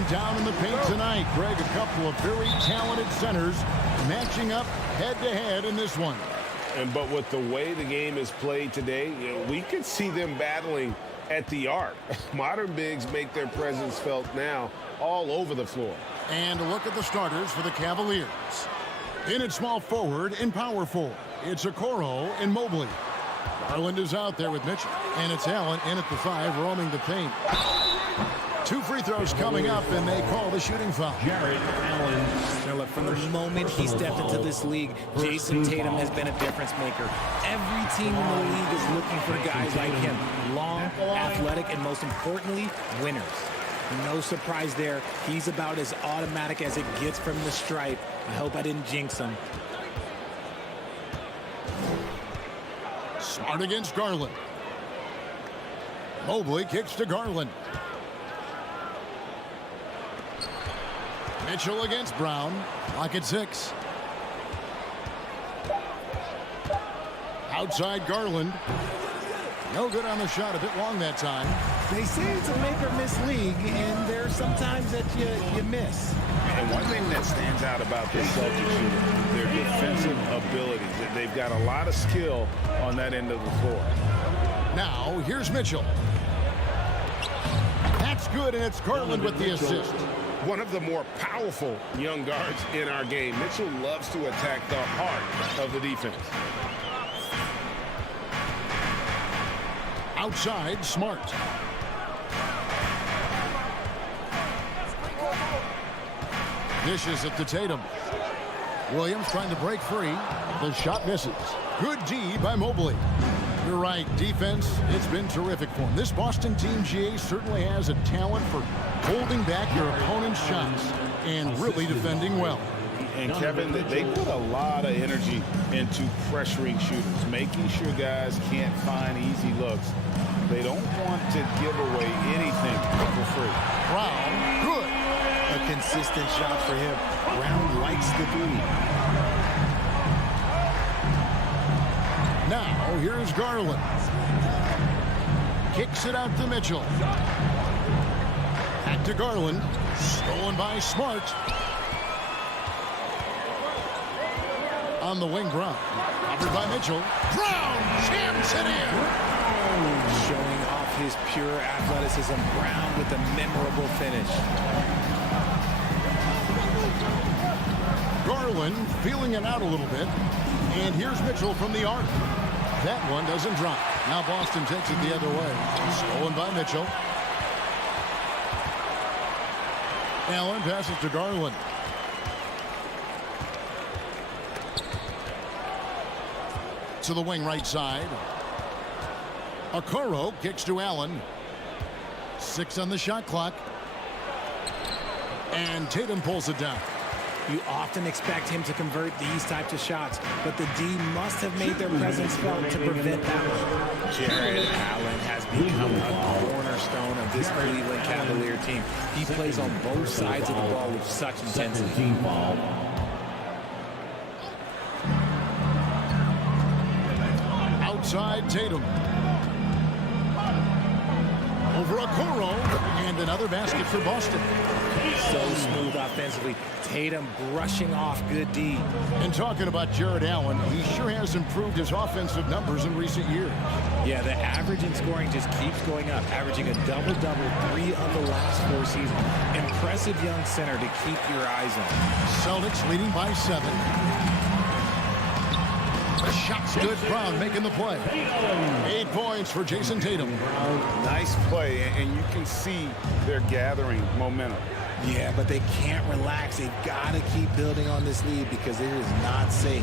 going down in the paint tonight. Greg, a couple of very talented centers matching up head-to-head in this one. But with the way the game is played today, we could see them battling at the arc. Modern bigs make their presence felt now all over the floor. And a look at the starters for the Cavaliers. In at small forward and power forward, it's Okoro and Mobley. Garland is out there with Mitchell. And it's Allen in at the 5, roaming the paint. 2 free throws coming up, and they call the shooting foul. Now look, from the moment he stepped into this league, Jason Tatum has been a difference maker. Every team in the league is looking for guys like him. Long, athletic, and most importantly, winners. No surprise there. He's about as automatic as it gets from the stripe. I hope I didn't jinx him. Smart against Garland. Mobley kicks to Garland. Mitchell against Brown. Lock at 6. Outside Garland. No good on the shot. A bit long that time. They say it's a make or miss league, and there's sometimes that you miss. And one thing that stands out about this Celtics unit, their defensive abilities. They've got a lot of skill on that end of the floor. Now, here's Mitchell. That's good, and it's Garland with the assist. One of the more powerful young guards in our game. Mitchell loves to attack the heart of the defense. Outside, Smart. Dishes it to Tatum. Williams trying to break free. The shot misses. Good D by Mobley. You're right, defense, it's been terrific for him. This Boston team, GA, certainly has a talent for holding back your opponent's shots and really defending well. And Kevin, they put a lot of energy into pressuring shooters, making sure guys can't find easy looks. They don't want to give away anything for free. Brown, good. A consistent shot for him. Brown likes the three. Now, here's Garland. Kicks it out to Mitchell. Back to Garland. Stolen by Smart. On the wing, Brown. Covered by Mitchell. Brown jams it in. Showing off his pure athleticism. Brown with a memorable finish. Garland feeling it out a little bit. And here's Mitchell from the arc. That one doesn't drop. Now Boston takes it the other way. Stolen by Mitchell. Allen passes to Garland. To the wing right side. Okoro kicks to Allen. 6 on the shot clock. And Tatum pulls it down. You often expect him to convert these types of shots, but the D must have made their presence felt to prevent that one. Jared Allen has become a cornerstone of this Cleveland Cavalier team. He plays on both sides of the ball with such intensity. Outside Tatum. Over Okoro, and another basket for Boston. So smooth offensively. Tatum brushing off good D. And talking about Jared Allen, he sure has improved his offensive numbers in recent years. Yeah, the average in scoring just keeps going up, averaging a double-double 3 of the last 4 seasons. Impressive young center to keep your eyes on. Celtics leading by 7. The shot's good. Brown making the play. 8 points for Jason Tatum. Nice play, and you can see they're gathering momentum. Yeah, but they can't relax. They've got to keep building on this lead because it is not safe.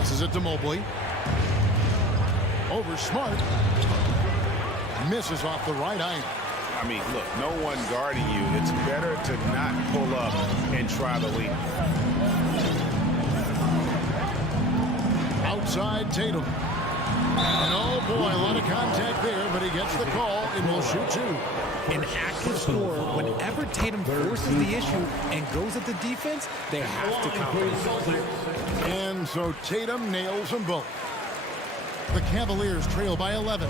This is it to Mobley. Over Smart. Misses off the right iron. I mean, look, no one guarding you. It's better to not pull up and try the lead. Outside Tatum. And oh boy, a lot of contact there, but he gets the call and will shoot 2. An active scorer, whenever Tatum forces the issue and goes at the defense, they have to counter. And so Tatum nails them both. The Cavaliers trail by 11.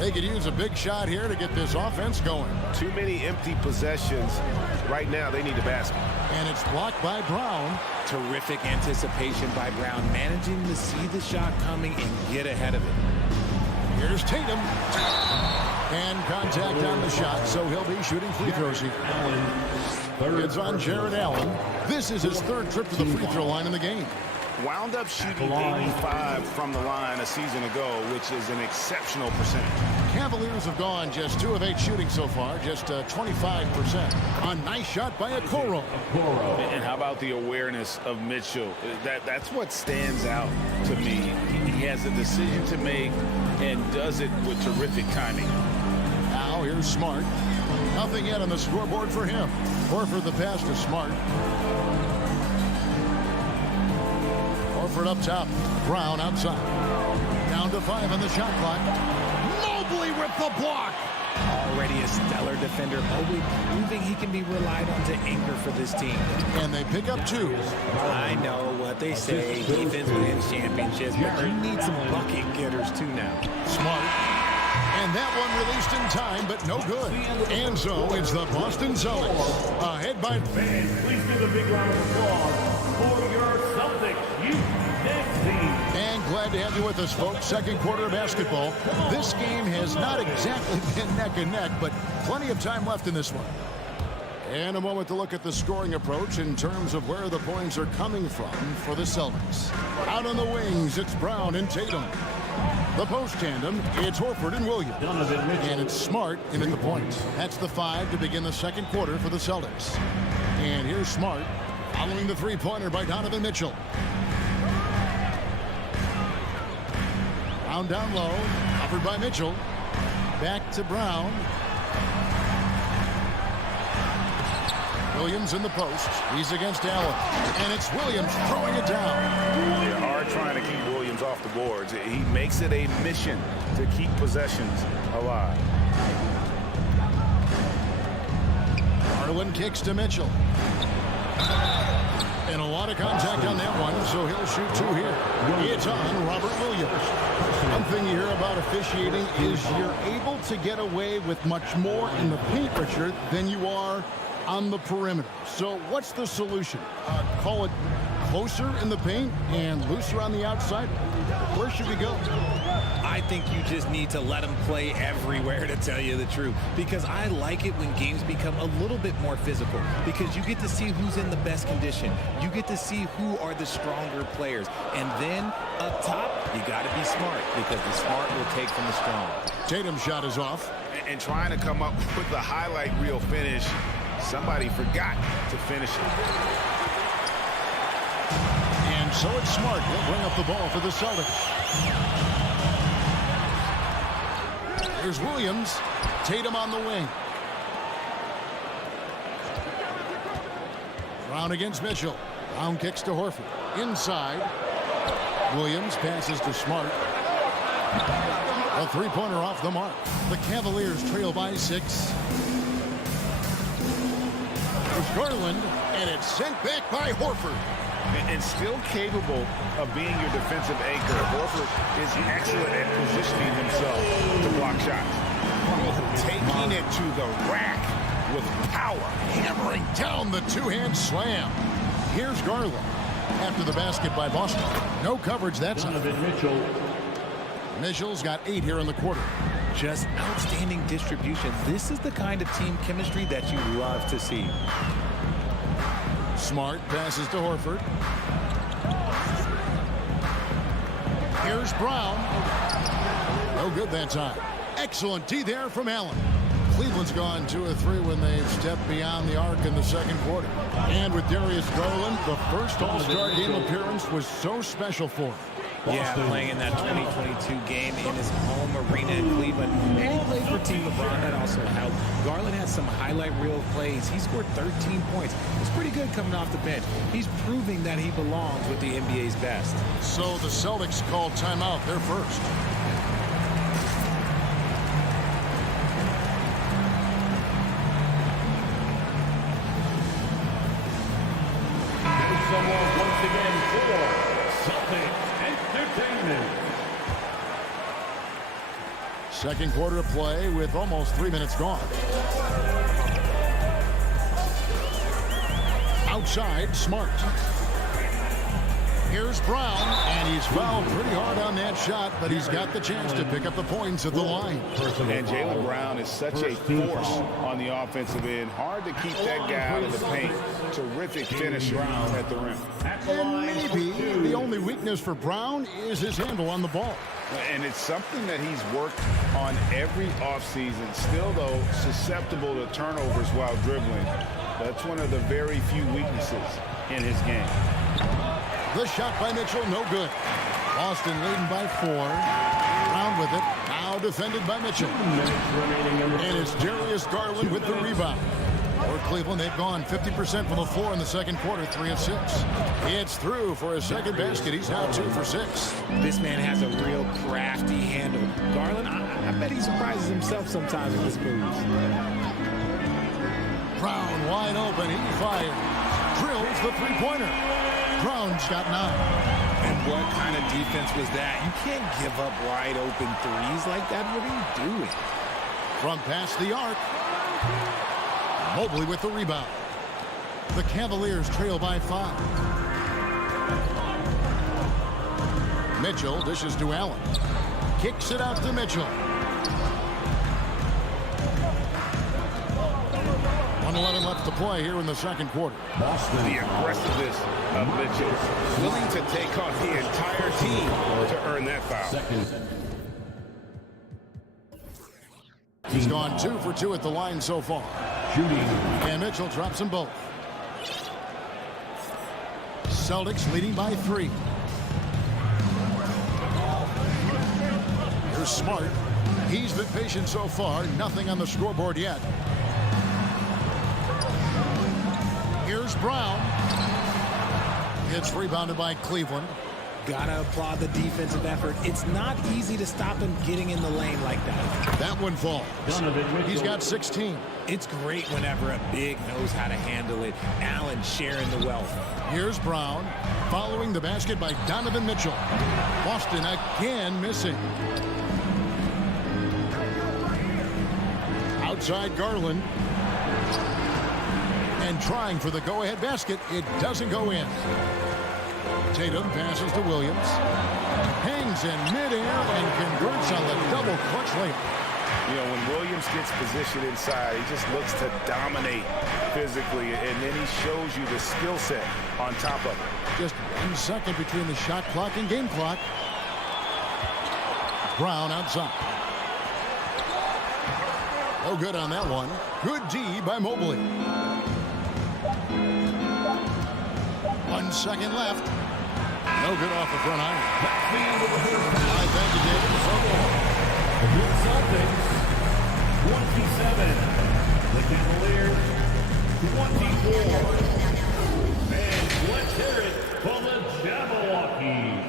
They could use a big shot here to get this offense going. Too many empty possessions. Right now, they need a basket. And it's blocked by Brown. Terrific anticipation by Brown, managing to see the shot coming and get ahead of it. Here's Tatum. And contact on the shot, so he'll be shooting free throws here. It's on Jared Allen. This is his third trip to the free throw line in the game. Wound up shooting 85 from the line a season ago, which is an exceptional percentage. Cavaliers have gone just 2 of 8 shooting so far, just 25%. A nice shot by Okoro. And how about the awareness of Mitchell? That's what stands out to me. He has a decision to make and does it with terrific timing. Now here's Smart. Nothing yet on the scoreboard for him. Horford the pass to Smart. Horford up top. Brown outside. Down to 5 on the shot clock. Mobley with the block. Already a stellar defender. Mobley proving he can be relied on to anchor for this team. And they pick up 2. I know what they say. Defense wins championships, but you need some bucket getters too now. Smart. And that one released in time, but no good. And so it's the Boston Celtics. Ahead by... Fans, please give a big round of applause for your Celtics next team. And glad to have you with us, folks. Second quarter of basketball. This game has not exactly been neck and neck, but plenty of time left in this one. And a moment to look at the scoring approach in terms of where the points are coming from for the Celtics. Out on the wings, it's Brown and Tatum. The post tandem, it's Horford and Williams. And it's Smart in at the points. That's the 5 to begin the second quarter for the Celtics. And here's Smart following the three-pointer by Donovan Mitchell. Brown down low, covered by Mitchell. Back to Brown. Williams in the post. He's against Allen. And it's Williams throwing it down. They are trying to keep Williams off the boards. He makes it a mission to keep possessions alive. Garland kicks to Mitchell. And a lot of contact on that one, so he'll shoot 2 here. It's on Robert Williams. One thing you hear about officiating is you're able to get away with much more in the paint, Richard, than you are on the perimeter. So what's the solution? Call it closer in the paint and looser on the outside? Where should we go? I think you just need to let them play everywhere, to tell you the truth, because I like it when games become a little bit more physical, because you get to see who's in the best condition. You get to see who are the stronger players. And then up top, you got to be smart, because the smart will take from the strong. Tatum's shot is off. And trying to come up with the highlight reel finish, somebody forgot to finish it. And so it's Smart. He'll bring up the ball for the Celtics. Here's Williams. Tatum on the wing. Brown against Mitchell. Brown kicks to Horford. Inside. Williams passes to Smart. A three-pointer off the mark. The Cavaliers trail by 6. There's Garland, and it's sent back by Horford. And still capable of being your defensive anchor. Horford is excellent at positioning himself to block shots. Taking it to the rack with power. Hammering down the two-hand slam. Here's Garland. After the basket by Boston. No coverage that time. Mitchell's got 8 here in the quarter. Just outstanding distribution. This is the kind of team chemistry that you love to see. Smart passes to Horford. Here's Brown. No good that time. Excellent D there from Allen. Cleveland's gone 2 of 3 when they've stepped beyond the arc in the second quarter. And with Darius Garland, the first All-Star game appearance was so special for him. Yeah, playing in that 2022 game in his home arena in Cleveland. And he played for Team LeBron. That also helped. Garland had some highlight reel plays. He scored 13 points. It's pretty good coming off the bench. He's proving that he belongs with the NBA's best. So the Celtics called timeout. They're first. Someone once again for Celtics Entertainment. Second quarter of play with almost 3 minutes gone. Outside, Smart. Here's Brown, and he's fouled pretty hard on that shot, but he's got the chance to pick up the points at the line. And Jaylen Brown is such a force on the offensive end. Hard to keep that guy out of the paint. Terrific finisher at the rim. And maybe the only weakness for Brown is his handle on the ball. And it's something that he's worked on every offseason. Still, though, susceptible to turnovers while dribbling. That's one of the very few weaknesses in his game. The shot by Mitchell, no good. Boston leading by 4. Brown with it. Now defended by Mitchell. And it's Darius Garland with the rebound. For Cleveland, they've gone 50% from the floor in the second quarter, 3 of 6. It's through for his second basket. He's now 2 for 6. This man has a real crafty handle. Garland, I bet he surprises himself sometimes with his moves. Brown wide open. He fires. Drills the three-pointer. Brown's got 9. And what kind of defense was that? You can't give up wide open threes like that. What are you doing? From past the arc. Mobley with the rebound. The Cavaliers trail by 5. Mitchell dishes to Allen. Kicks it out to Mitchell. 1:11 left to play here in the second quarter. The aggressiveness of Mitchell, willing to take on the entire team to earn that foul. He's gone 2 for 2 at the line so far. And Mitchell drops them both. Celtics leading by 3. Here's Smart. He's been patient so far. Nothing on the scoreboard yet. Here's Brown. It's rebounded by Cleveland. Gotta applaud the defensive effort. It's not easy to stop him getting in the lane like that. That one falls. He's got 16. It's great whenever a big knows how to handle it. Allen sharing the wealth. Here's Brown. Following the basket by Donovan Mitchell. Boston again missing. Outside Garland. And trying for the go-ahead basket. It doesn't go in. Tatum passes to Williams. Hangs in midair and converts on the double clutch layup. You know, when Williams gets positioned inside, he just looks to dominate physically, and then he shows you the skill set on top of it. Just 1 second between the shot clock and game clock. Brown outside. No good on that one. Good D by Mobley. 1 second left. No good off the front iron. Thank you, David. The Celtics, 27. The Cavaliers, 24. And let's hear it for the Jabberwockies.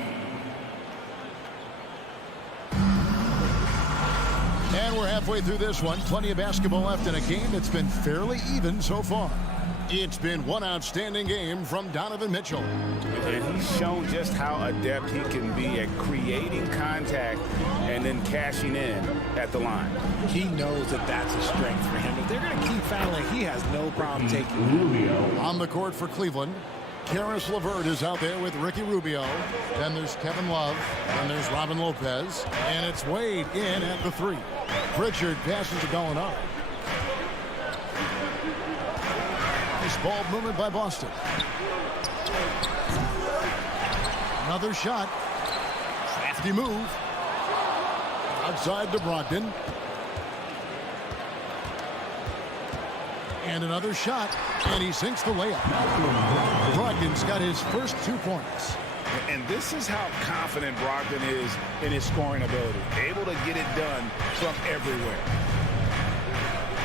And we're halfway through this one. Plenty of basketball left in a game that's been fairly even so far. It's been one outstanding game from Donovan Mitchell. And he's shown just how adept he can be at creating contact and then cashing in at the line. He knows that that's a strength for him. If they're going to keep fouling, he has no problem taking Rubio. On the court for Cleveland, Karis LeVert is out there with Ricky Rubio. Then there's Kevin Love. Then there's Robin Lopez. And it's Wade in at the 3. Pritchard passes to Gallinari. Nice ball movement by Boston. Another shot. Crafty move. Outside to Brogdon. And another shot. And he sinks the layup. Brogdon's got his first 2 points. And this is how confident Brogdon is in his scoring ability. Able to get it done from everywhere.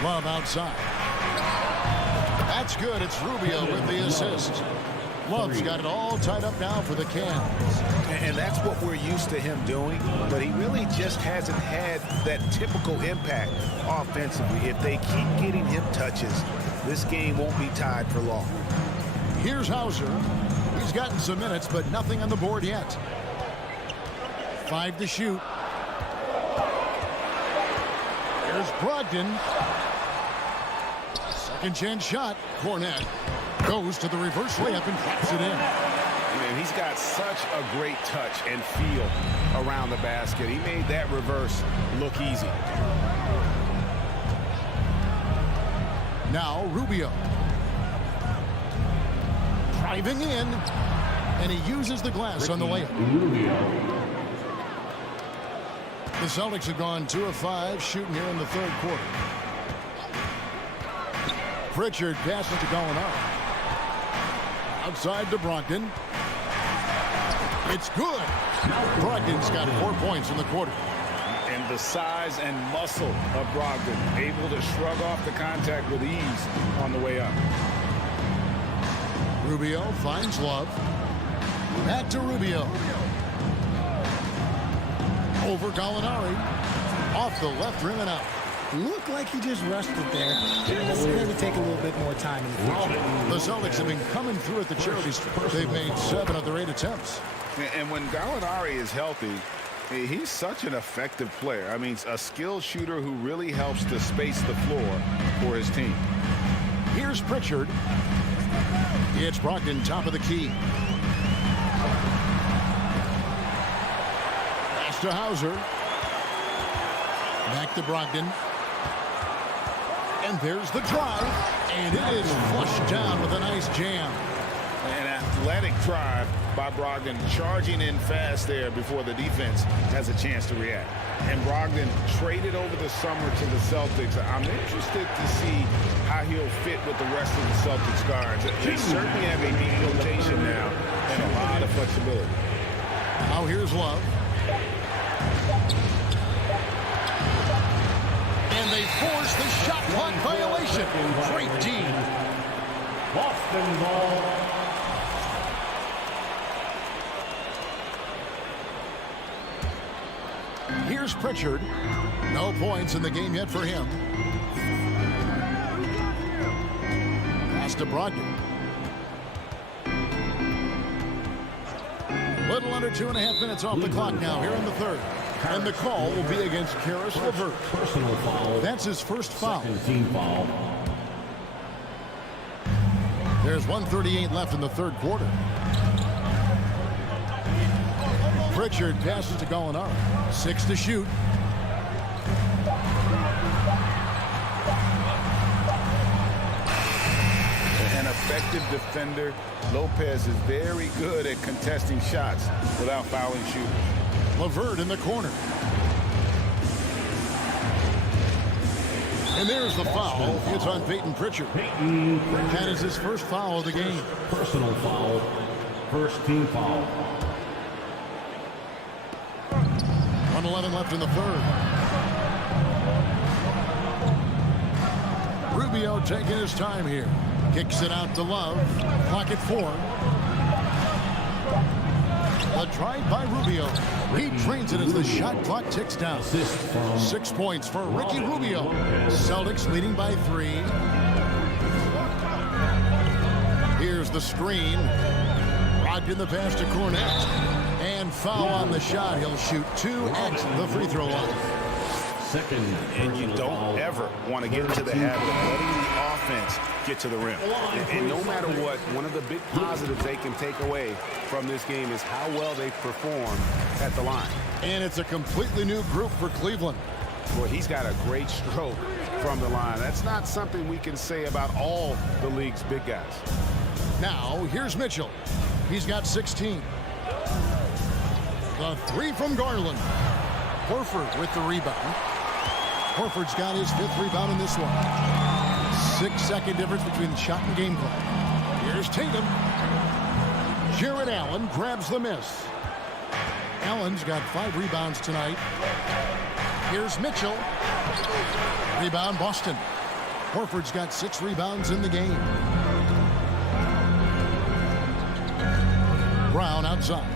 Love outside. That's good. It's Rubio with the assist. Love's got it all tied up now for the Cavs. And that's what we're used to him doing, but he really just hasn't had that typical impact offensively. If they keep getting him touches, this game won't be tied for long. Here's Hauser. He's gotten some minutes, but nothing on the board yet. 5 to shoot. There's Brogdon. Second chance shot. Cornette goes to the reverse layup and claps it in. Man, he's got such a great touch and feel around the basket. He made that reverse look easy. Now Rubio. Driving in. And he uses the glass on the layup. The Celtics have gone 2 of 5 shooting here in the third quarter. Pritchard passes to Gallinari. Outside to Brogdon. It's good. Brogdon's got 4 points in the quarter. And the size and muscle of Brogdon, able to shrug off the contact with ease on the way up. Rubio finds Love. Back to Rubio. Over Gallinari. Off the left rim and out. Looked like he just rushed it there. Just maybe take a little bit more time in the future. The Celtics have been coming through at the charity stripe. They've made 7 of their 8 attempts. And when Gallinari is healthy, he's such an effective player. I mean, a skilled shooter who really helps to space the floor for his team. Here's Pritchard. It's Brogdon, top of the key. Pass to Hauser. Back to Brogdon. And there's the drive. And it is flushed down with a nice jam. An athletic drive by Brogdon, charging in fast there before the defense has a chance to react. And Brogdon traded over the summer to the Celtics. I'm interested to see how he'll fit with the rest of the Celtics guards. They certainly have a deep rotation now and a lot of flexibility. Now here's Love. And they force the shot clock violation. Great D. Boston ball. Here's Pritchard. No points in the game yet for him. Pass to Brogdon. Little under 2.5 minutes off the clock now here in the third. And the call will be against Karis LeVert. Personal foul. That's his first foul. Second team foul. There's 1:38 left in the third quarter. Pritchard passes to Gallinari. 6 to shoot. An effective defender. Lopez is very good at contesting shots without fouling shooters. LeVert in the corner. And there's the foul. It's on Peyton Pritchard. That is his first foul of the game. Personal foul. First team foul. 1:11 left in the third. Rubio taking his time here. Kicks it out to Love. Clock at 4. A drive by Rubio. He trains it as the shot clock ticks down. 6 points for Ricky Rubio. Celtics leading by 3. Here's the screen. Brogdon the pass to Cornette. And foul on the shot. He'll shoot 2 at the free throw line. Second. And you don't ever want to get into the habit of letting the offense get to the rim. And no matter what, one of the big positives they can take away from this game is how well they perform at the line. And it's a completely new group for Cleveland. Boy, he's got a great stroke from the line. That's not something we can say about all the league's big guys. Now, here's Mitchell. He's got 16. The 3 from Garland. Horford with the rebound. Horford's got his 5th rebound in this one. 6-second difference between shot and game clock. Here's Tatum. Jared Allen grabs the miss. Allen's got 5 rebounds tonight. Here's Mitchell. Rebound Boston. Horford's got 6 rebounds in the game. Brown outside.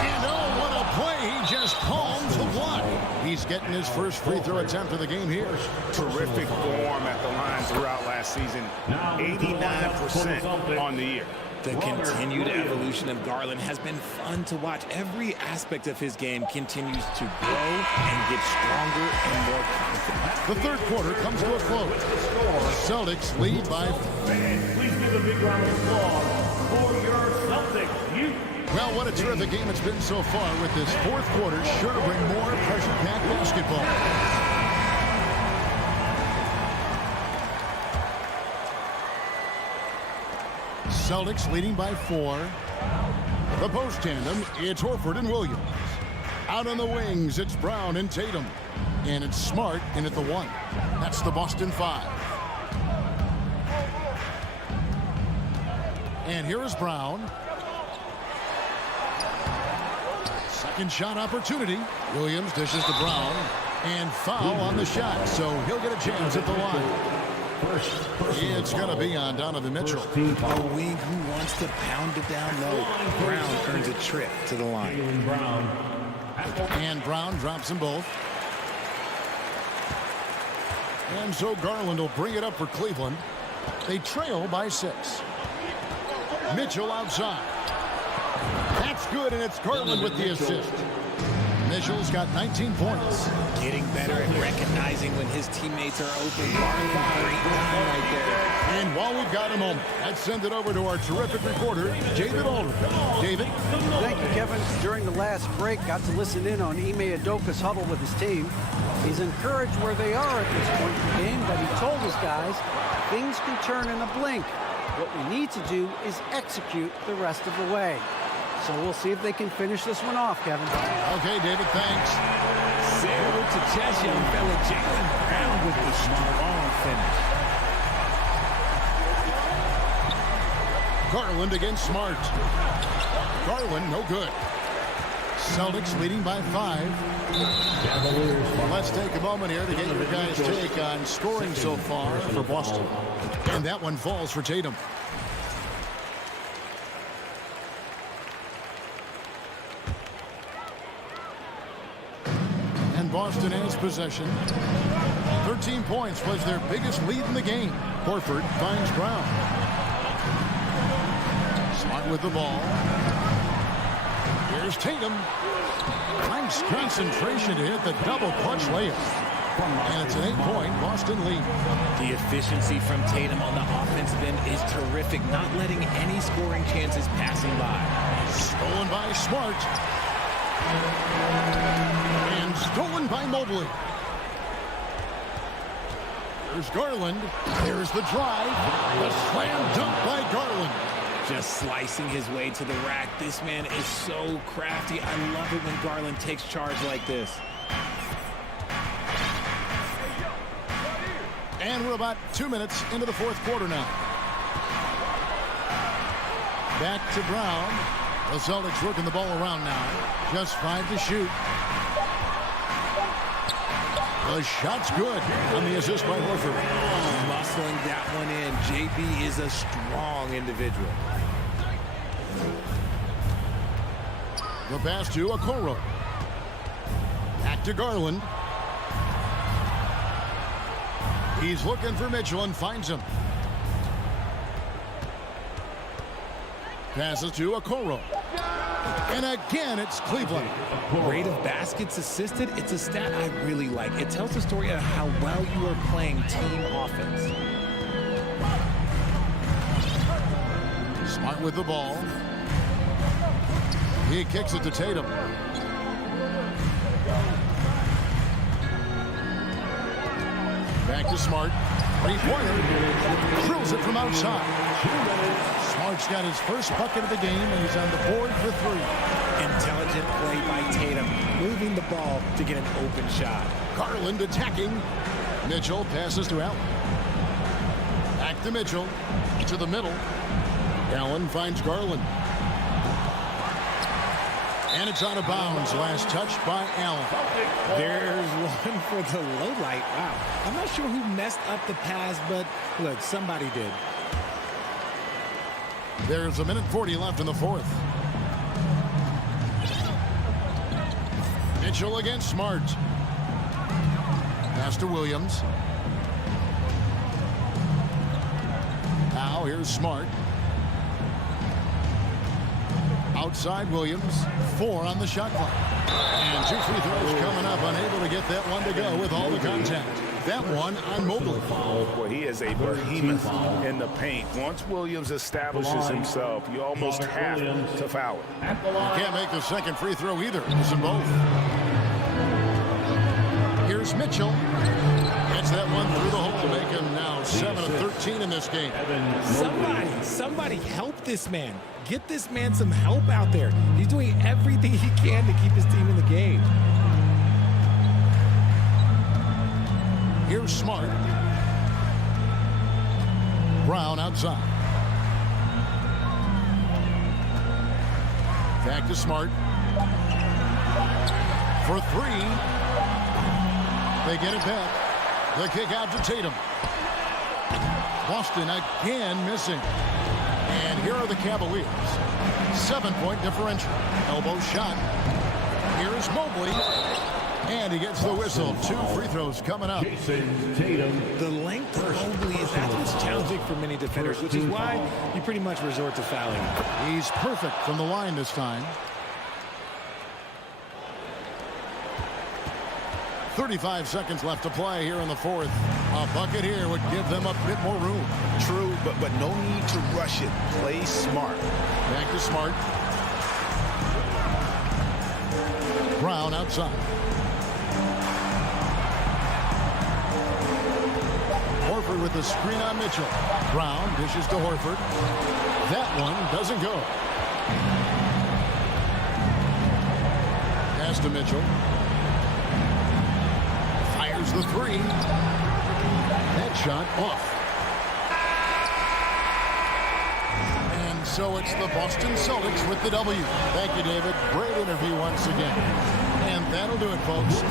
And oh, what a play. He just palms the block. He's getting his first free throw attempt of the game here. Terrific form at the line throughout last season. 89% on the year. The continued evolution of Garland has been fun to watch. Every aspect of his game continues to grow and get stronger and more confident. The third quarter comes to a close. The Celtics lead by... Fans, please give a big round of applause for your Celtics youth. Well, what a terrific game it's been so far, with this fourth quarter sure to bring more pressure-packed basketball. Celtics leading by 4. The post tandem, it's Horford and Williams. Out on the wings, it's Brown and Tatum. And it's Smart in at the 1. That's the Boston 5. And here is Brown. Second shot opportunity. Williams dishes to Brown. And foul on the shot, so he'll get a chance at the line. It's going to be on Donovan Mitchell. A wing who wants to pound it down low. Brown earns a trip to the line. And Brown drops them both. And so Garland will bring it up for Cleveland. They trail by 6. Mitchell outside. That's good, and it's Garland with the assist. Mitchell's got 19 points. Getting better at recognizing when his teammates are open. Garland, great time right there. And while we've got a moment, let's send it over to our terrific reporter, David Aldridge. David? Thank you, Kevin. During the last break, got to listen in on Ime Udoka's huddle with his team. He's encouraged where they are at this point in the game, but he told his guys things can turn in a blink. What we need to do is execute the rest of the way. So we'll see if they can finish this one off, Kevin. Okay, David, thanks. Zero to chest, young fella. Jaylen Brown with the strong finish. Garland against Smart. Garland, no good. Celtics leading by 5. Let's take a moment here to get your guys' take on scoring so far for Boston. And that one falls for Tatum. Boston has possession. 13 points was their biggest lead in the game. Horford finds Brown. Smart with the ball. Here's Tatum. Nice concentration to hit the double clutch layup. And it's an 8-point Boston lead. The efficiency from Tatum on the offensive end is terrific, not letting any scoring chances passing by. Stolen by Smart. And stolen by Mobley. There's Garland. There's the drive. The slam dunk by Garland. Just slicing his way to the rack. This man is so crafty. I love it when Garland takes charge like this. And we're about 2 minutes into the fourth quarter now. Back to Brown. The Celtics working the ball around now. Just 5 to shoot. The shot's good on the assist by Horford. Muscling that one in. JB is a strong individual. The pass to Okoro. Back to Garland. He's looking for Mitchell and finds him. Passes to Okoro. And again, it's Cleveland. Rate of baskets assisted, it's a stat I really like. It tells the story of how well you are playing team offense. Smart with the ball. He kicks it to Tatum. Back to Smart. Three-pointer. Drills it from outside. Smart's got his first bucket of the game, and he's on the board for 3. Intelligent play by Tatum, moving the ball to get an open shot. Garland attacking. Mitchell passes to Allen. Back to Mitchell. To the middle. Allen finds Garland. And it's out of bounds. Last touch by Allen. There's one for the low light. Wow. I'm not sure who messed up the pass, but look, somebody did. There's 1:40 left in the fourth. Mitchell against Smart. Pass to Williams. Now here's Smart. Outside Williams, 4 on the shot clock. And 2 free throws coming up, unable to get that one to go with all the contact. That one on Mobley. Well, he is a behemoth in the paint. Once Williams establishes himself, you almost have to foul him. You can't make the second free throw either. Miss them both. Here's Mitchell. Gets that one through the hole, make him now 7 of 13 in this game. Somebody help this man. Get this man some help out there. He's doing everything he can to keep his team in the game. Here's Smart. Brown outside. Back to Smart. For 3. They get it back. The kick out to Tatum. Boston again missing. And here are the Cavaliers. 7-point differential. Elbow shot. Here's Mobley. And he gets the whistle. 2 free throws coming up. Tatum. The length of Mobley, that's what's challenging for many defenders, which is why you pretty much resort to fouling. He's perfect from the line this time. 35 seconds left to play here in the fourth. A bucket here would give them a bit more room. True, but no need to rush it. Play smart. Back to Smart. Brown outside. Horford with the screen on Mitchell. Brown dishes to Horford. That one doesn't go. Pass to Mitchell. Fires the 3. That shot off. And so it's the Boston Celtics with the W. Thank you, David. Great interview once again. And that'll do it, folks.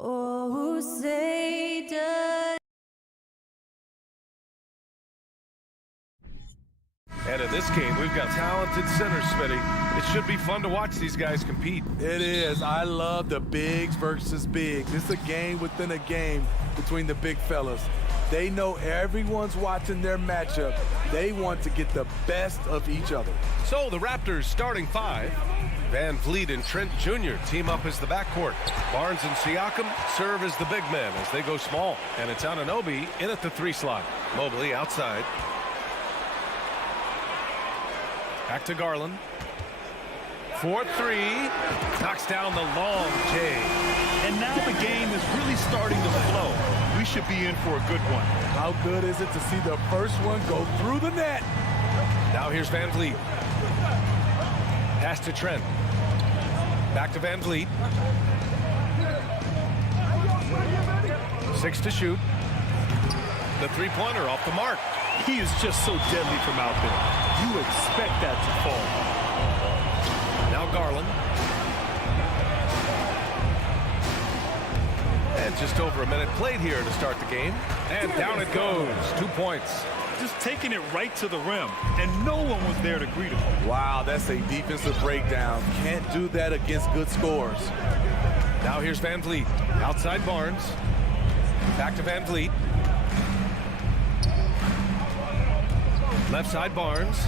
Oh, say does. And in this game, we've got talented centers, Smitty. It should be fun to watch these guys compete. It is. I love the bigs versus bigs. It's a game within a game between the big fellas. They know everyone's watching their matchup. They want to get the best of each other. So the Raptors starting five. Van Vliet and Trent Jr. team up as the backcourt. Barnes and Siakam serve as the big men as they go small. And it's Anunoby in at the 3 slot. Mobley outside. Back to Garland. 4-3. Knocks down the long J. And now the game is really starting to flow. We should be in for a good one. How good is it to see the first one go through the net? Now here's Van Vliet. Pass to Trent. Back to Van Vliet. 6 to shoot. The three-pointer off the mark. He is just so deadly from out there. You expect that to fall. Now Garland. And just over a minute played here to start the game. And down it goes. 2 points. Just taking it right to the rim, and no one was there to greet him. Wow, that's a defensive breakdown. Can't do that against good scores. Now here's Van Vliet. Outside Barnes. Back to Van Vliet. Left side Barnes.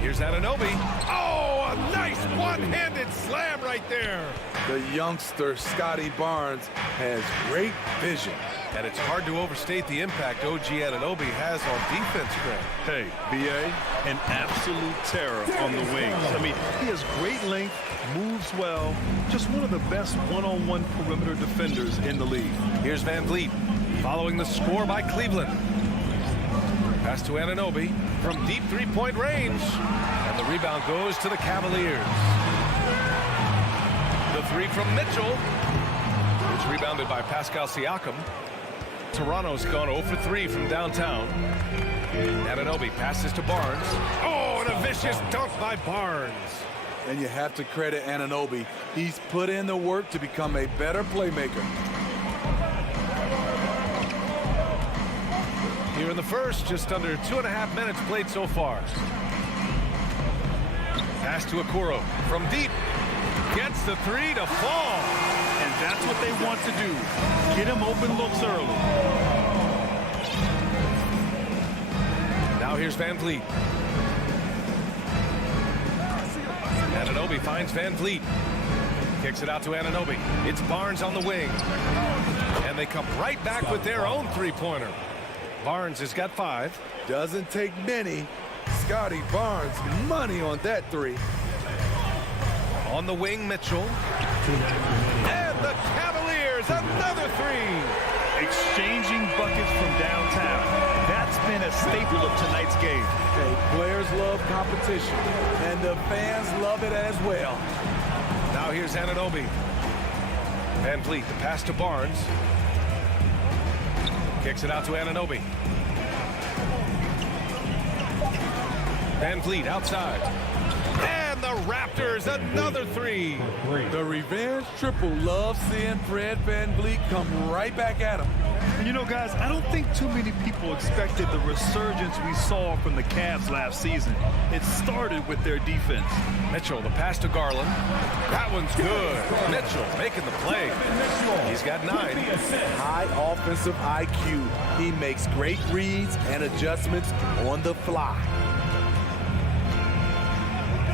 Here's Anunoby. Oh, a nice one-handed slam right there. The youngster, Scotty Barnes, has great vision. And it's hard to overstate the impact OG Anunoby has on defense, Grant. Hey, B.A., an absolute terror on the wings. I mean, he has great length, moves well, just one of the best one-on-one perimeter defenders in the league. Here's Van Vliet following the score by Cleveland. Pass to Anunoby from deep three-point range. And the rebound goes to the Cavaliers. The 3 from Mitchell. It's rebounded by Pascal Siakam. Toronto's gone 0 for 3 from downtown. Anunoby passes to Barnes. Oh, and a vicious dunk by Barnes. And you have to credit Anunoby. He's put in the work to become a better playmaker. Here in the first, just under 2.5 minutes played so far. Pass to Okoro from deep. Gets the 3 to fall. And that's what they want to do. Get him open looks early. Now here's Van Vliet. Anunoby finds Van Vliet. Kicks it out to Anunoby. It's Barnes on the wing. And they come right back with their own three-pointer. Barnes has got 5. Doesn't take many. Scotty Barnes, money on that 3. On the wing, Mitchell. And the Cavaliers, another 3. Exchanging buckets from downtown. That's been a staple of tonight's game. Hey, players love competition, and the fans love it as well. Now here's Anunoby. Van Vliet, the pass to Barnes. Kicks it out to Anunoby. Van Vliet outside. And the Raptors, another 3. The revenge triple loves seeing Fred Van Vliet come right back at him. And you know, guys, I don't think too many people expected the resurgence we saw from the Cavs last season. It started with their defense. Mitchell, the pass to Garland. That one's good. Mitchell making the play. He's got 9. High offensive IQ. He makes great reads and adjustments on the fly.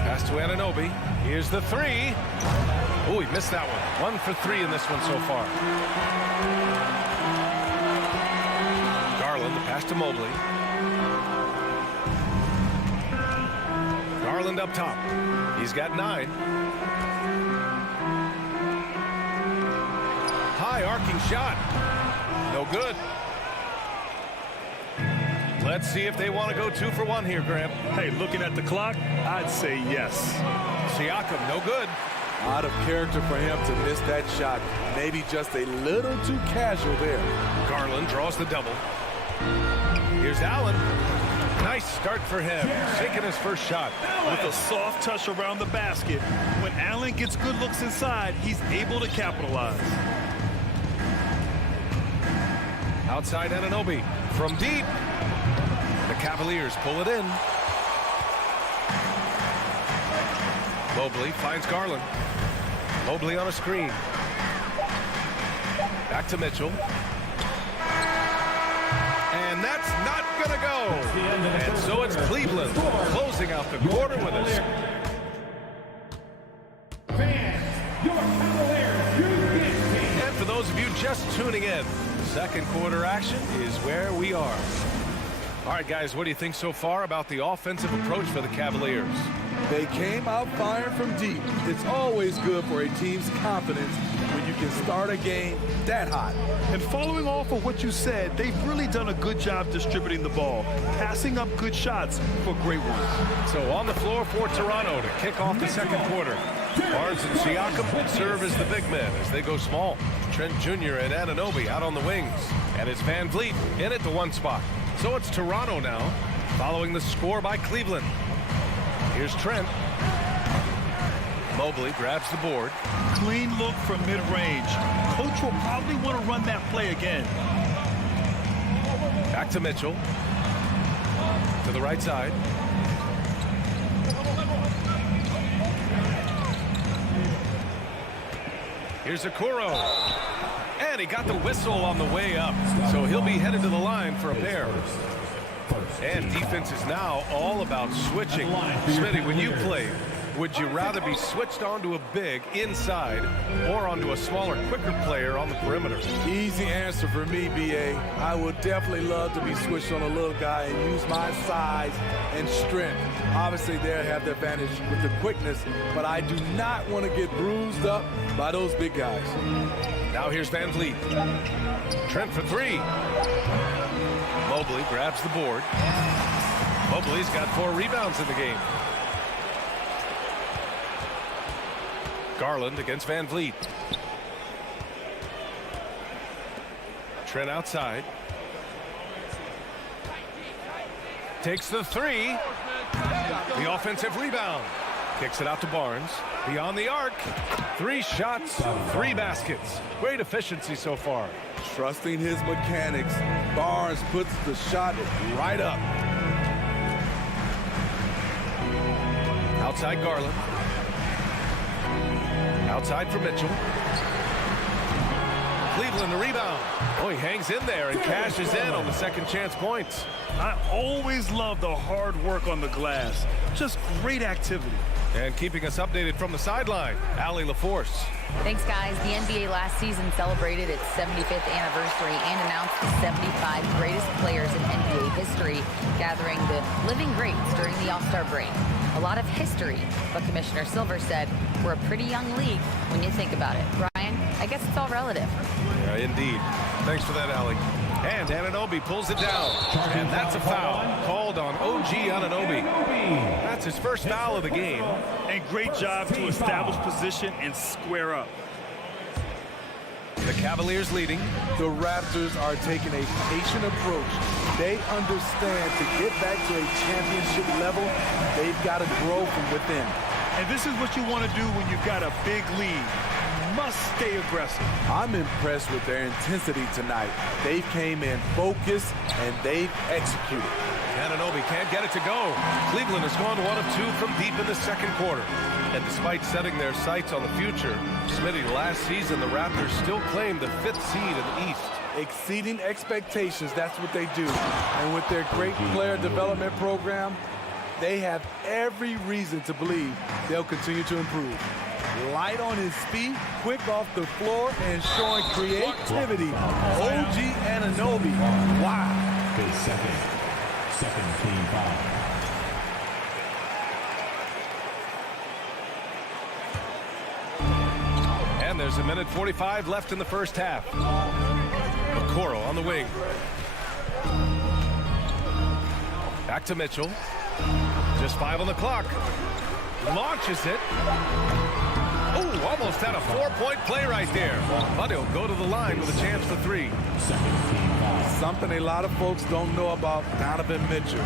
Pass to Anunoby. Here's the 3. Oh, he missed that one. 1 for 3 in this one so far. Garland, the pass to Mobley. Garland up top. He's got 9. High arcing shot. No good. Let's see if they want to go 2 for 1 here, Grant. Hey, looking at the clock, I'd say yes. Siakam, no good. Out of character for him to miss that shot. Maybe just a little too casual there. Garland draws the double. Here's Allen. Nice start for him. Taking his first shot. With a soft touch around the basket, when Allen gets good looks inside, he's able to capitalize. Outside Anunoby from deep. The Cavaliers pull it in. Mobley finds Garland. Mobley on a screen. Back to Mitchell. And that's not going to go. And so it's Cleveland closing out the quarter with us. And for those of you just tuning in, second quarter action is where we are. All right, guys, what do you think so far about the offensive approach for the Cavaliers? They came out firing from deep. It's always good for a team's confidence when you can start a game that hot. And following off of what you said, they've really done a good job distributing the ball, passing up good shots for great ones. So on the floor for Toronto to kick off the second quarter. Barnes and Siakam serve as the big men as they go small. Trent Jr. and Anunoby out on the wings. And it's Van Vliet in at the one spot. So it's Toronto now, following the score by Cleveland. Here's Trent. Mobley grabs the board. Clean look from mid-range. Coach will probably want to run that play again. Back to Mitchell. To the right side. Here's Okoro. And he got the whistle on the way up. So he'll be headed to the line for a pair. And defense is now all about switching. Smitty, when you play, would you rather be switched onto a big inside or onto a smaller, quicker player on the perimeter? Easy answer for me, B.A. I would definitely love to be switched on a little guy and use my size and strength. Obviously, they'll have the advantage with the quickness, but I do not want to get bruised up by those big guys. Now here's Van Vliet. Trent for three. Mobley grabs the board. Mobley's got 4 rebounds in the game. Garland against Van Vliet. Trent outside. Takes the three. The offensive rebound. Kicks it out to Barnes. Beyond the arc. 3 shots, 3 baskets. Great efficiency so far. Trusting his mechanics, Barnes puts the shot right up. Outside Garland. Outside for Mitchell. Cleveland the rebound. Oh, he hangs in there and cashes in on the second chance points. I always love the hard work on the glass. Just great activity. And keeping us updated from the sideline, Allie LaForce. Thanks, guys. The NBA last season celebrated its 75th anniversary and announced the 75 greatest players in NBA history, gathering the living greats during the All-Star break. A lot of history, but Commissioner Silver said we're a pretty young league when you think about it. Brian, I guess it's all relative. Yeah, indeed. Thanks for that, Allie. And Anunoby pulls it down. And that's a foul called on OG Anunoby. That's his first foul of the game. And great job to establish position and square up. The Cavaliers leading. The Raptors are taking a patient approach. They understand to get back to a championship level, they've got to grow from within. And this is what you want to do when you've got a big lead. Must stay aggressive. I'm impressed with their intensity tonight. They came in focused and they've executed. Anunoby can't get it to go. Cleveland has gone 1 of 2 from deep in the second quarter. And despite setting their sights on the future, Smitty, last season the Raptors still claimed the 5th seed in the East. Exceeding expectations, that's what they do. And with their great player development program, they have every reason to believe they'll continue to improve. Light on his feet, quick off the floor, and showing creativity. OG Anunoby. Wow. His second team foul. And there's 1:45 left in the first half. Okoro on the wing. Back to Mitchell. Just 5 on the clock. Launches it. Oh, almost had a 4-point play right there. But he'll go to the line with a chance for 3. Something a lot of folks don't know about Donovan Mitchell.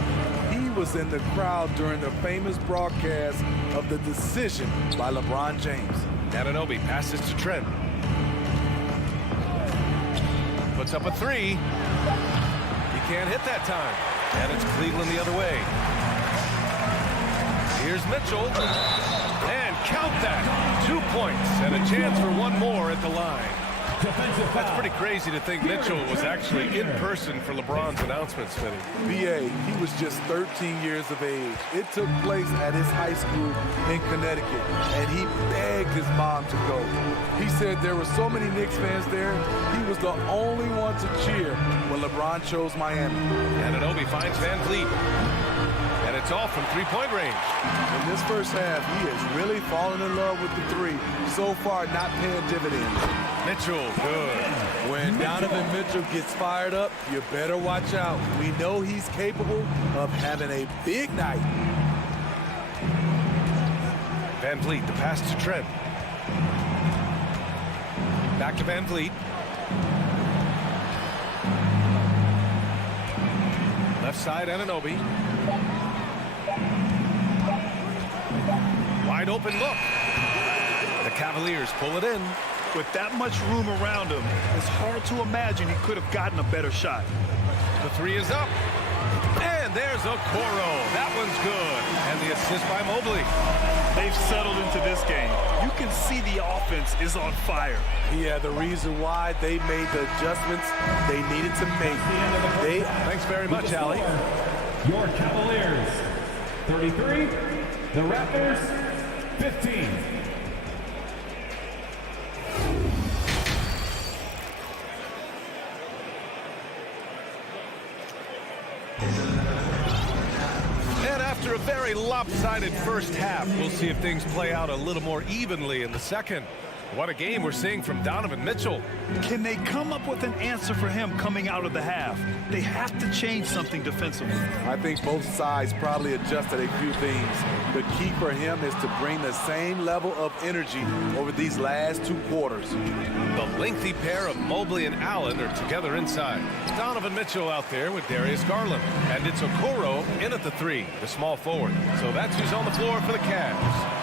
He was in the crowd during the famous broadcast of the decision by LeBron James. Anunoby passes to Trent. Puts up a three. He can't hit that time. And it's Cleveland the other way. Here's Mitchell. And count that. 2 points and a chance for one more at the line. That's pretty crazy to think Mitchell was actually in person for LeBron's announcement, Smitty. B.A., he was just 13 years of age. It took place at his high school in Connecticut, and he begged his mom to go. He said there were so many Knicks fans there, he was the only one to cheer when LeBron chose Miami. Anunoby finds Van Vliet. And it's all from three-point range. In this first half, he has really fallen in love with the three. So far, not paying dividends. Mitchell, good. When Donovan Mitchell gets fired up, you better watch out. We know he's capable of having a big night. Van Vliet, the pass to Trent. Back to Van Vliet. Left side, Anunoby. Wide open look. The Cavaliers pull it in. With that much room around him, it's hard to imagine he could have gotten a better shot. The three is up. And there's Okoro. That one's good. And the assist by Mobley. They've settled into this game. You can see the offense is on fire. Yeah, the reason why they made the adjustments they needed to make. Thanks very much, Allie. Your Cavaliers, 33. The Raptors, 15. And after a very lopsided first half, we'll see if things play out a little more evenly in the second. What a game we're seeing from Donovan Mitchell. Can they come up with an answer for him coming out of the half? They have to change something defensively. I think both sides probably adjusted a few things. The key for him is to bring the same level of energy over these last two quarters. The lengthy pair of Mobley and Allen are together inside. Donovan Mitchell out there with Darius Garland. And it's Okoro in at the three, the small forward. So that's who's on the floor for the Cavs.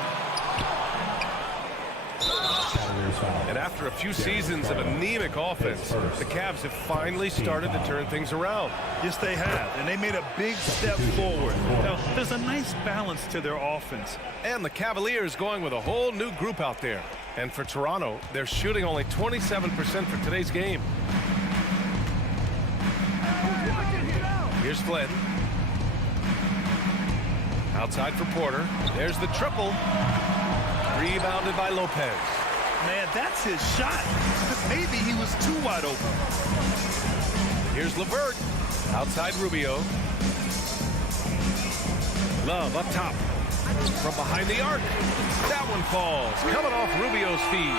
And after a few seasons of anemic offense, the Cavs have finally started to turn things around. Yes, they have, and they made a big step forward. Now, there's a nice balance to their offense. And the Cavaliers going with a whole new group out there. And for Toronto, they're shooting only 27% for today's game. Here's Flynn. Outside for Porter. There's the triple. Rebounded by Lopez. Man, that's his shot. Maybe he was too wide open. Here's LeVert. Outside Rubio. Love up top. From behind the arc. That one falls. Coming off Rubio's feet.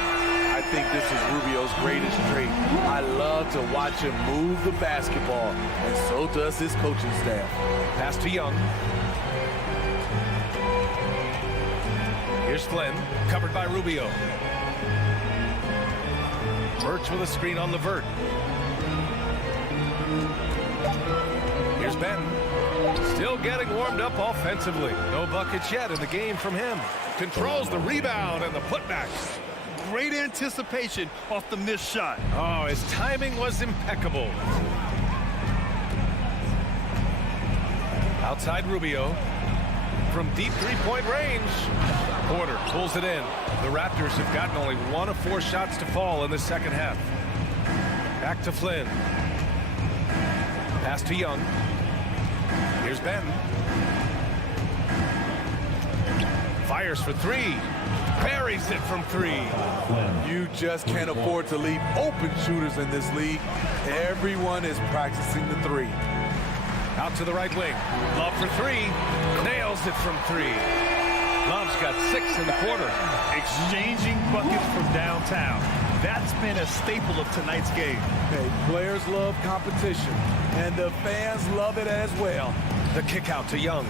I think this is Rubio's greatest trait. I love to watch him move the basketball, and so does his coaching staff. Pass to Young. Here's Flynn. Covered by Rubio. Birch with a screen on LeVert. Here's Benton. Still getting warmed up offensively. No buckets yet in the game from him. Controls the rebound and the putback. Great anticipation off the missed shot. Oh, his timing was impeccable. Outside Rubio. From deep three-point range. Porter pulls it in. The Raptors have gotten only 1 of 4 shots to fall in the second half. Back to Flynn. Pass to Young. Here's Benton. Fires for three. Buries it from three. You just can't afford to leave open shooters in this league. Everyone is practicing the three. Out to the right wing. Love for three. Nails it from three. Love's got 6 in the quarter. Exchanging buckets from downtown. That's been a staple of tonight's game. Hey, players love competition, and the fans love it as well. The kick out to Young.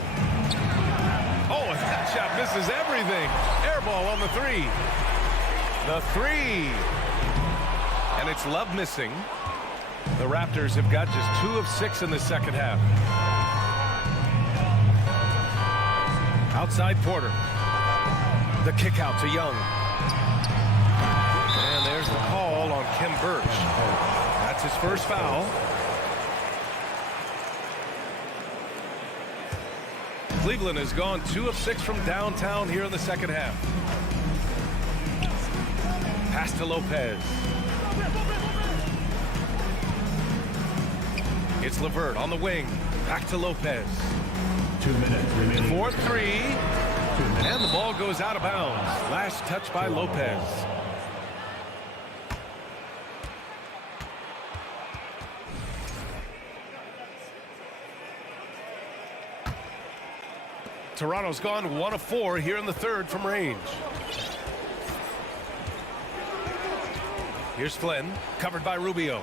Oh, and that shot misses everything. Air ball on the three. The three. And it's Love missing. The Raptors have got just 2 of 6 in the second half. Outside Porter. The kick out to Young. And there's the call on Kim Birch. That's his first foul. Cleveland has gone 2 of 6 from downtown here in the second half. Pass to Lopez. It's LeVert on the wing. Back to Lopez. 2 minutes remaining. 4-3. And the ball goes out of bounds. Last touch by Lopez. Toronto's gone 1 of 4 here in the third from range. Here's Flynn, covered by Rubio.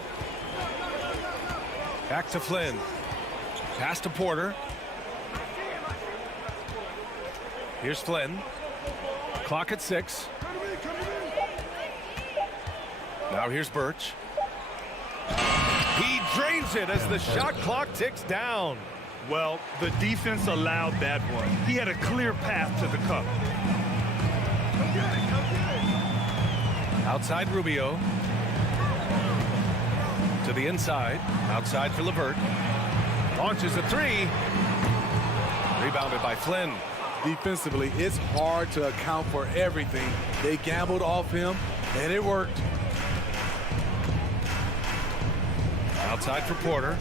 Back to Flynn. Pass to Porter. Here's Flynn. Clock at 6. Now here's Birch. He drains it as the shot clock ticks down. Well, the defense allowed that one. He had a clear path to the cup. Outside Rubio. To the inside. Outside for LeVert. Launches a 3. Rebounded by Flynn. Defensively, it's hard to account for everything. They gambled off him, and it worked. Outside for Porter.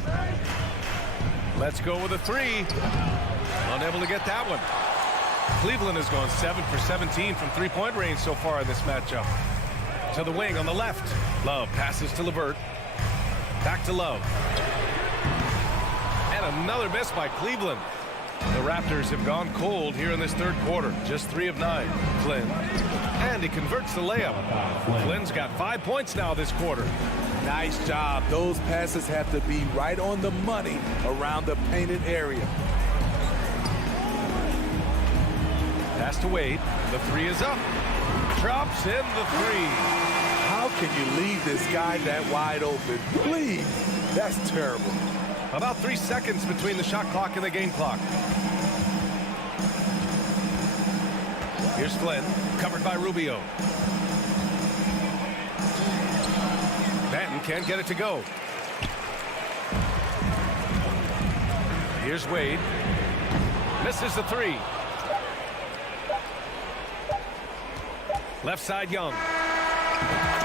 Let's go with a 3. Unable to get that one. Cleveland has gone 7 for 17 from three-point range so far in this matchup. To the wing on the left. Love passes to LeVert. Back to Love. And another miss by Cleveland. The Raptors have gone cold here in this third quarter. Just 3 of 9. Flynn. And he converts the layup. Flynn's got 5 points now this quarter. Nice job. Those passes have to be right on the money around the painted area. Pass to Wade. The 3 is up. Drops in the 3. How can you leave this guy that wide open? Please. That's terrible. About 3 seconds between the shot clock and the game clock. Here's Flynn, covered by Rubio. Banton can't get it to go. Here's Wade. Misses the 3. Left side Young.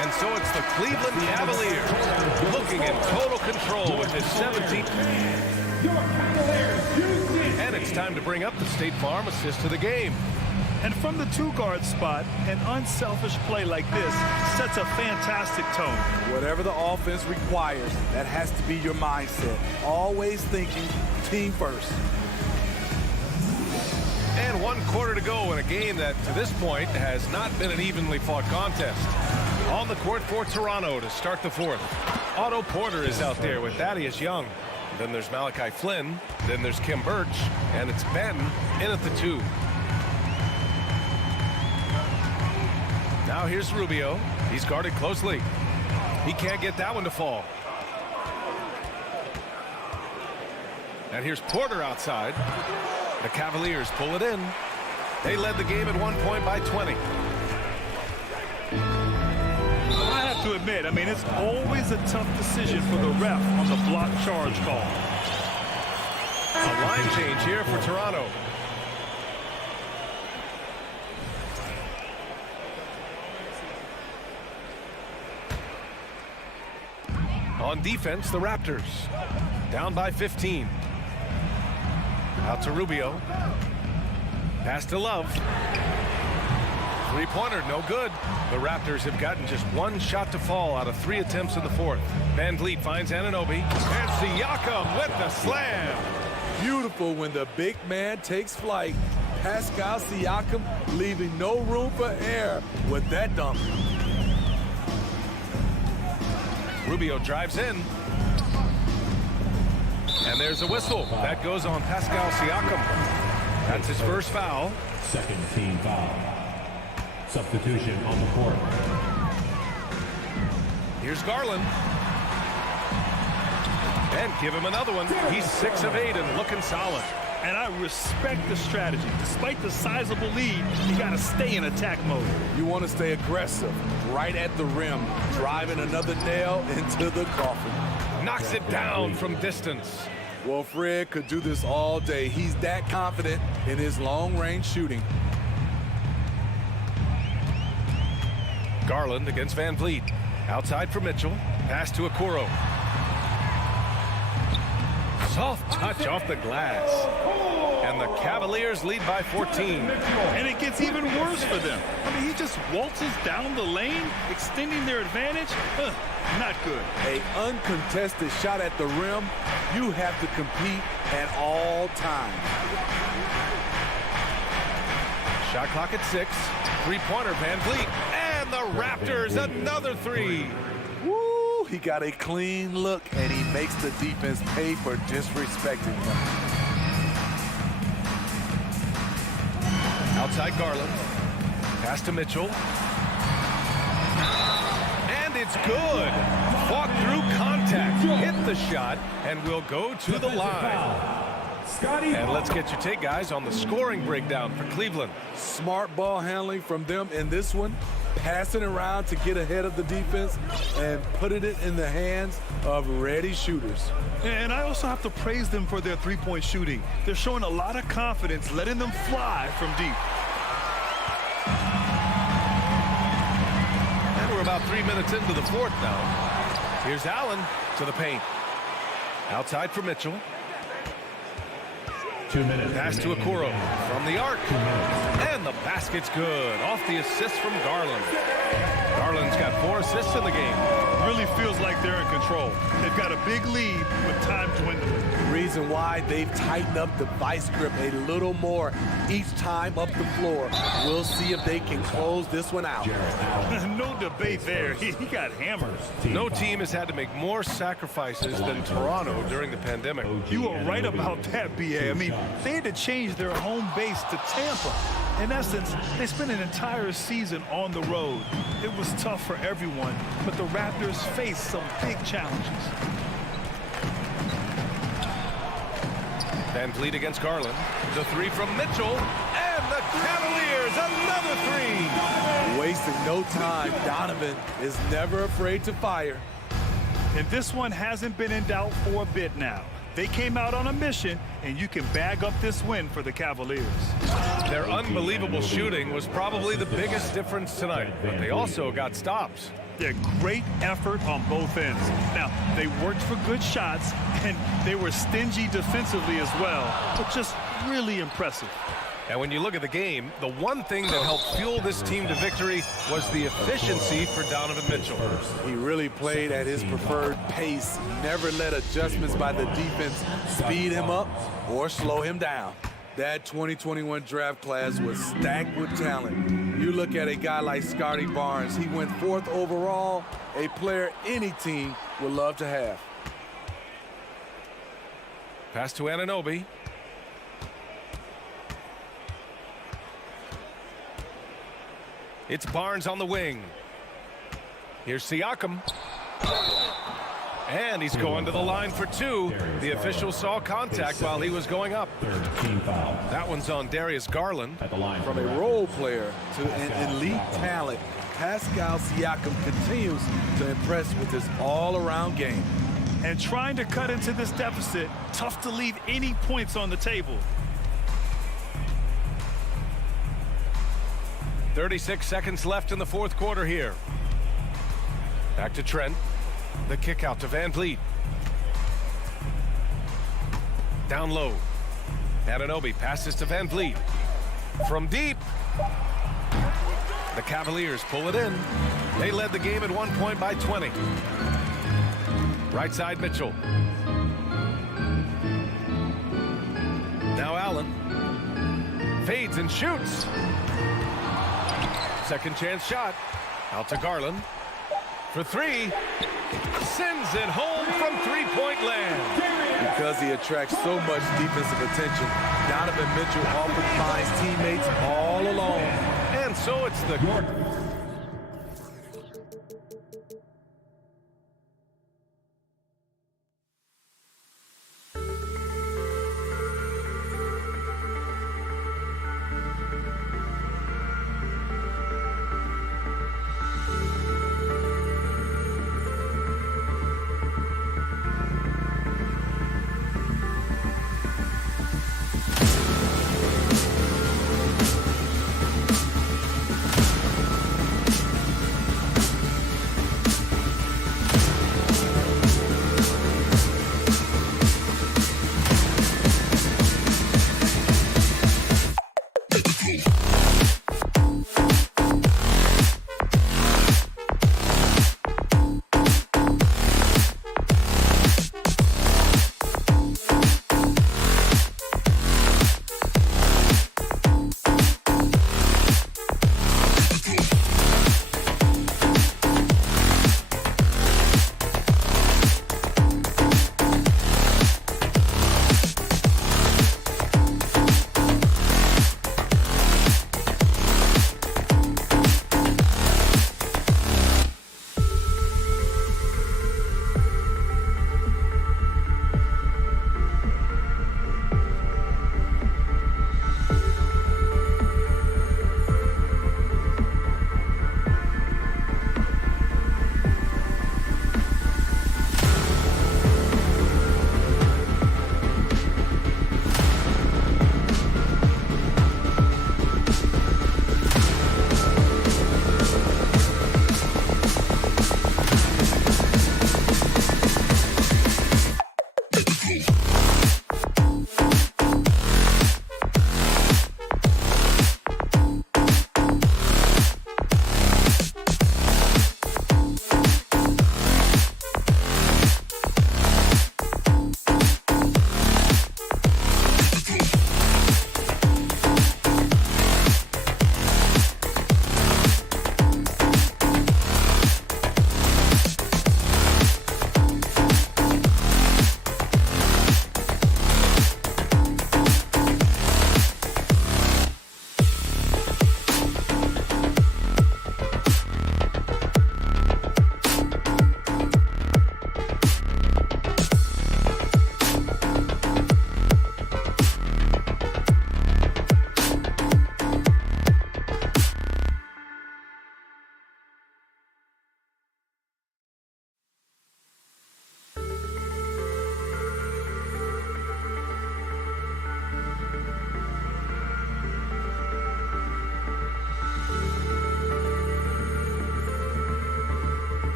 And so it's the Cleveland Cavaliers looking in total control with this 17th. And it's time to bring up the State Farm assist of the game. And from the 2-guard spot, an unselfish play like this sets a fantastic tone. Whatever the offense requires, that has to be your mindset. Always thinking team first. And 1 quarter to go in a game that, to this point, has not been an evenly fought contest. On the court for Toronto to start the fourth. Otto Porter is out there with Thaddeus Young. Then there's Malachi Flynn. Then there's Kim Birch. And it's Banton in at the 2. Now here's Rubio. He's guarded closely. He can't get that one to fall. And here's Porter outside. The Cavaliers pull it in. They led the game at 1 point by 20. I have to admit, it's always a tough decision for the ref on the block charge call. A line change here for Toronto. On defense, the Raptors down by 15. Out to Rubio. Pass to Love. 3-pointer, no good. The Raptors have gotten just 1 shot to fall out of 3 attempts in the fourth. Van Vliet finds Anunoby. And Siakam with the slam. Beautiful when the big man takes flight. Pascal Siakam leaving no room for error with that dunk. Rubio drives in. And there's a whistle. That goes on Pascal Siakam. That's his first foul. Second team foul. Substitution on the court. Here's Garland. And give him another one. He's 6 of 8 and looking solid. And I respect the strategy. Despite the sizable lead, you got to stay in attack mode. You want to stay aggressive, right at the rim, driving another nail into the coffin. Knocks it down from distance. Well, Fred could do this all day. He's that confident in his long-range shooting. Garland against Van Vliet. Outside for Mitchell. Pass to Okoro. Soft touch off the glass. And the Cavaliers lead by 14. And it gets even worse for them. I mean, he just waltzes down the lane, extending their advantage. Not good. An uncontested shot at the rim, you have to compete at all times. Shot clock at 6. Three-pointer, Van Vliet. And the Raptors, another three. Woo, he got a clean look, and he makes the defense pay for disrespecting him. Outside Garland. Pass to Mitchell. And it's good. Fought through contact. Hit the shot and will go to the line. And let's get your take, guys, on the scoring breakdown for Cleveland. Smart ball handling from them in this one. Passing around to get ahead of the defense and putting it in the hands of ready shooters. And I also have to praise them for their three-point shooting. They're showing a lot of confidence, letting them fly from deep. And we're about 3 minutes into the fourth now. Here's Allen to the paint. Outside for Mitchell. 2 minutes. Pass to Okoro from the arc. And the basket's good. Off the assist from Garland. Garland's got 4 assists in the game. Really feels like they're in control. They've got a big lead with time dwindling. Reason why they've tightened up the vice grip a little more each time up the floor. We'll see if they can close this one out. No debate there. He got hammered. No team has had to make more sacrifices than Toronto during the pandemic. You are right about that, B.A. I mean, they had to change their home base to Tampa. In essence, they spent an entire season on the road. It was tough for everyone, but the Raptors faced some big challenges. Van Vliet against Garland. The three from Mitchell. And the Cavaliers, another three. Wasting no time. Donovan is never afraid to fire. And this one hasn't been in doubt for a bit now. They came out on a mission, and you can bag up this win for the Cavaliers. Their unbelievable shooting was probably the biggest difference tonight, but they also got stops. Yeah, great effort on both ends. Now, they worked for good shots, and they were stingy defensively as well, but just really impressive. And when you look at the game, the one thing that helped fuel this team to victory was the efficiency for Donovan Mitchell. He really played at his preferred pace, never let adjustments by the defense speed him up or slow him down. That 2021 draft class was stacked with talent. You look at a guy like Scotty Barnes, he went 4th overall, a player any team would love to have. Pass to Anunoby. It's Barnes on the wing. Here's Siakam. And he's going to the line for 2. The official saw contact while he was going up. That one's on Darius Garland. From a role player to an elite talent, Pascal Siakam continues to impress with his all-around game. And trying to cut into this deficit, tough to leave any points on the table. 36 seconds left in the fourth quarter here. Back to Trent. The kick out to Van Vliet. Down low. Anunoby passes to Van Vliet. From deep. The Cavaliers pull it in. They led the game at 1 point by 20. Right side Mitchell. Now Allen. Fades and shoots. Second chance shot. Out to Garland. For 3. Sends it home from three-point land. Because he attracts so much defensive attention, Donovan Mitchell often finds teammates all alone. And so it's the...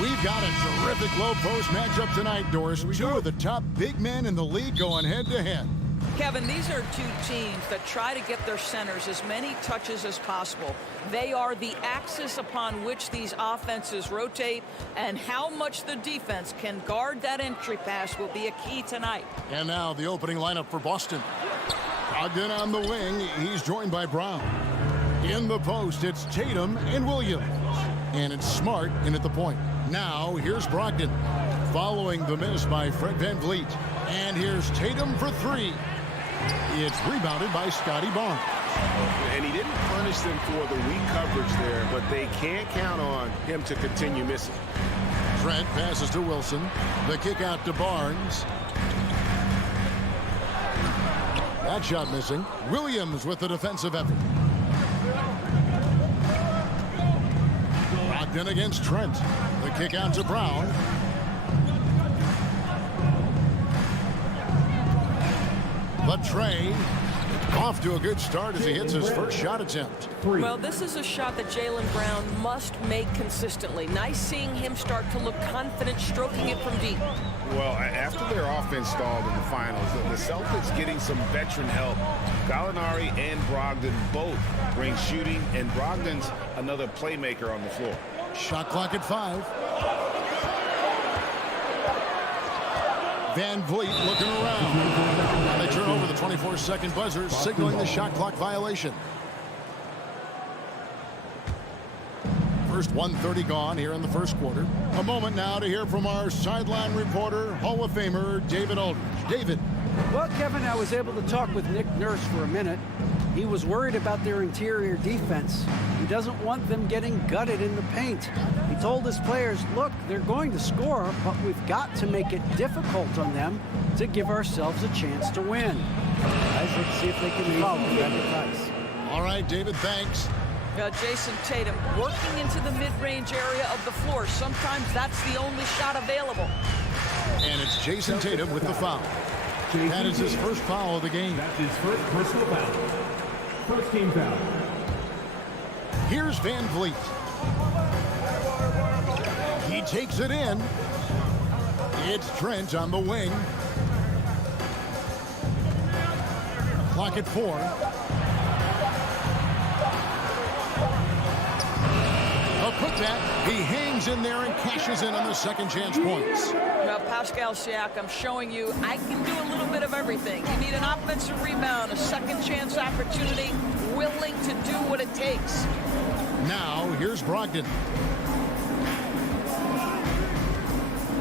We've got a terrific low post matchup tonight, Doris. Two of the top big men in the league going head-to-head. Kevin, these are two teams that try to get their centers as many touches as possible. They are the axis upon which these offenses rotate, and how much the defense can guard that entry pass will be a key tonight. And now the opening lineup for Boston. Ogden on the wing. He's joined by Brown. In the post, it's Tatum and Williams. And it's Smart in at the point. Now, here's Brogdon. Following the miss by Fred VanVleet. And here's Tatum for three. It's rebounded by Scotty Barnes. And he didn't punish them for the weak coverage there, but they can't count on him to continue missing. Trent passes to Wilson. The kick out to Barnes. That shot missing. Williams with the defensive effort. Brogdon against Trent. The kick out to Brown. But Trey off to a good start as he hits his first shot attempt. Well, this is a shot that Jaylen Brown must make consistently. Nice seeing him start to look confident, stroking it from deep. Well, after their offense stalled in the finals, the Celtics getting some veteran help. Gallinari and Brogdon both bring shooting, and Brogdon's another playmaker on the floor. Shot clock at 5. VanVleet looking around. And they turn over the 24-second buzzer, signaling the shot clock violation. First 1:30 gone here in the first quarter. A moment now to hear from our sideline reporter, Hall of Famer David Aldridge. David. Well, Kevin, I was able to talk with Nick Nurse for a minute. He was worried about their interior defense. He doesn't want them getting gutted in the paint. He told his players, look, they're going to score, but we've got to make it difficult on them to give ourselves a chance to win. Guys, let's see if they can follow that advice. All right, David, thanks. Jason Tatum working into the mid-range area of the floor. Sometimes that's the only shot available. And it's Jason Tatum with the foul. That is his first foul of the game. That's his first personal foul. First team foul. Here's VanVleet. He takes it in. It's Trent on the wing. Clock at 4. A putback. He hangs in there and cashes in on the second chance points. Well, Pascal Siakam showing you I can do a little bit of everything. You need an offensive rebound, a second chance opportunity, willing to do what it takes. Now, here's Brogdon.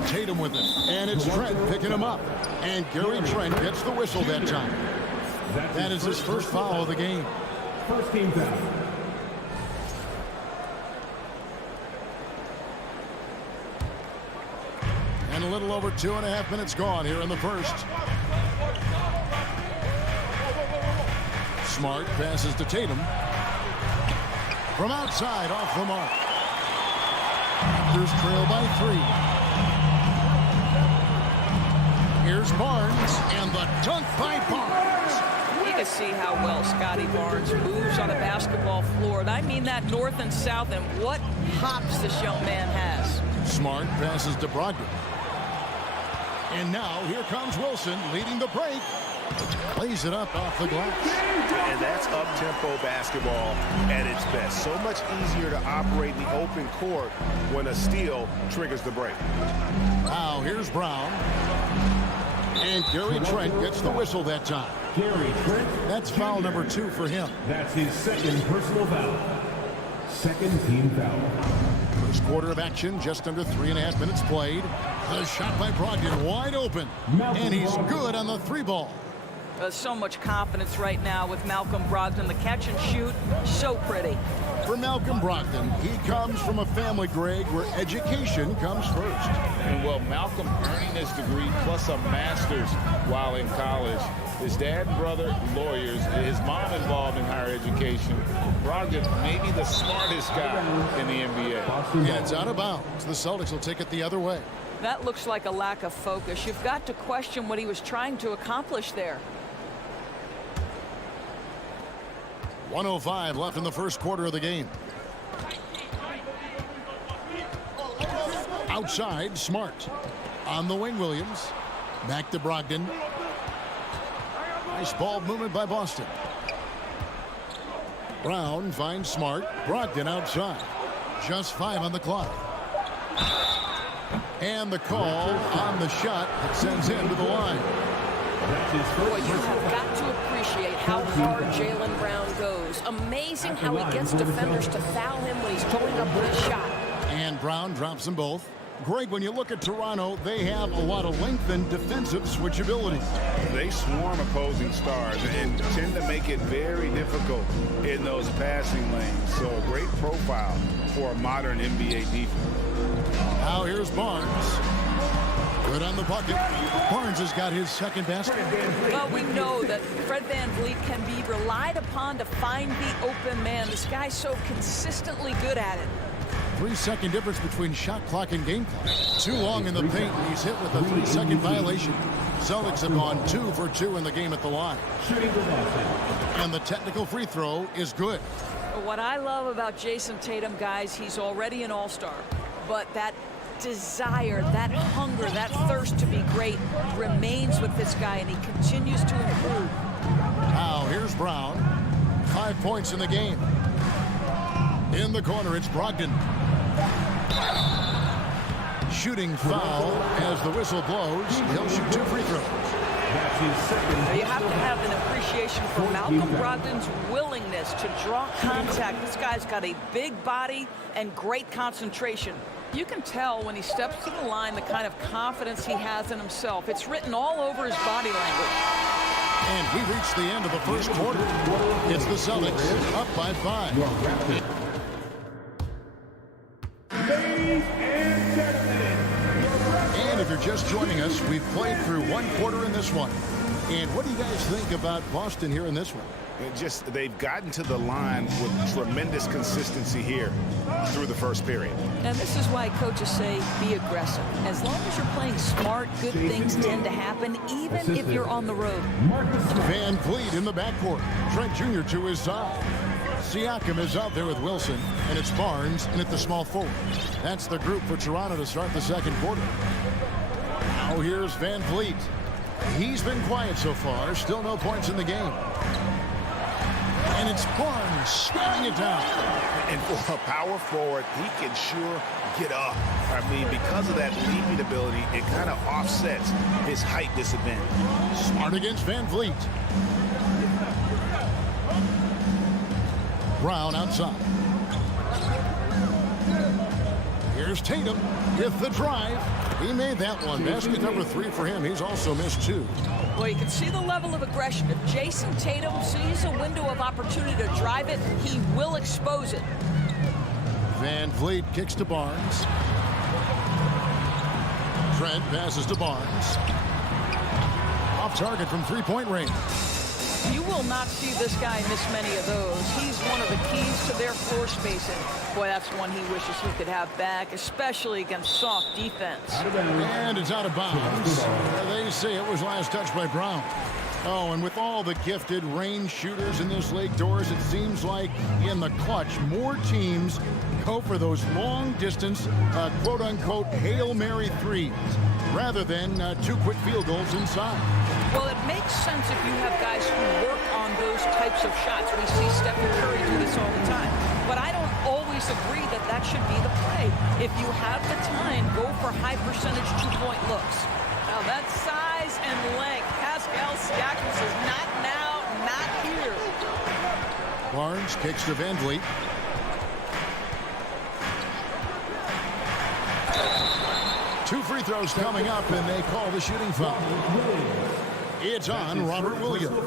Tatum with it. And it's Trent picking him up. And Gary Trent gets the whistle that time. That is his first foul of the game. First team foul. And a little over 2.5 minutes gone here in the first. Smart passes to Tatum. From outside, off the mark. Raptors trail by 3. Here's Barnes, and the dunk by Barnes. You can see how well Scotty Barnes moves on a basketball floor. And I mean that north and south, and what hops this young man has. Smart passes to Brogdon. And now here comes Wilson leading the break. Plays it up off the glass. And that's up-tempo basketball at its best. So much easier to operate in the open court when a steal triggers the break. Now here's Brown. And Gary Trent gets the whistle that time. Gary Trent. That's foul number 2 for him. That's his second personal foul. Second team foul. First quarter of action, just under 3.5 minutes played. The shot by Brogdon wide open. And he's good on the 3 ball. So much confidence right now with Malcolm Brogdon. The catch and shoot, so pretty. For Malcolm Brogdon, he comes from a family, Greg, where education comes first. And well, Malcolm earning his degree plus a master's while in college. His dad and brother, lawyers. His mom involved in higher education. Brogdon, maybe the smartest guy in the NBA. And it's out of bounds. The Celtics will take it the other way. That looks like a lack of focus. You've got to question what he was trying to accomplish there. 1:05 left in the first quarter of the game. Outside, Smart. On the wing, Williams. Back to Brogdon. Nice ball movement by Boston. Brown finds Smart. Brogdon outside. Just 5 on the clock. And the call on the shot that sends him to the line. Boy, you have got to appreciate how hard Jaylen Brown goes. Amazing how he gets defenders to foul him when he's going up with a shot. And Brown drops them both. Greg, when you look at Toronto, they have a lot of length and defensive switchability. They swarm opposing stars and tend to make it very difficult in those passing lanes. So a great profile for a modern NBA defense. Now here's Barnes. Good on the bucket. Barnes has got his second basket. Well, we know that Fred VanVleet can be relied upon to find the open man. This guy's so consistently good at it. 3-second difference between shot clock and game clock. Too long in the paint. He's hit with a 3-second violation. Celtics have gone 2 for 2 in the game at the line. And the technical free throw is good. What I love about Jason Tatum, guys, he's already an all-star. But that desire, that hunger, that thirst to be great remains with this guy, and he continues to improve. Now here's Brown. 5 points in the game. In the corner, it's Brogdon. Shooting foul as the whistle blows. He'll shoot 2 free throws. You have to have an appreciation for Malcolm Brogdon's willingness to draw contact. This guy's got a big body and great concentration. You can tell when he steps to the line the kind of confidence he has in himself. It's written all over his body language. And we reached the end of the first quarter. It's the Celtics up by 5. And if you're just joining us, we've played through 1 quarter in this one. And what do you guys think about Boston here in this one? They've gotten to the line with tremendous consistency here through the first period. And this is why coaches say be aggressive. As long as you're playing smart, good things tend to happen, even if you're on the road. VanVleet in the backcourt. Trent Jr. to his side. Siakam is out there with Wilson, and it's Barnes in at the small forward. That's the group for Toronto to start the second quarter. Now here's VanVleet. He's been quiet so far. Still no points in the game. And it's Barnes squaring it down. And for a power forward, he can sure get up. I mean, because of that leaping ability, it kind of offsets his height disadvantage. Smart against VanVleet. Brown outside. Here's Tatum with the drive. He made that one. Basket number 3 for him. He's also missed 2. Well, you can see the level of aggression. If Jason Tatum sees a window of opportunity to drive it, he will expose it. VanVleet kicks to Barnes. Trent passes to Barnes. Off target from 3-point range. You will not see this guy miss many of those. He's one of the keys to their floor spacing. Boy, that's one he wishes he could have back, especially against soft defense. And it's out of bounds. They say it was last touched by Brown. Oh, and with all the gifted range shooters in this league, Doors, it seems like in the clutch, more teams go for those long-distance, quote-unquote, Hail Mary threes, rather than 2 quick field goals inside. Well, it makes sense if you have guys who work on those types of shots. We see Stephen Curry do this all the time. But I don't always agree that that should be the play. If you have the time, go for high-percentage 2-point looks. Now, that size and length, Pascal Siakam says, not now, not here. Barnes kicks to VanVleet. Two free throws coming up, and they call the shooting foul. It's on Robert Williams.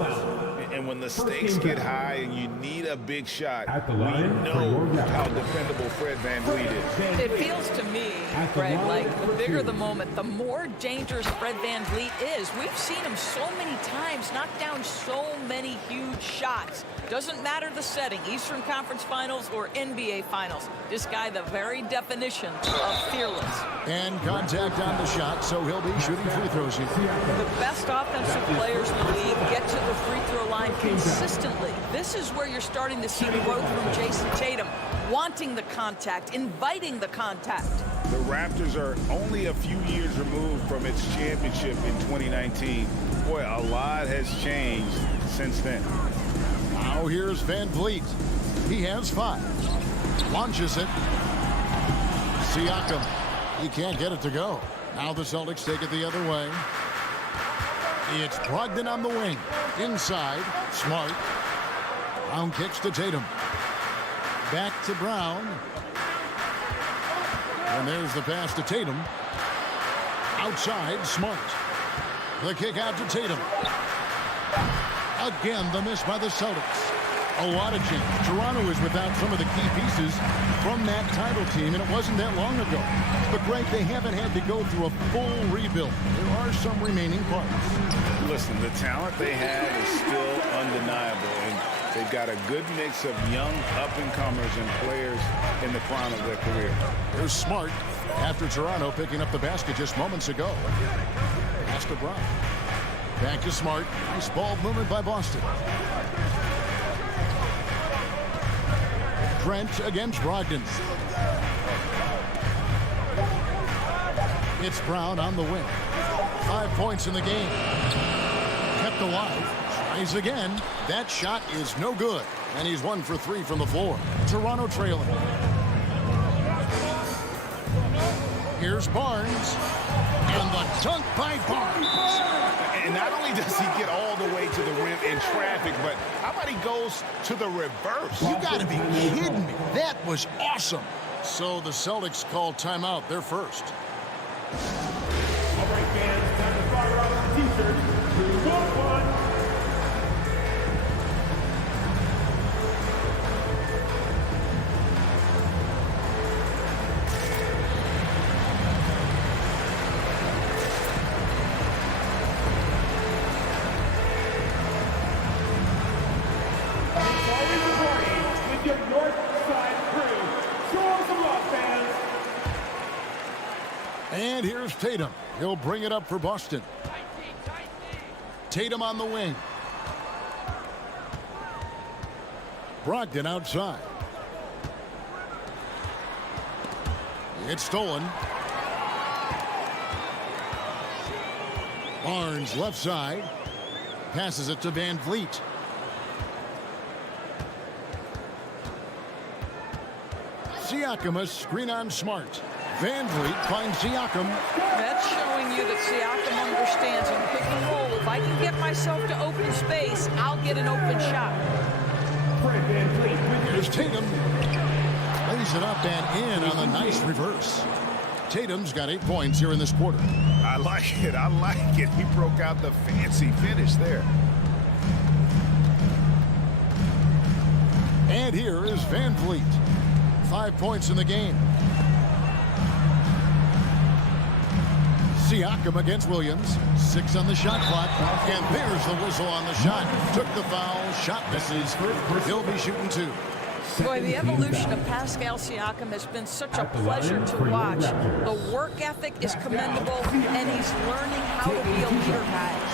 And when the stakes get high and you need a big shot, we know how dependable Fred VanVleet is. It feels to me, Greg, like the bigger the moment, the more dangerous Fred VanVleet is. We've seen him so many times knock down so many huge shots. Doesn't matter the setting, Eastern Conference Finals or NBA Finals. This guy, the very definition of fearless. And contact on the shot, so he'll be shooting free throws here. The best offensive players in the league get to the free throw line consistently. This is where you're starting to see growth from Jason Tatum, wanting the contact, inviting the contact. The Raptors are only a few years removed from its championship in 2019. Boy, a lot has changed since then. Now here's Van Vliet. He has 5. Launches it. Siakam. He can't get it to go. Now the Celtics take it the other way. It's Brogdon on the wing. Inside. Smart. Brown kicks to Tatum. Back to Brown. And there's the pass to Tatum. Outside, Smart. The kick out to Tatum. Again, the miss by the Celtics. A lot of change. Toronto is without some of the key pieces from that title team, and it wasn't that long ago. But, Greg, they haven't had to go through a full rebuild. There are some remaining parts. Listen, the talent they have is still undeniable, and they've got a good mix of young up-and-comers and players in the prime of their career. There's Smart after Toronto picking up the basket just moments ago. Pass to Brown. Back to Smart. Nice ball movement by Boston. Trent against Brogdon. It's Brown on the wing. 5 points in the game. Kept alive. Tries again. That shot is no good. And he's 1 for 3 from the floor. Toronto trailing. Here's Barnes. And the dunk by Barnes. And not only does he get all the way to the rim in traffic, but how about he goes to the reverse? You got to be kidding me. That was awesome. So the Celtics call timeout. They're first. All right, fans, time to fire off the t-shirt. 3-1-1. And here's Tatum. He'll bring it up for Boston. Tatum on the wing. Brogdon outside. It's stolen. Barnes left side. Passes it to Van Vliet. Siakam, a screen on Smart. Van Vliet finds Siakam. That's showing you that Siakam understands in pick and roll. If I can get myself to open space, I'll get an open shot. Here's Tatum. Lays it up and in on the nice reverse. Tatum's got 8 points here in this quarter. I like it. I like it. He broke out the fancy finish there. And here is Van Vliet. 5 points in the game. Siakam against Williams. 6 on the shot clock. And there's the whistle on the shot. Took the foul. Shot misses. He'll be shooting 2. Boy, the evolution of Pascal Siakam has been such a pleasure to watch. The work ethic is commendable, and he's learning how to be a leader, guys.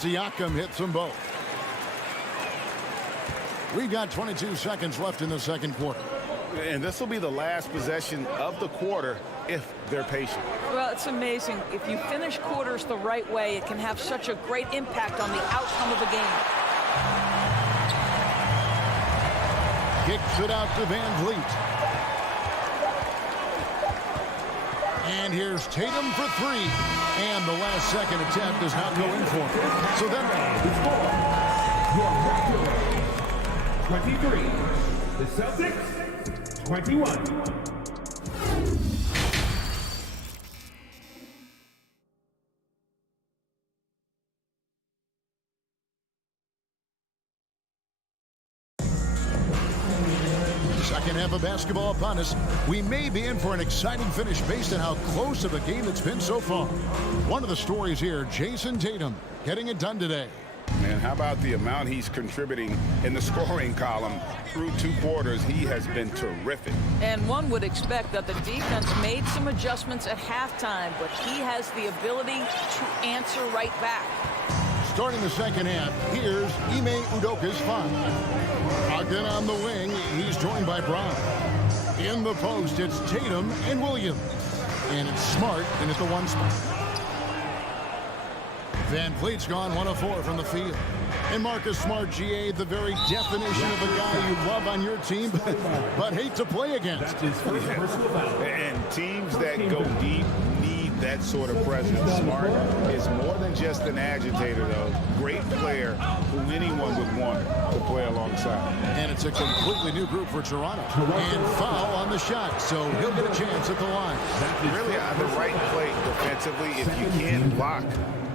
Siakam hits them both. We've got 22 seconds left in the second quarter. And this will be the last possession of the quarter if they're patient. Well, it's amazing. If you finish quarters the right way, it can have such a great impact on the outcome of the game. Kicks it out to Van Vliet. And here's Tatum for 3. And the last second attempt does not go in for him. So then 23. The Celtics, 21. Second half of basketball upon us. We may be in for an exciting finish based on how close of a game it's been so far. One of the stories here, Jason Tatum getting it done today. Man, how about the amount he's contributing in the scoring column through 2 quarters? He has been terrific. And one would expect that the defense made some adjustments at halftime, but he has the ability to answer right back. Starting the second half, here's Ime Udoka's 5. Brogdon on the wing. He's joined by Brown. In the post, it's Tatum and Williams. And it's Smart in at the 1 spot. Van Vliet's gone 1 of 4 from the field. And Marcus Smart, GA, the very definition of a guy you love on your team, but hate to play against. And teams that go deep need that sort of presence. Smart is more than just an agitator, though. Great player who anyone would want to play alongside. And it's a completely new group for Toronto. And foul on the shot, so he'll get a chance at the line. Really on the right play defensively. If you can't block,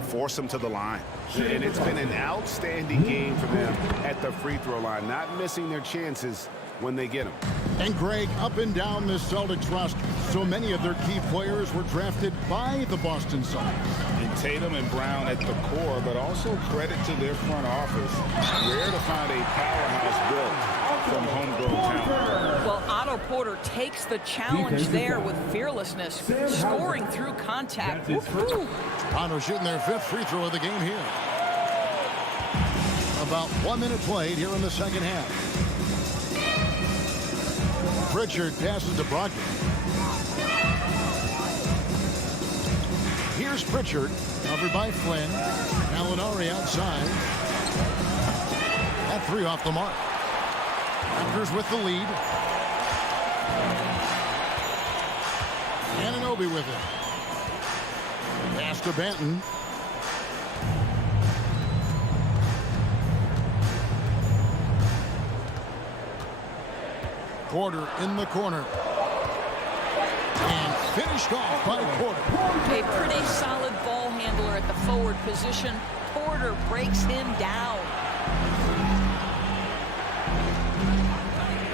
force them to the line. And it's been an outstanding game for them at the free throw line, not missing their chances when they get them. And Greg, up and down the Celtics roster, so many of their key players were drafted by the Boston Celtics. And Tatum and Brown at the core, but also credit to their front office. Rare to find a powerhouse built from homegrown talent. Well, Otto Porter takes the challenge there with fearlessness, scoring through contact. Toronto shooting their 5th free throw of the game here. About 1 minute played here in the second half. Pritchard passes to Brogdon. Here's Pritchard, covered by Flynn. Gallinari outside. That 3 off the mark. Raptors with the lead. Anunoby with it. Pass to Banton. Porter in the corner. And finished off by Porter. A pretty solid ball handler at the forward position. Porter breaks him down.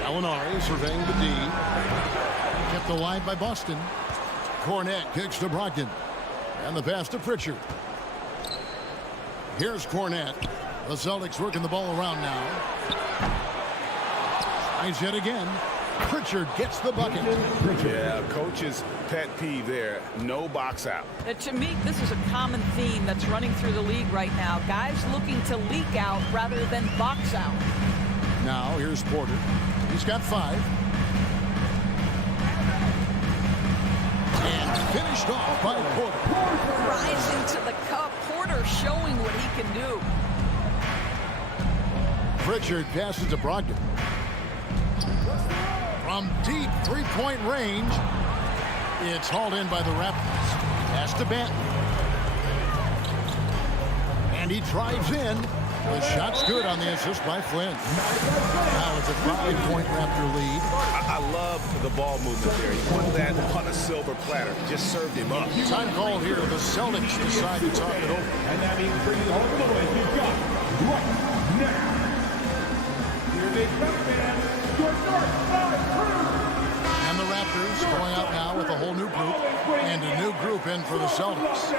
Gallinari surveying the D. Kept alive by Boston. Cornette kicks to Brogdon. And the pass to Pritchard. Here's Cornette. The Celtics working the ball around now. Tries yet again. Pritchard gets the bucket. Yeah, coach's pet peeve there. No box out. To me, this is a common theme that's running through the league right now. Guys looking to leak out rather than box out. Now, here's Porter. He's got 5. And finished off by Porter. Rising to the cup. Porter showing what he can do. Pritchard passes to Brogdon. From deep 3-point range, it's hauled in by the Raptors. Pass to Banton. And he drives in. The shot's good on the assist by Flynn. Now it's a 5-point Raptor lead. I love the ball movement there. He put that on a silver platter. Just served him up. Time call here. The Celtics decide to talk it over. And that means bringing it home to the way you've got right now. Here they come, fans. Your North Side Crew. And the Raptors going out now with a whole new group. And a new group in for the Celtics.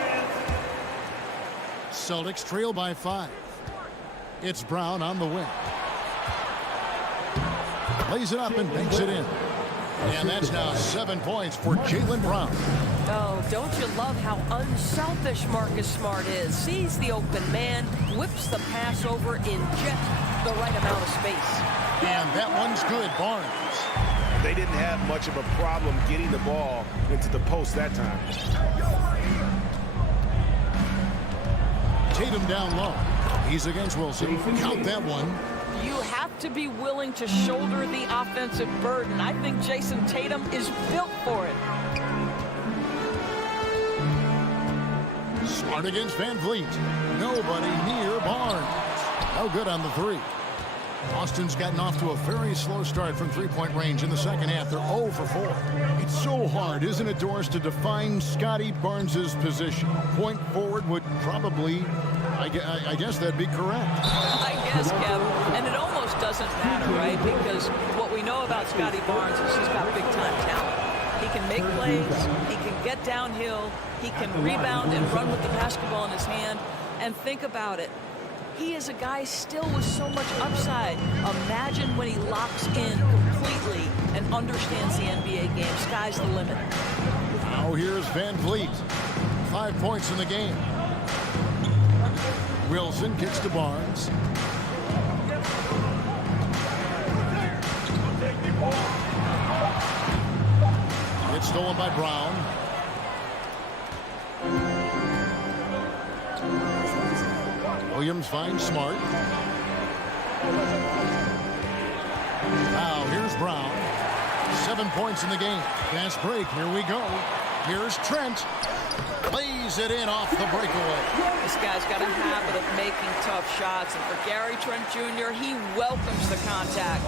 Celtics trail by 5. It's Brown on the wing. Lays it up and banks it in. And that's now 7 points for Jaylen Brown. Oh, don't you love how unselfish Marcus Smart is? Sees the open man, whips the pass over in just the right amount of space. And that one's good, Barnes. They didn't have much of a problem getting the ball into the post that time. Tatum down low. He's against Wilson. Count that one. You have to be willing to shoulder the offensive burden. I think Jason Tatum is built for it. Smart against Van Vliet. Nobody near Barnes. No good on the 3. Boston's gotten off to a very slow start from 3-point range in the second half. They're 0 for 4. It's so hard, isn't it, Doris, to define Scotty Barnes' position? Point forward would probably, I guess that'd be correct. I guess, Kevin. And it almost doesn't matter, right? Because what we know about Scotty Barnes is he's got big-time talent. He can make plays. He can get downhill. He can rebound and run with the basketball in his hand. And think about it. He is a guy still with so much upside. Imagine when he locks in completely and understands the NBA game. Sky's the limit. Now here's Van Vliet. 5 points in the game. Wilson kicks to Barnes. It's stolen by Brown. Williams finds Smart. Now here's Brown. 7 points in the game. Fast break. Here we go. Here's Trent. Lays it in off the breakaway. This guy's got a habit of making tough shots, and for Gary Trent Jr., he welcomes the contact.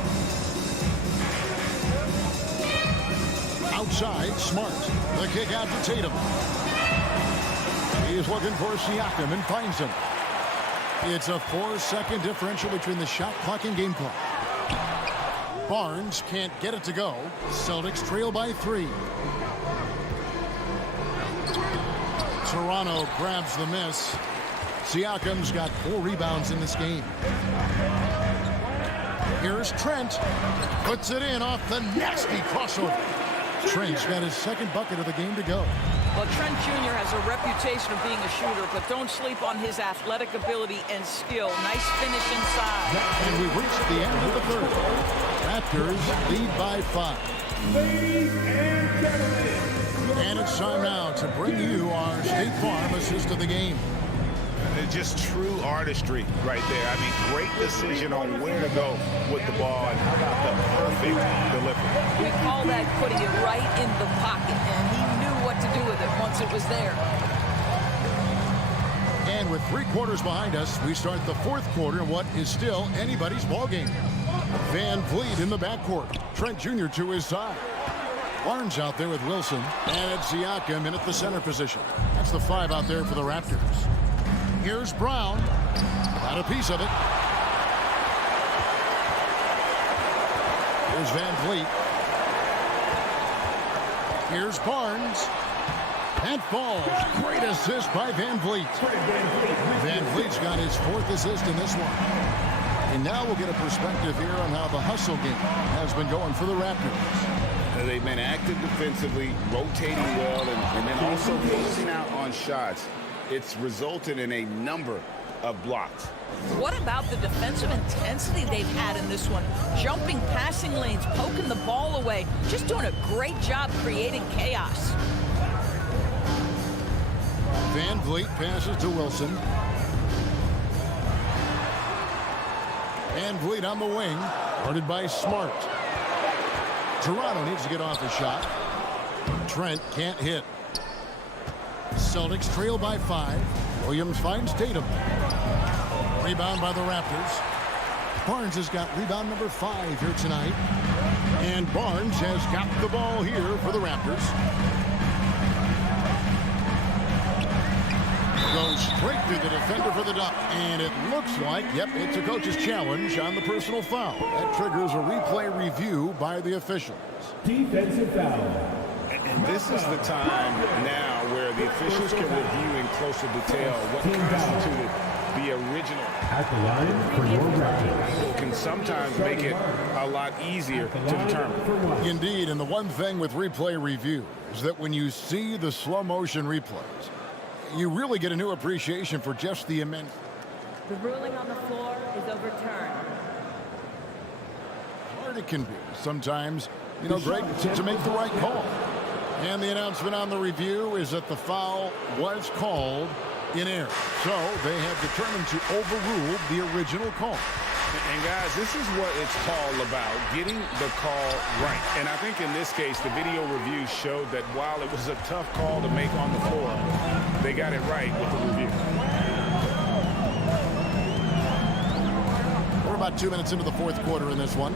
Outside, Smart. The kick out to Tatum. He's looking for Siakam and finds him. It's a 4-second differential between the shot clock and game clock. Barnes can't get it to go. Celtics trail by 3. Toronto grabs the miss. Siakam's got 4 rebounds in this game. Here's Trent. Puts it in off the nasty crossover. Trent's got his second bucket of the game to go. Well, Trent Jr. has a reputation of being a shooter, but don't sleep on his athletic ability and skill. Nice finish inside. And we've reached the end of the third. Raptors lead by 5. Ladies and gentlemen. And it's time now to bring you our State Farm assist of the game. It's just true artistry right there. I mean, great decision on where to go with the ball, and how about the perfect delivery. We call that putting it right in the pocket, and he knew what to do with it once it was there. And with 3 quarters behind us, we start the 4th quarter in what is still anybody's ball game. Van Vliet in the backcourt. Trent Jr. to his side. Barnes out there with Wilson, and it's Siakam in at the center position. That's the 5 out there for the Raptors. Here's Brown. Got a piece of it. Here's Van Vliet. Here's Barnes. And falls. Great assist by Van Vliet. Van Vliet's got his 4th assist in this one. And now we'll get a perspective here on how the hustle game has been going for the Raptors. They've been active defensively, rotating well, and then also closing out on shots. It's resulted in a number of blocks. What about the defensive intensity they've had in this one? Jumping passing lanes, poking the ball away, just doing a great job creating chaos. Van Vliet passes to Wilson. Van Vliet on the wing, guarded by Smart. Toronto needs to get off the shot. Trent can't hit. Celtics trail by 5. Williams finds Tatum. Rebound by the Raptors. Barnes has got rebound number 5 here tonight. And Barnes has got the ball here for the Raptors. Goes straight through the defender for the dunk. And it looks like, yep, it's a coach's challenge on the personal foul. That triggers a replay review by the officials. Defensive foul. And this is the time now where the officials can review in closer detail what constituted the original. At the line for your Raptors. It can sometimes make it a lot easier to determine. Indeed, and the one thing with replay review is that when you see the slow motion replays, you really get a new appreciation for just the immense. The ruling on the floor is overturned. Hard it can be sometimes, great to make the right call. And the announcement on the review is that the foul was called in error. So they have determined to overrule the original call. And guys, this is what it's all about, getting the call right. And I think in this case, the video review showed that while it was a tough call to make on the floor, they got it right with the review. We're about 2 minutes into the 4th quarter in this one.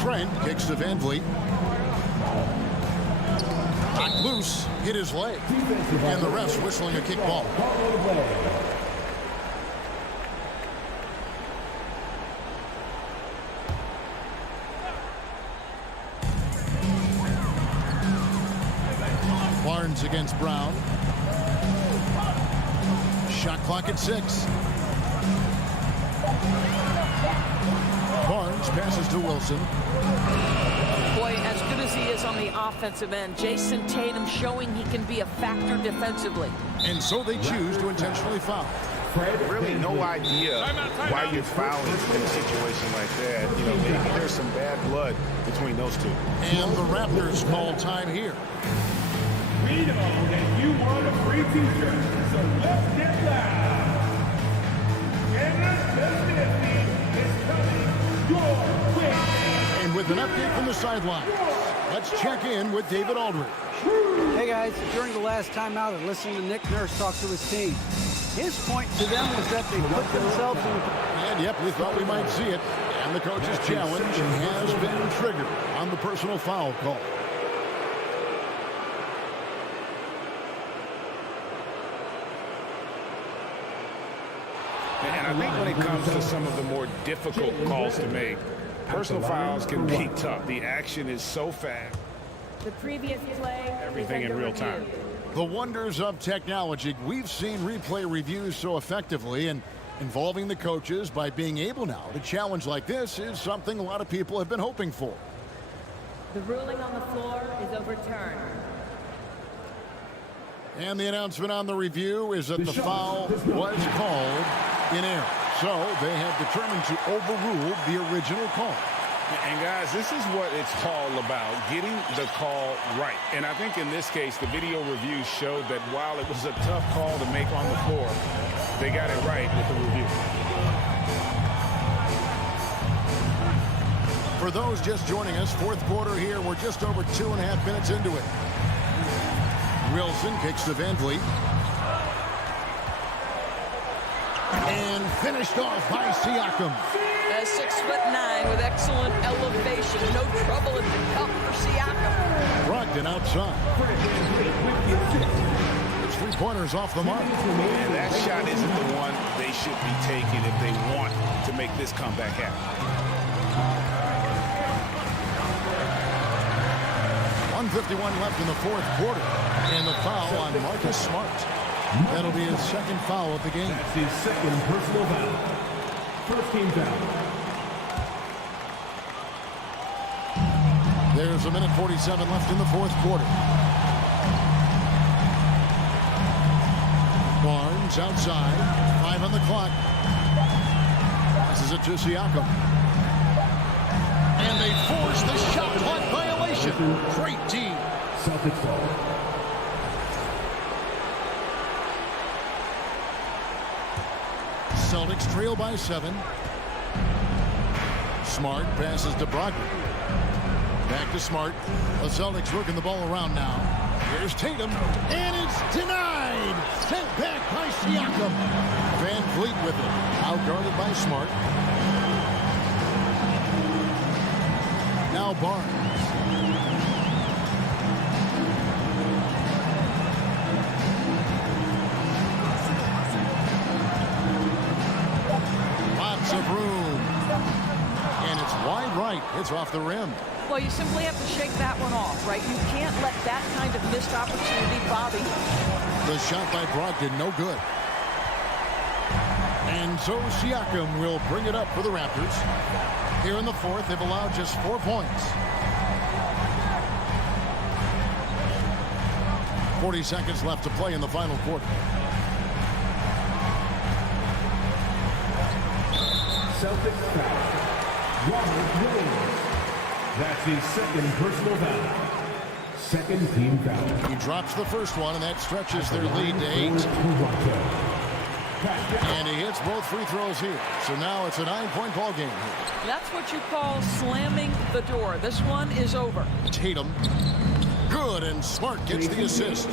Trent kicks to Van Vliet. Knocked loose, hit his leg. And the refs whistling a kick ball. Barnes against Brown. Shot clock at 6. Barnes passes to Wilson. Boy, as good as he is on the offensive end, Jason Tatum showing he can be a factor defensively. And so they choose to intentionally foul. really no idea why you're fouling in a situation like that. You know, maybe there's some bad blood between those two. And the Raptors call time here. We know that you want a free t-shirt, so let's get loud. And the 50 is coming your way. And with an update from the sidelines, let's check in with David Aldridge. Hey guys, during the last timeout, I listened to Nick Nurse talk to his team. His point to them was that they put themselves in the... And yep, we thought we might see it. And the coach's challenge has been triggered on the personal foul call. And I think when it comes to some of the more difficult calls to make, personal fouls can be tough. The action is so fast. The previous play. Everything in real time. The wonders of technology. We've seen replay reviews so effectively, and involving the coaches by being able now to challenge like this is something a lot of people have been hoping for. The ruling on the floor is overturned. And the announcement on the review is that the foul was called in error. So they have determined to overrule the original call. And guys, this is what it's all about, getting the call right. And I think in this case, the video review showed that while it was a tough call to make on the floor, they got it right with the review. For those just joining us, fourth quarter here, we're just over 2.5 minutes into it. Wilson kicks to Van Vliet. And finished off by Siakam. 6'9" with excellent elevation. No trouble at the cup for Siakam. Brogdon outside. It's 3-pointers off the mark. And that shot isn't the one they should be taking if they want to make this comeback happen. 1:51 left in the fourth quarter. And the foul on Marcus Smart. That'll be his second foul of the game. That's his second personal foul. First team foul. There's 1:47 left in the fourth quarter. Barnes outside. 5 on the clock. Passes it to Siakam. And they force the shot clock violation. Great D. Celtics ball. Celtics trail by 7. Smart passes to Brogdon. Back to Smart. The Celtics working the ball around now. Here's Tatum, and it's denied. Sent back by Siakam. Van Vliet with it. Out guarded by Smart. Now Barnes. Lots of room. And it's wide right. It's off the rim. Well, you simply have to shake that one off, right? You can't let that kind of missed opportunity bother you. The shot by Brogdon, no good. And so Siakam will bring it up for the Raptors. Here in the fourth, they've allowed just 4 points. 40 seconds left to play in the final quarter. Celtics foul. Robert Williams. That's his second personal foul. Second team foul. He drops the first one, and that stretches their lead to 8. And he hits both free throws here. So now it's a 9-point ball game here. That's what you call slamming the door. This one is over. Tatum. Good, and Smart gets the assist.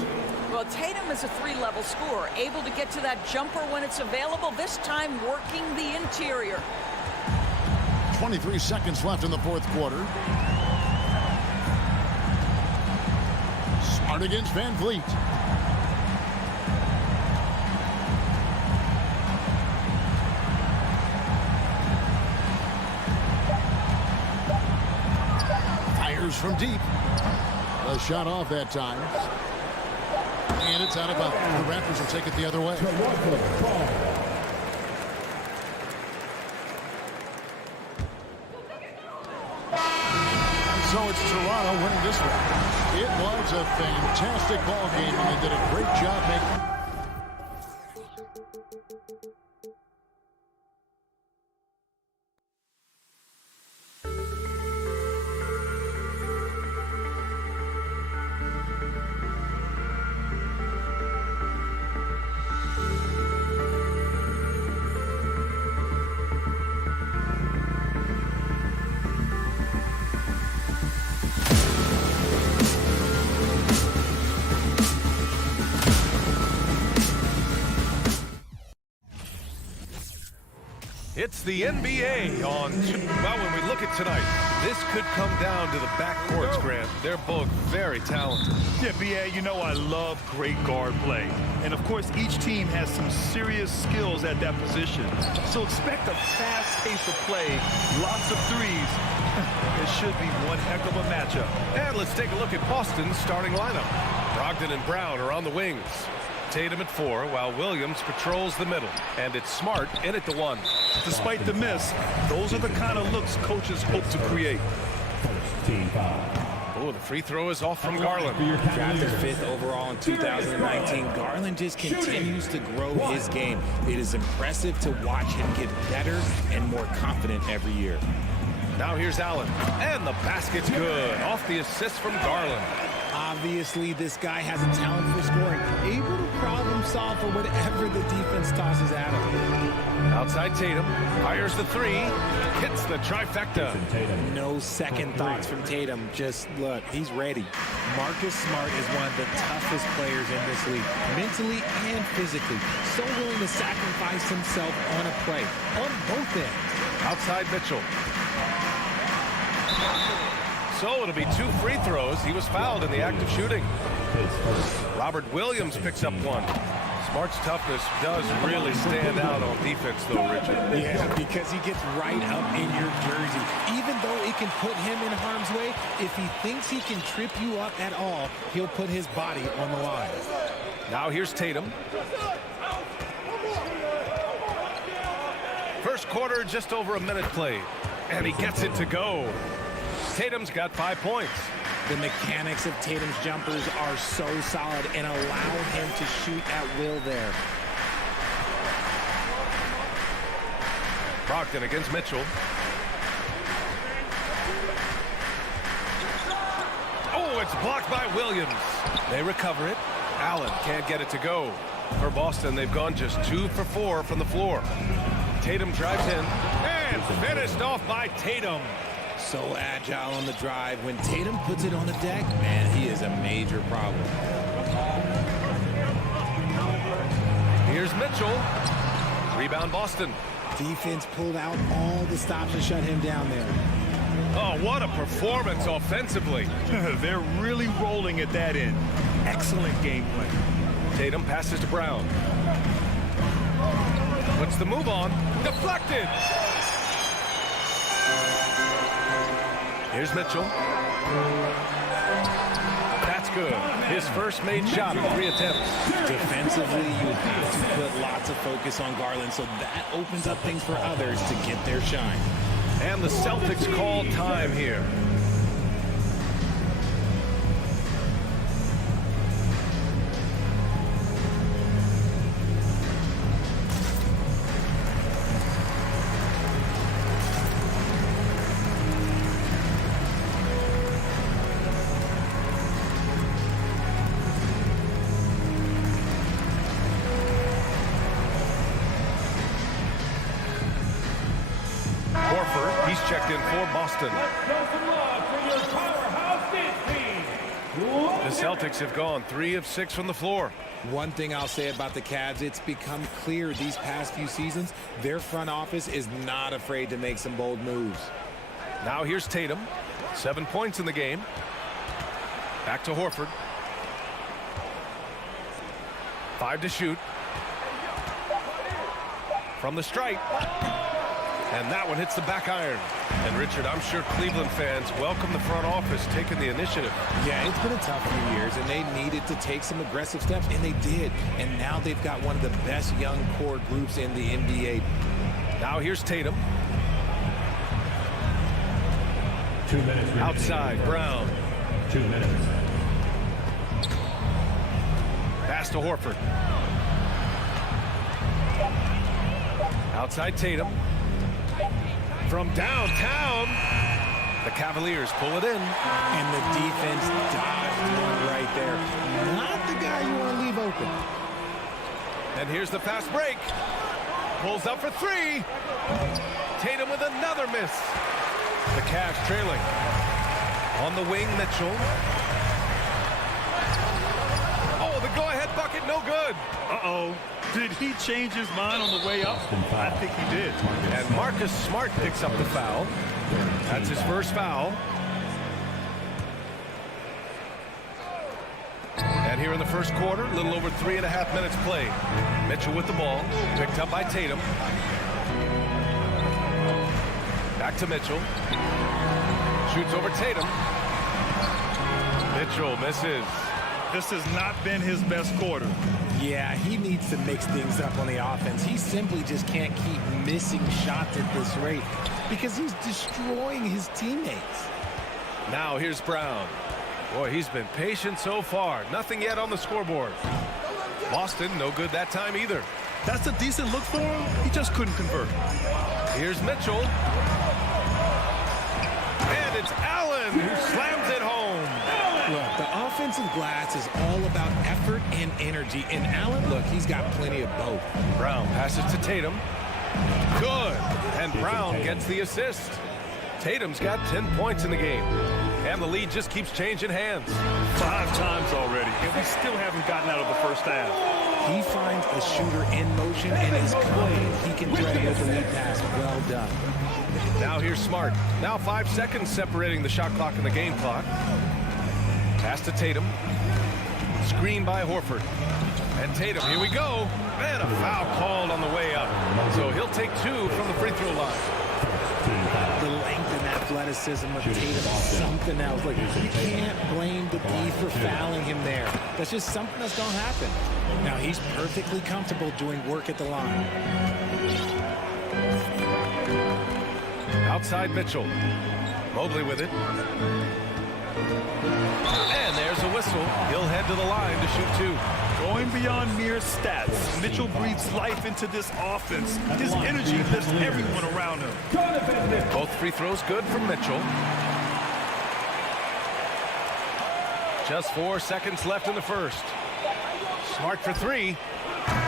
Well, Tatum is a 3-level scorer, able to get to that jumper when it's available, this time working the interior. 23 seconds left in the fourth quarter. Smart against Van Vliet. Fires from deep. A shot off that time. And it's out of bounds. The Raptors will take it the other way. So it's Toronto winning this one. It was a fantastic ball game, and they did a great job making It's the NBA on, well, when we look at tonight, this could come down to the backcourts, Grant. They're both very talented. Yeah, B.A., you know I love great guard play. And, of course, each team has some serious skills at that position. So expect a fast pace of play, lots of threes. It should be one heck of a matchup. And let's take a look at Boston's starting lineup. Brogdon and Brown are on the wings. Tatum at 4, while Williams patrols the middle. And it's Smart in at the 1. Despite the miss, those are the kind of looks coaches hope to create. Oh, the free throw is off from Garland. Drafted 5th overall in 2019, Garland just continues to grow his game. It is impressive to watch him get better and more confident every year. Now here's Allen. And the basket's good. Off the assist from Garland. Obviously, this guy has a talent for scoring, able to problem solve for whatever the defense tosses at him. Outside Tatum, fires the 3, hits the trifecta. No second thoughts from Tatum. Just look, he's ready. Marcus Smart is one of the toughest players in this league, mentally and physically. So willing to sacrifice himself on a play, on both ends. Outside Mitchell. So it'll be 2 free throws. He was fouled in the act of shooting. Robert Williams picks up 1. Smart's toughness does really stand out on defense, though, Richard. Yeah, because he gets right up in your jersey. Even though it can put him in harm's way, if he thinks he can trip you up at all, he'll put his body on the line. Now here's Tatum. First quarter, just over a minute played. And he gets it to go. Tatum's got 5 points. The mechanics of Tatum's jumpers are so solid and allow him to shoot at will there. Brogdon against Mitchell. Oh, it's blocked by Williams. They recover it. Allen can't get it to go. For Boston, they've gone just 2 for 4 from the floor. Tatum drives in and finished off by Tatum. So agile on the drive. When Tatum puts it on the deck, man, he is a major problem. Here's Mitchell. Rebound Boston. Defense pulled out all the stops to shut him down there. Oh, what a performance offensively. They're really rolling at that end. Excellent game play. Tatum passes to Brown. Puts the move on. Deflected. Here's Mitchell. That's good. His first made shot in 3 attempts. Defensively, you have to put lots of focus on Garland, so that opens up things for others to get their shine. And the Celtics call time here. He's checked in for Boston. The Celtics have gone 3 of 6 from the floor. One thing I'll say about the Cavs, it's become clear these past few seasons, their front office is not afraid to make some bold moves. Now here's Tatum. 7 points in the game. Back to Horford. 5 to shoot. From the stripe. And that one hits the back iron. And Richard, I'm sure Cleveland fans welcome the front office taking the initiative. Yeah, it's been a tough few years, and they needed to take some aggressive steps, and they did. And now they've got one of the best young core groups in the NBA. Now here's Tatum. 2 minutes. Outside, Brown. 2 minutes. Pass to Horford. Outside Tatum. From downtown, the Cavaliers pull it in. And the defense dodged one right there. Not the guy you want to leave open. And here's the fast break. Pulls up for three. Tatum with another miss. The Cavs trailing. On the wing, Mitchell. Oh, the go-ahead bucket, no good. Uh-oh. Did he change his mind on the way up? I think he did. And Marcus Smart picks up the foul. That's his first foul. And here in the first quarter, a little over 3.5 minutes played. Mitchell with the ball, picked up by Tatum. Back to Mitchell. Shoots over Tatum. Mitchell misses. This has not been his best quarter. Yeah, he needs to mix things up on the offense. He simply just can't keep missing shots at this rate because he's destroying his teammates. Now here's Brown. Boy, he's been patient so far. Nothing yet on the scoreboard. Boston, no good that time either. That's a decent look for him. He just couldn't convert. Here's Mitchell. And it's Allen who slams it home. Look, the offensive glass is all about effort and energy. And Allen, look, he's got plenty of both. Brown passes to Tatum. Good. And Brown gets the assist. Tatum's got 10 points in the game. And the lead just keeps changing hands. 5 times already, and we still haven't gotten out of the first half. He finds a shooter in motion and is confident he can thread with the lead pass. Well done. Now here's Smart. Now 5 seconds separating the shot clock and the game clock. Pass to Tatum. Screen by Horford. And Tatum, here we go. And a foul called on the way up. So he'll take 2 from the free throw line. The length and athleticism of Tatum is something else. Like, you can't blame the D for fouling him there. That's just something that's going to happen. Now, he's perfectly comfortable doing work at the line. Outside Mitchell. Mobley with it. And there's a whistle. He'll head to the line to shoot 2. Going beyond mere stats, Mitchell breathes life into this offense. His energy lifts everyone around him. Both free throws good from Mitchell. Just 4 seconds left in the first. Smart for 3.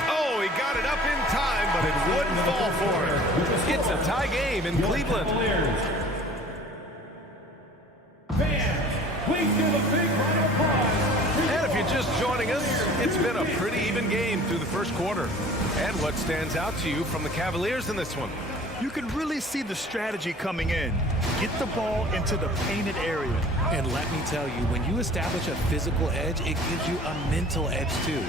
Oh, he got it up in time, but it wouldn't fall for him. It's a tie game in Cleveland. Fans, please give a big round of applause. And if you're just joining us, it's been a pretty even game through the first quarter. And what stands out to you from the Cavaliers in this one? You can really see the strategy coming in. Get the ball into the painted area. And let me tell you, when you establish a physical edge, it gives you a mental edge too.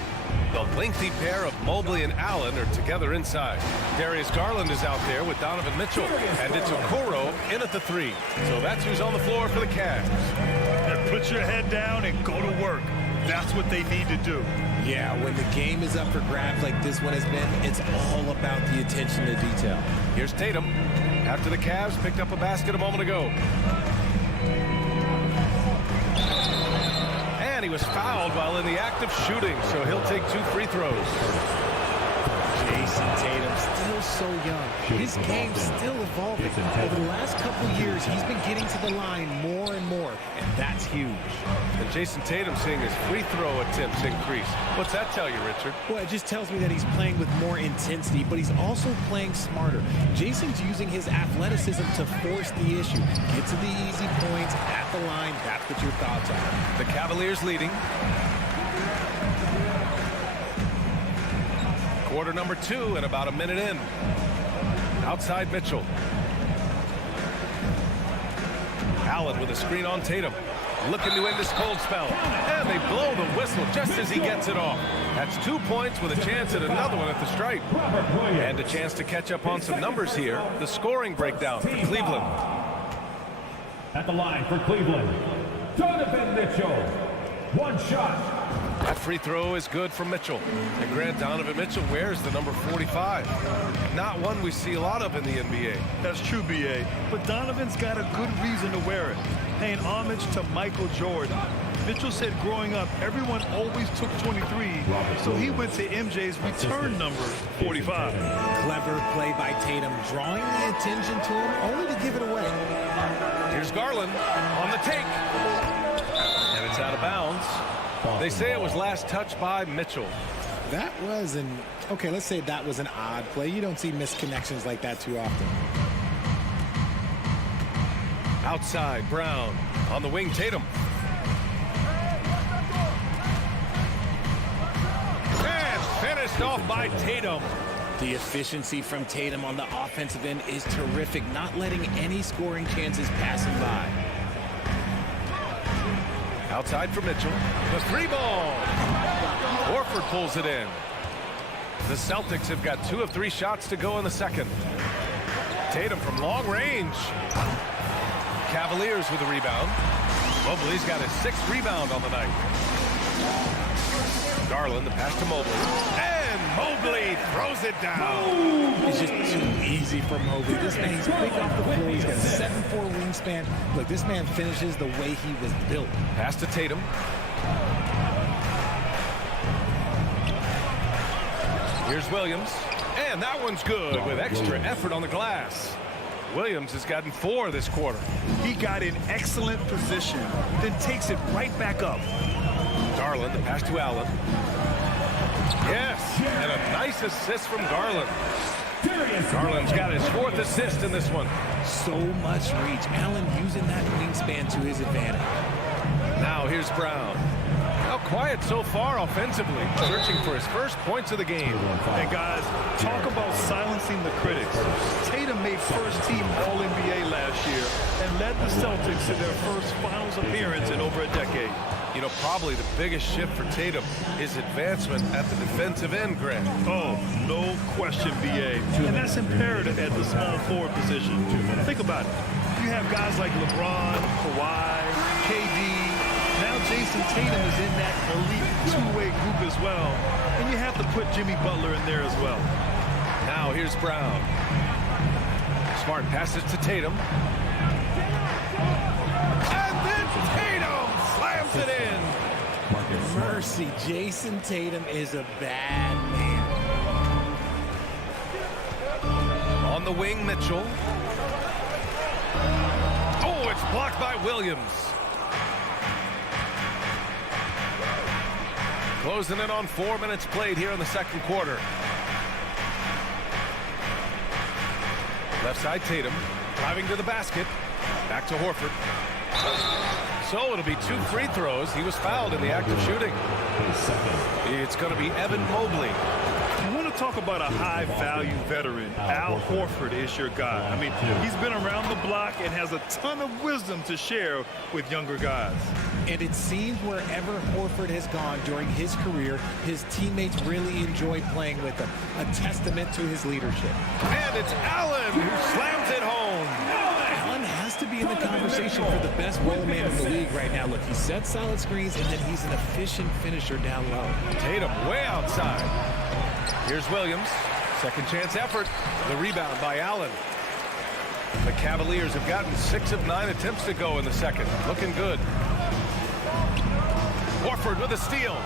The lengthy pair of Mobley and Allen are together inside. Darius Garland is out there with Donovan Mitchell. And it's Okoro in at the 3. So that's who's on the floor for the Cavs. And put your head down and go to work. That's what they need to do. Yeah, when the game is up for grabs like this one has been, it's all about the attention to detail. Here's Tatum. After the Cavs picked up a basket a moment ago. And he was fouled while in the act of shooting, so he'll take 2 free throws. Jason Tatum, still so young. His game's still evolving. Over the last couple years, he's been getting to the line more and more, and that's huge. And Jason Tatum seeing his free throw attempts increase. What's that tell you, Richard? Well, it just tells me that he's playing with more intensity, but he's also playing smarter. Jason's using his athleticism to force the issue. Get to the easy points at the line. That's what your thoughts are. The Cavaliers leading. Quarter number 2 and about a minute in. Outside Mitchell. Allen with a screen on Tatum. Looking to end this cold spell. And they blow the whistle just as he gets it off. That's 2 points with a chance at another one at the stripe. And a chance to catch up on some numbers here. The scoring breakdown for Cleveland. At the line for Cleveland, Donovan Mitchell. 1 shot. That free throw is good from Mitchell. And Grant, Donovan Mitchell wears the number 45. Not one we see a lot of in the NBA. That's true, B.A. But Donovan's got a good reason to wear it. Paying homage to Michael Jordan. Mitchell said growing up, everyone always took 23, so he went to MJ's return number, 45. Clever play by Tatum, drawing the attention to him, only to give it away. Here's Garland on the take. And it's out of bounds. They say it was last touched by Mitchell. That was let's say that was an odd play. You don't see misconnections like that too often. Outside, Brown. On the wing, Tatum. And finished off by Tatum. The efficiency from Tatum on the offensive end is terrific, not letting any scoring chances pass him by. Outside for Mitchell. The 3-ball. Horford pulls it in. The Celtics have got 2 of 3 shots to go in the second. Tatum from long range. Cavaliers with a rebound. Mobley's got his 6th rebound on the night. Garland, the pass to Mobley. And Mobley throws it down. It's just too easy for Mobley. This man's quick off the floor. He's got a 7'4" wingspan. Look, this man finishes the way he was built. Pass to Tatum. Here's Williams. And that one's good with extra effort on the glass. Williams has gotten 4 this quarter. He got in excellent position, then takes it right back up. Garland, the pass to Allen. Yes, and a nice assist from Garland. Garland's got his 4th assist in this one. So much reach. Allen using that wingspan to his advantage. Now here's Brown. How quiet so far offensively, searching for his first points of the game. And guys, talk about silencing the critics. Tatum made first-team All-NBA last year and led the Celtics to their first finals appearance in over a decade. You know, probably the biggest shift for Tatum is advancement at the defensive end, Grant. Oh, no question, BA. And that's imperative at the small forward position. Think about it. You have guys like LeBron, Kawhi, KD. Now Jason Tatum is in that elite two-way group as well. And you have to put Jimmy Butler in there as well. Now here's Brown. Smart passes to Tatum. And then Tatum slams it in. Mercy, Jason Tatum is a bad man. On the wing, Mitchell. Oh, it's blocked by Williams. Closing in on 4 minutes played here in the second quarter. Left side, Tatum. Driving to the basket. Back to Horford. So it'll be 2 free throws. He was fouled in the act of shooting. It's going to be Evan Mobley. You want to talk about a high-value veteran. Al Horford is your guy. I mean, he's been around the block and has a ton of wisdom to share with younger guys. And it seems wherever Horford has gone during his career, his teammates really enjoyed playing with him. A testament to his leadership. And it's Allen who slams it home. Allen has to be in the conversation for the best roll man in the league right now. Look, he sets solid screens, and then he's an efficient finisher down low. Tatum way outside. Here's Williams. Second chance effort. The rebound by Allen. The Cavaliers have gotten 6 of 9 attempts to go in the second. Looking good. Horford with a steal.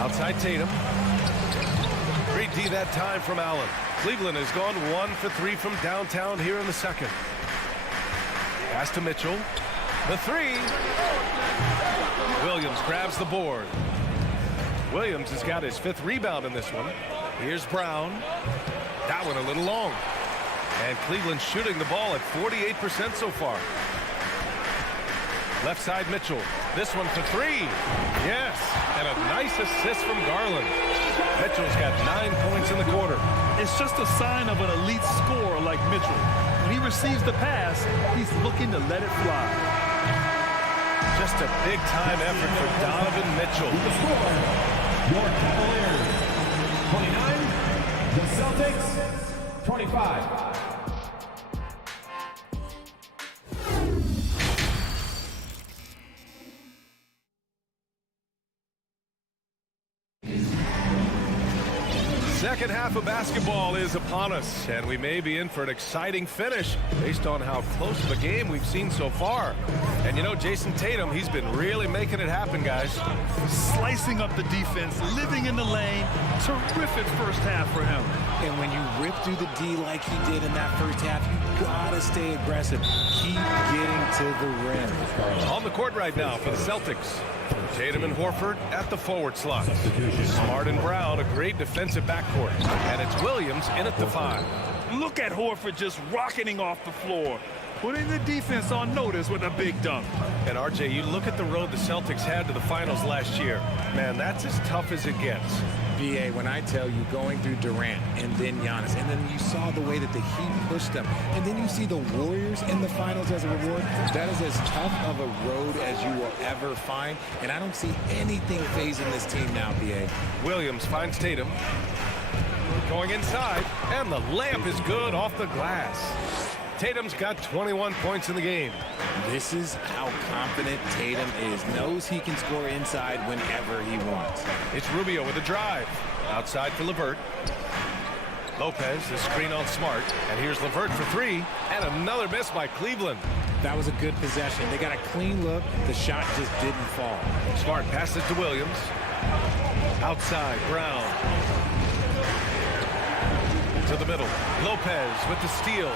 Outside Tatum. Great D that time from Allen. Cleveland has gone 1 for 3 from downtown here in the second. Pass to Mitchell. The 3. Williams grabs the board. Williams has got his 5th rebound in this one. Here's Brown. That one a little long. And Cleveland shooting the ball at 48% so far. Left side Mitchell. This one for 3. Yes. And a nice assist from Garland. Mitchell's got 9 points in the quarter. It's just a sign of an elite scorer like Mitchell. When he receives the pass, he's looking to let it fly. Just a big-time effort for Donovan Mitchell. Your Cavaliers, 29. The Celtics, 25. Second half of basketball is upon us, and we may be in for an exciting finish based on how close of a game we've seen so far. And you know, Jason Tatum, he's been really making it happen, guys. Slicing up the defense, living in the lane. Terrific first half for him. And when you rip through the D like he did in that first half, you gotta stay aggressive. Keep getting to the rim. On the court right now for the Celtics. Tatum and Horford at the forward slot. Smart and Brown, a great defensive backcourt. And it's Williams in at the 5. Look at Horford just rocketing off the floor, putting the defense on notice with a big dunk. And RJ, you look at the road the Celtics had to the finals last year. Man, that's as tough as it gets. BA, when I tell you going through Durant and then Giannis, and then you saw the way that the Heat pushed them, and then you see the Warriors in the finals as a reward, that is as tough of a road as you will ever find, and I don't see anything phasing this team now, BA. Williams finds Tatum. Going inside, and the layup is good off the glass. Tatum's got 21 points in the game. This is how confident Tatum is. Knows he can score inside whenever he wants. It's Rubio with a drive. Outside for LeVert. Lopez, the screen on Smart. And here's LeVert for 3. And another miss by Cleveland. That was a good possession. They got a clean look. The shot just didn't fall. Smart passes to Williams. Outside, Brown. To the middle. Lopez with the steal.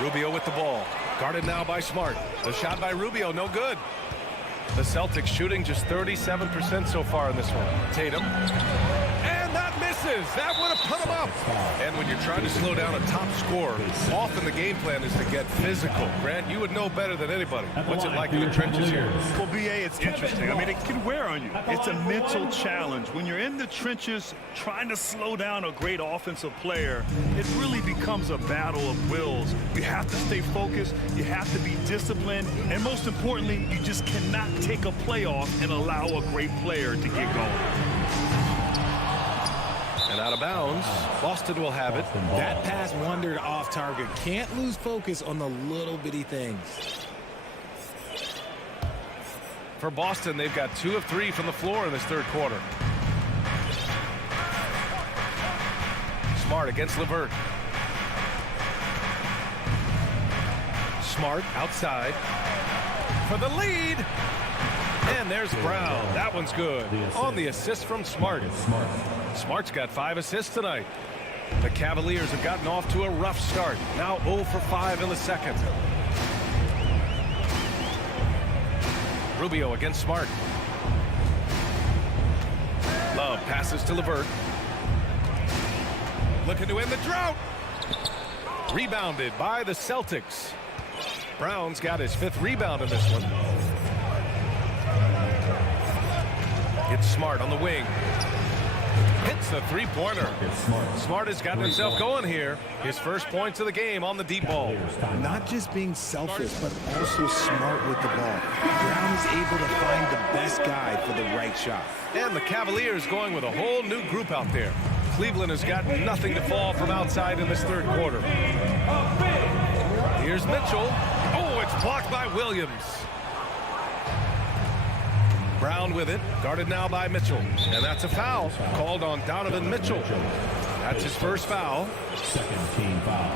Rubio with the ball. Guarded now by Smart. The shot by Rubio, no good. The Celtics shooting just 37% so far in this one. Tatum. And that misses. That would have put him up. And when you're trying to slow down a top scorer, often the game plan is to get physical. Grant, you would know better than anybody. What's it like in the trenches here? Well, BA, it's interesting. I mean, it can wear on you. It's a mental challenge. When you're in the trenches trying to slow down a great offensive player, it really becomes a battle of wills. You have to stay focused. You have to be disciplined. And most importantly, you just cannot take a play off and allow a great player to get going. And out of bounds, Boston will have it. That pass wandered off target. Can't lose focus on the little bitty things. For Boston, they've got 2 of 3 from the floor in this third quarter. Smart against LeVert. Smart outside for the lead. And there's Brown. That one's good. On the assist from Smart. Smart's got 5 assists tonight. The Cavaliers have gotten off to a rough start. Now 0 for 5 in the second. Rubio against Smart. Love passes to LeVert. Looking to end the drought. Rebounded by the Celtics. Brown's got his 5th rebound in this one. It's Smart on the wing. Hits the three-pointer. Smart has gotten himself going here. His first points of the game on the deep ball. Not just being selfish, but also smart with the ball. Brown is able to find the best guy for the right shot. And the Cavaliers going with a whole new group out there. Cleveland has got nothing to fall from outside in this third quarter. Here's Mitchell. Oh, it's blocked by Williams. Brown with it, guarded now by Mitchell. And that's a foul called on Donovan Mitchell. That's his first foul. Second team foul.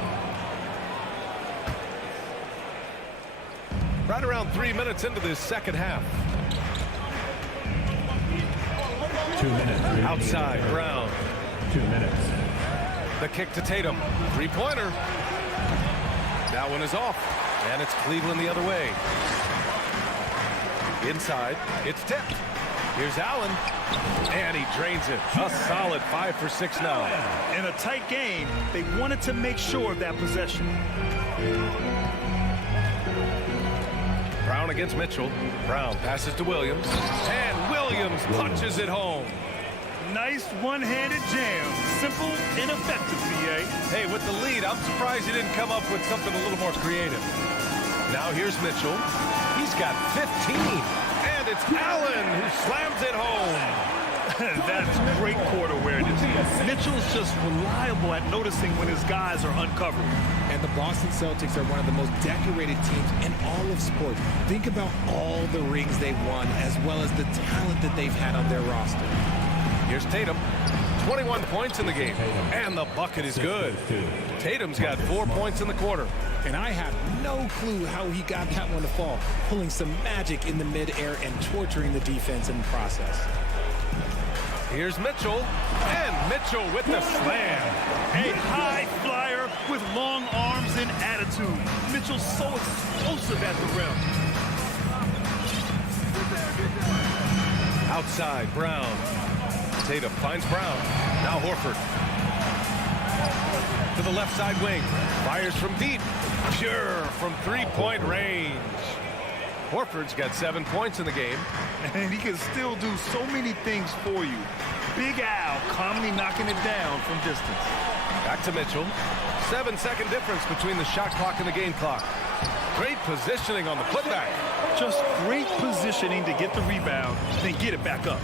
Right around 3 minutes into this second half. 2 minutes. Outside, Brown. 2 minutes. The kick to Tatum. Three-pointer. That one is off. And it's Cleveland the other way. Inside, it's tipped. Here's Allen, and he drains it. A solid 5 for 6 now. In a tight game, they wanted to make sure of that possession. Brown against Mitchell. Brown passes to Williams, and Williams punches it home. Nice one-handed jam. Simple and effective, BA. Hey, with the lead, I'm surprised he didn't come up with something a little more creative. Now here's Mitchell. He's got 15. And it's Allen who slams it home. That's great court awareness. Mitchell's just reliable at noticing when his guys are uncovered. And the Boston Celtics are one of the most decorated teams in all of sports. Think about all the rings they've won, as well as the talent that they've had on their roster. Here's Tatum. 21 points in the game, and the bucket is good. Tatum's got 4 points in the quarter. And I have no clue how he got that one to fall, pulling some magic in the midair and torturing the defense in the process. Here's Mitchell, and Mitchell with the slam. A high flyer with long arms and attitude. Mitchell's so explosive at the rim. Outside, Brown. Tatum finds Brown. Now Horford. To the left side wing. Fires from deep. Pure from three-point range. Horford's got 7 points in the game. And he can still do so many things for you. Big Al calmly knocking it down from distance. Back to Mitchell. 7-second difference between the shot clock and the game clock. Great positioning on the putback. Just great positioning to get the rebound, then get it back up.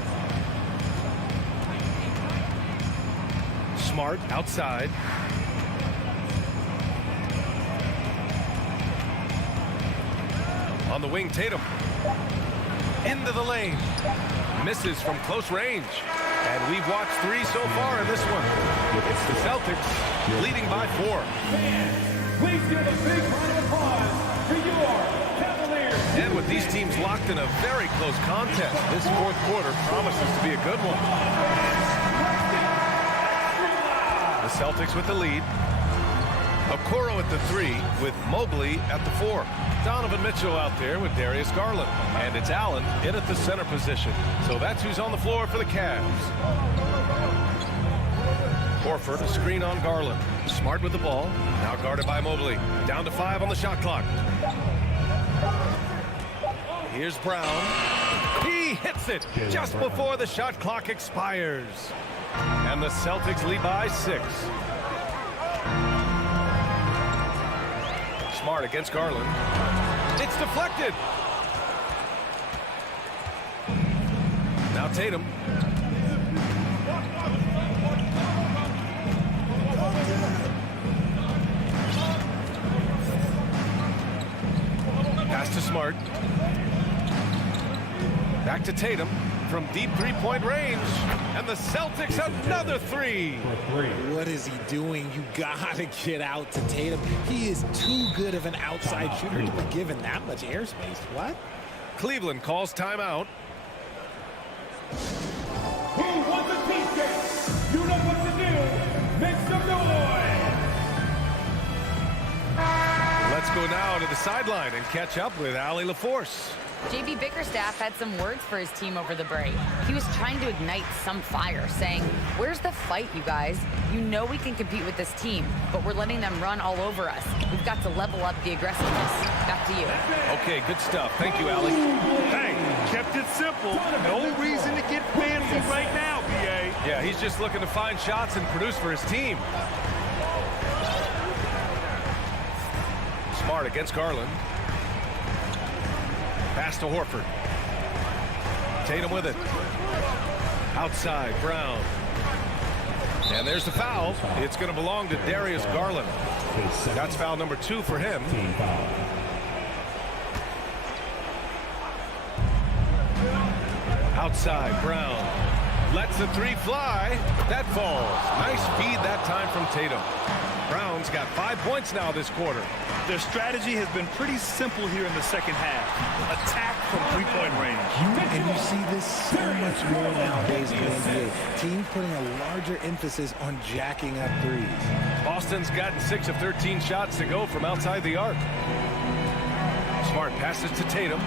Smart outside. On the wing, Tatum. Into the lane. Misses from close range. And we've watched 3 so far in this one. It's the Celtics leading by 4. Please give a big round of applause for your Cavaliers. And with these teams locked in a very close contest, this fourth quarter promises to be a good one. The Celtics with the lead. Okoro at the 3 with Mobley at the 4. Donovan Mitchell out there with Darius Garland. And it's Allen in at the center position. So that's who's on the floor for the Cavs. Horford, a screen on Garland. Smart with the ball. Now guarded by Mobley. Down to 5 on the shot clock. Here's Brown. He hits it just before the shot clock expires. And the Celtics lead by 6. Smart against Garland. It's deflected. Now Tatum. Pass to Smart. Back to Tatum from deep three-point range. And the Celtics another 3. What is he doing? You gotta get out to Tatum. He is too good of an outside shooter to be given that much airspace. What? Cleveland calls timeout. Who wants a t-shirt? You know what to do. Make some noise. Let's go now to the sideline and catch up with Allie LaForce. JB Bickerstaff had some words for his team over the break. He was trying to ignite some fire, saying, "Where's the fight, you guys? You know we can compete with this team, but we're letting them run all over us. We've got to level up the aggressiveness." Back to you. Okay, good stuff. Thank you, Allie. Hey, kept it simple. No reason to get fancy right now, BA. Yeah, he's just looking to find shots and produce for his team. Smart against Garland. Pass to Horford. Tatum with it. Outside, Brown. And there's the foul. It's going to belong to Darius Garland. That's foul number 2 for him. Outside, Brown. Lets the 3 fly. That falls. Nice feed that time from Tatum. Brown's got 5 points now this quarter. Their strategy has been pretty simple here in the second half. Attack from three-point range. And you see this so much more nowadays in the NBA. Teams putting a larger emphasis on jacking up threes. Boston's gotten 6 of 13 shots to go from outside the arc. Smart passes to Tatum.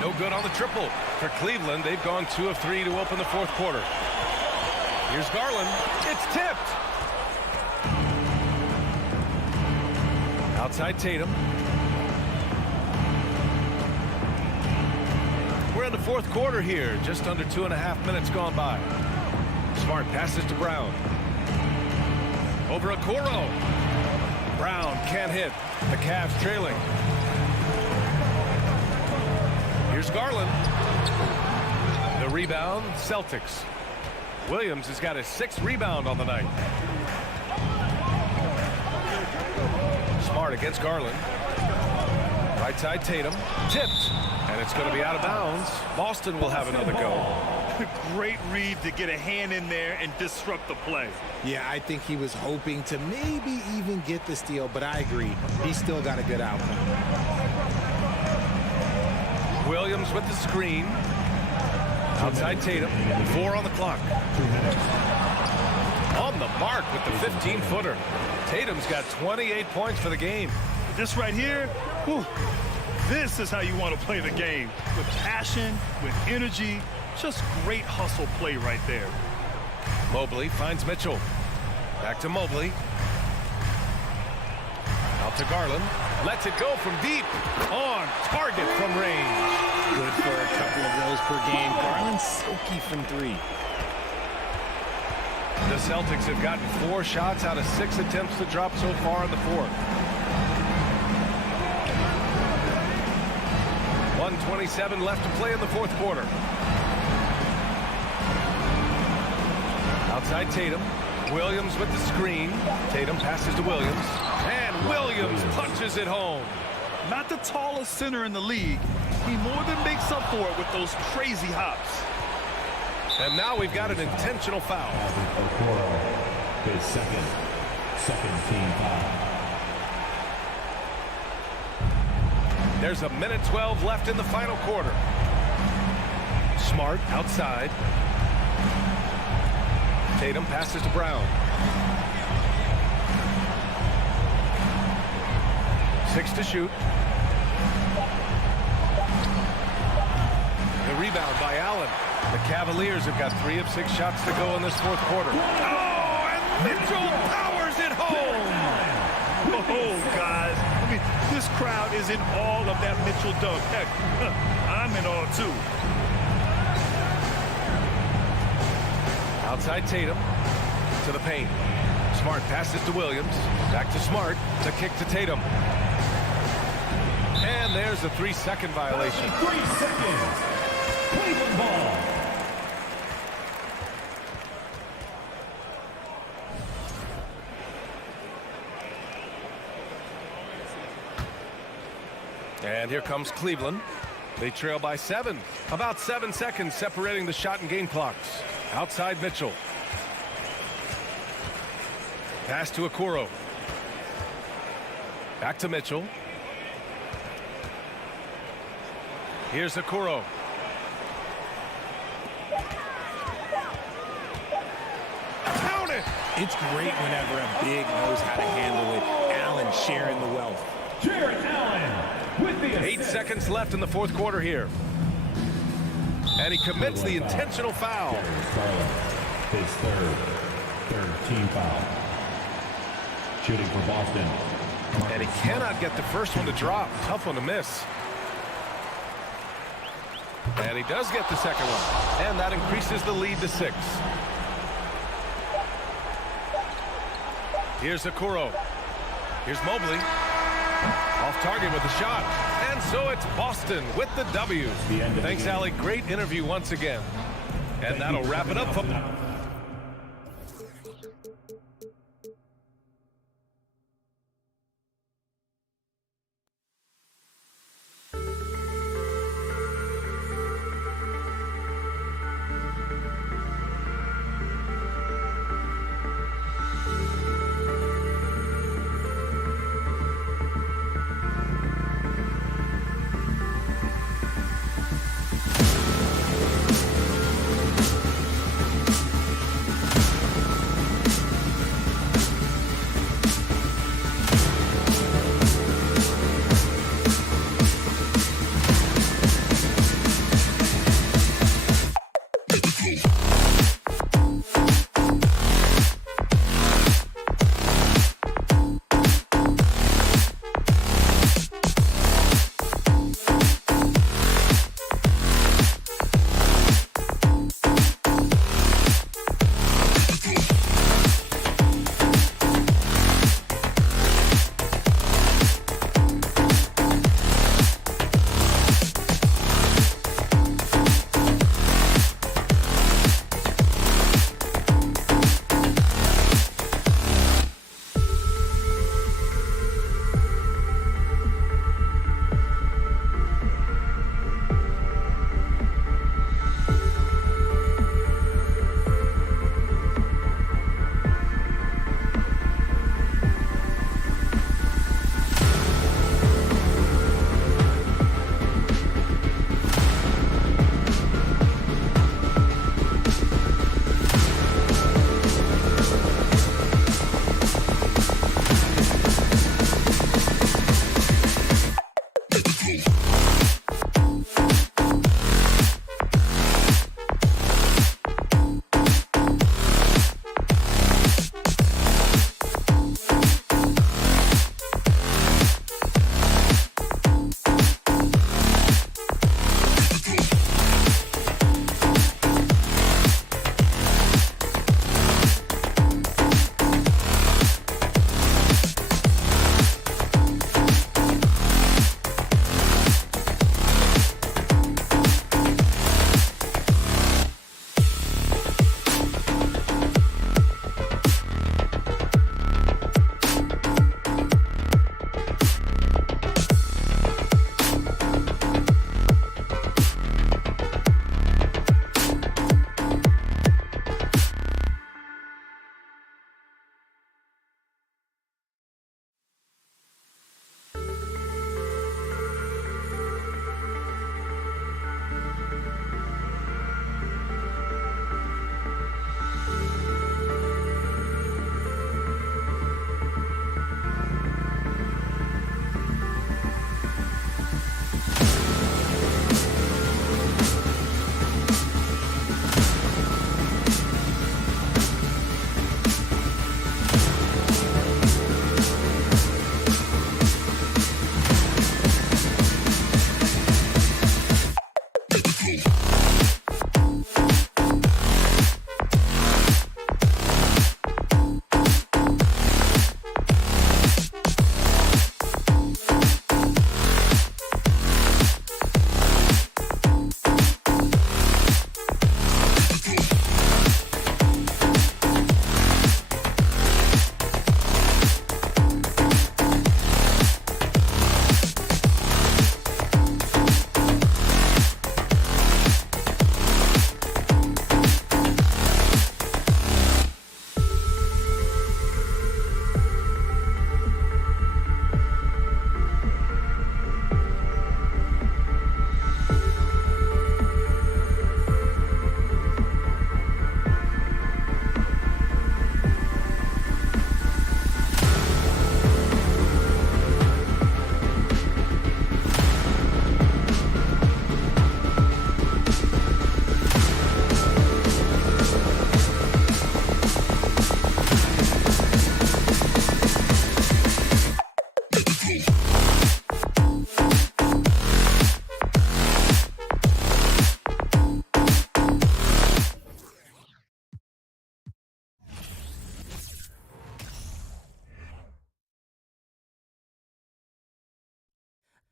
No good on the triple. For Cleveland, they've gone 2 of 3 to open the fourth quarter. Here's Garland. It's tipped. Outside Tatum. We're in the fourth quarter here. Just under 2.5 minutes gone by. Smart passes to Brown. Over Okoro. Brown can't hit. The Cavs trailing. Here's Garland. The rebound, Celtics. Williams has got his 6th rebound on the night. Smart against Garland. Right side Tatum. Tipped. And it's going to be out of bounds. Boston will have another go. Great read to get a hand in there and disrupt the play. Yeah, I think he was hoping to maybe even get the steal, but I agree. He still got a good outcome. Williams with the screen. Outside Tatum. 4 on the clock. On the mark with the 15-footer. Tatum's got 28 points for the game. This right here, whew, this is how you want to play the game. With passion, with energy, just great hustle play right there. Mobley finds Mitchell. Back to Mobley. Out to Garland. Lets it go from deep. On target from range. Good for a couple of those per game. Garland's silky from 3. The Celtics have gotten 4 shots out of 6 attempts to drop so far in the fourth. 1:27 left to play in the fourth quarter. Outside Tatum. Williams with the screen. Tatum passes to Williams. And Williams punches it home. Not the tallest center in the league. He more than makes up for it with those crazy hops. And now we've got an intentional foul. His second team foul. There's a minute 12 left in the final quarter. Smart outside. Tatum passes to Brown. 6 to shoot. The rebound by Allen. The Cavaliers have got 3 of 6 shots to go in this fourth quarter. Oh, and Mitchell powers it home. Oh, guys. I mean, this crowd is in awe of that Mitchell dunk. Heck, I'm in awe, too. Outside Tatum to the paint. Smart passes to Williams. Back to Smart. The kick to Tatum. And there's a 3-second violation. 3 seconds. Cleveland ball. And here comes Cleveland. They trail by 7. About 7 seconds separating the shot and game clocks. Outside Mitchell. Pass to Okoro. Back to Mitchell. Here's Okoro. Count it! It's great whenever a big knows how to handle it. Allen sharing the wealth. Jared Allen with the 8 seconds left in the fourth quarter here. And he commits the intentional foul. His third team foul. Shooting for Boston. And he cannot get the first one to drop. Tough one to miss. And he does get the second one. And that increases the lead to 6. Here's Okoro. Here's Mobley. Off target with the shot. And so it's Boston with the W. Thanks, Allie. Great interview once again. And that'll wrap it up for...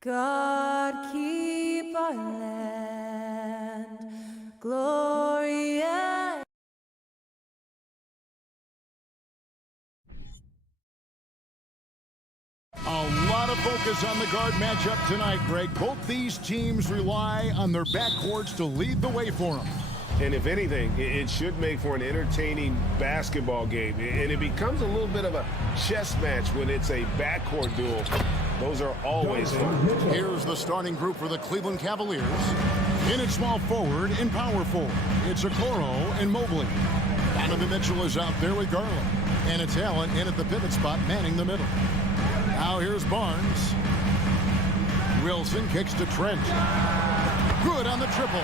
God keep our land glorious. A lot of focus on the guard matchup tonight, Greg. Both these teams rely on their backcourts to lead the way for them. And if anything, it should make for an entertaining basketball game. And it becomes a little bit of a chess match when it's a backcourt duel. Those are always fun. Here's the starting group for the Cleveland Cavaliers. In at small forward and power forward, it's Okoro and Mobley. Donovan Mitchell is out there with Garland. And it's Allen in at the pivot spot, manning the middle. Now here's Barnes. Wilson kicks to Trent. Good on the triple.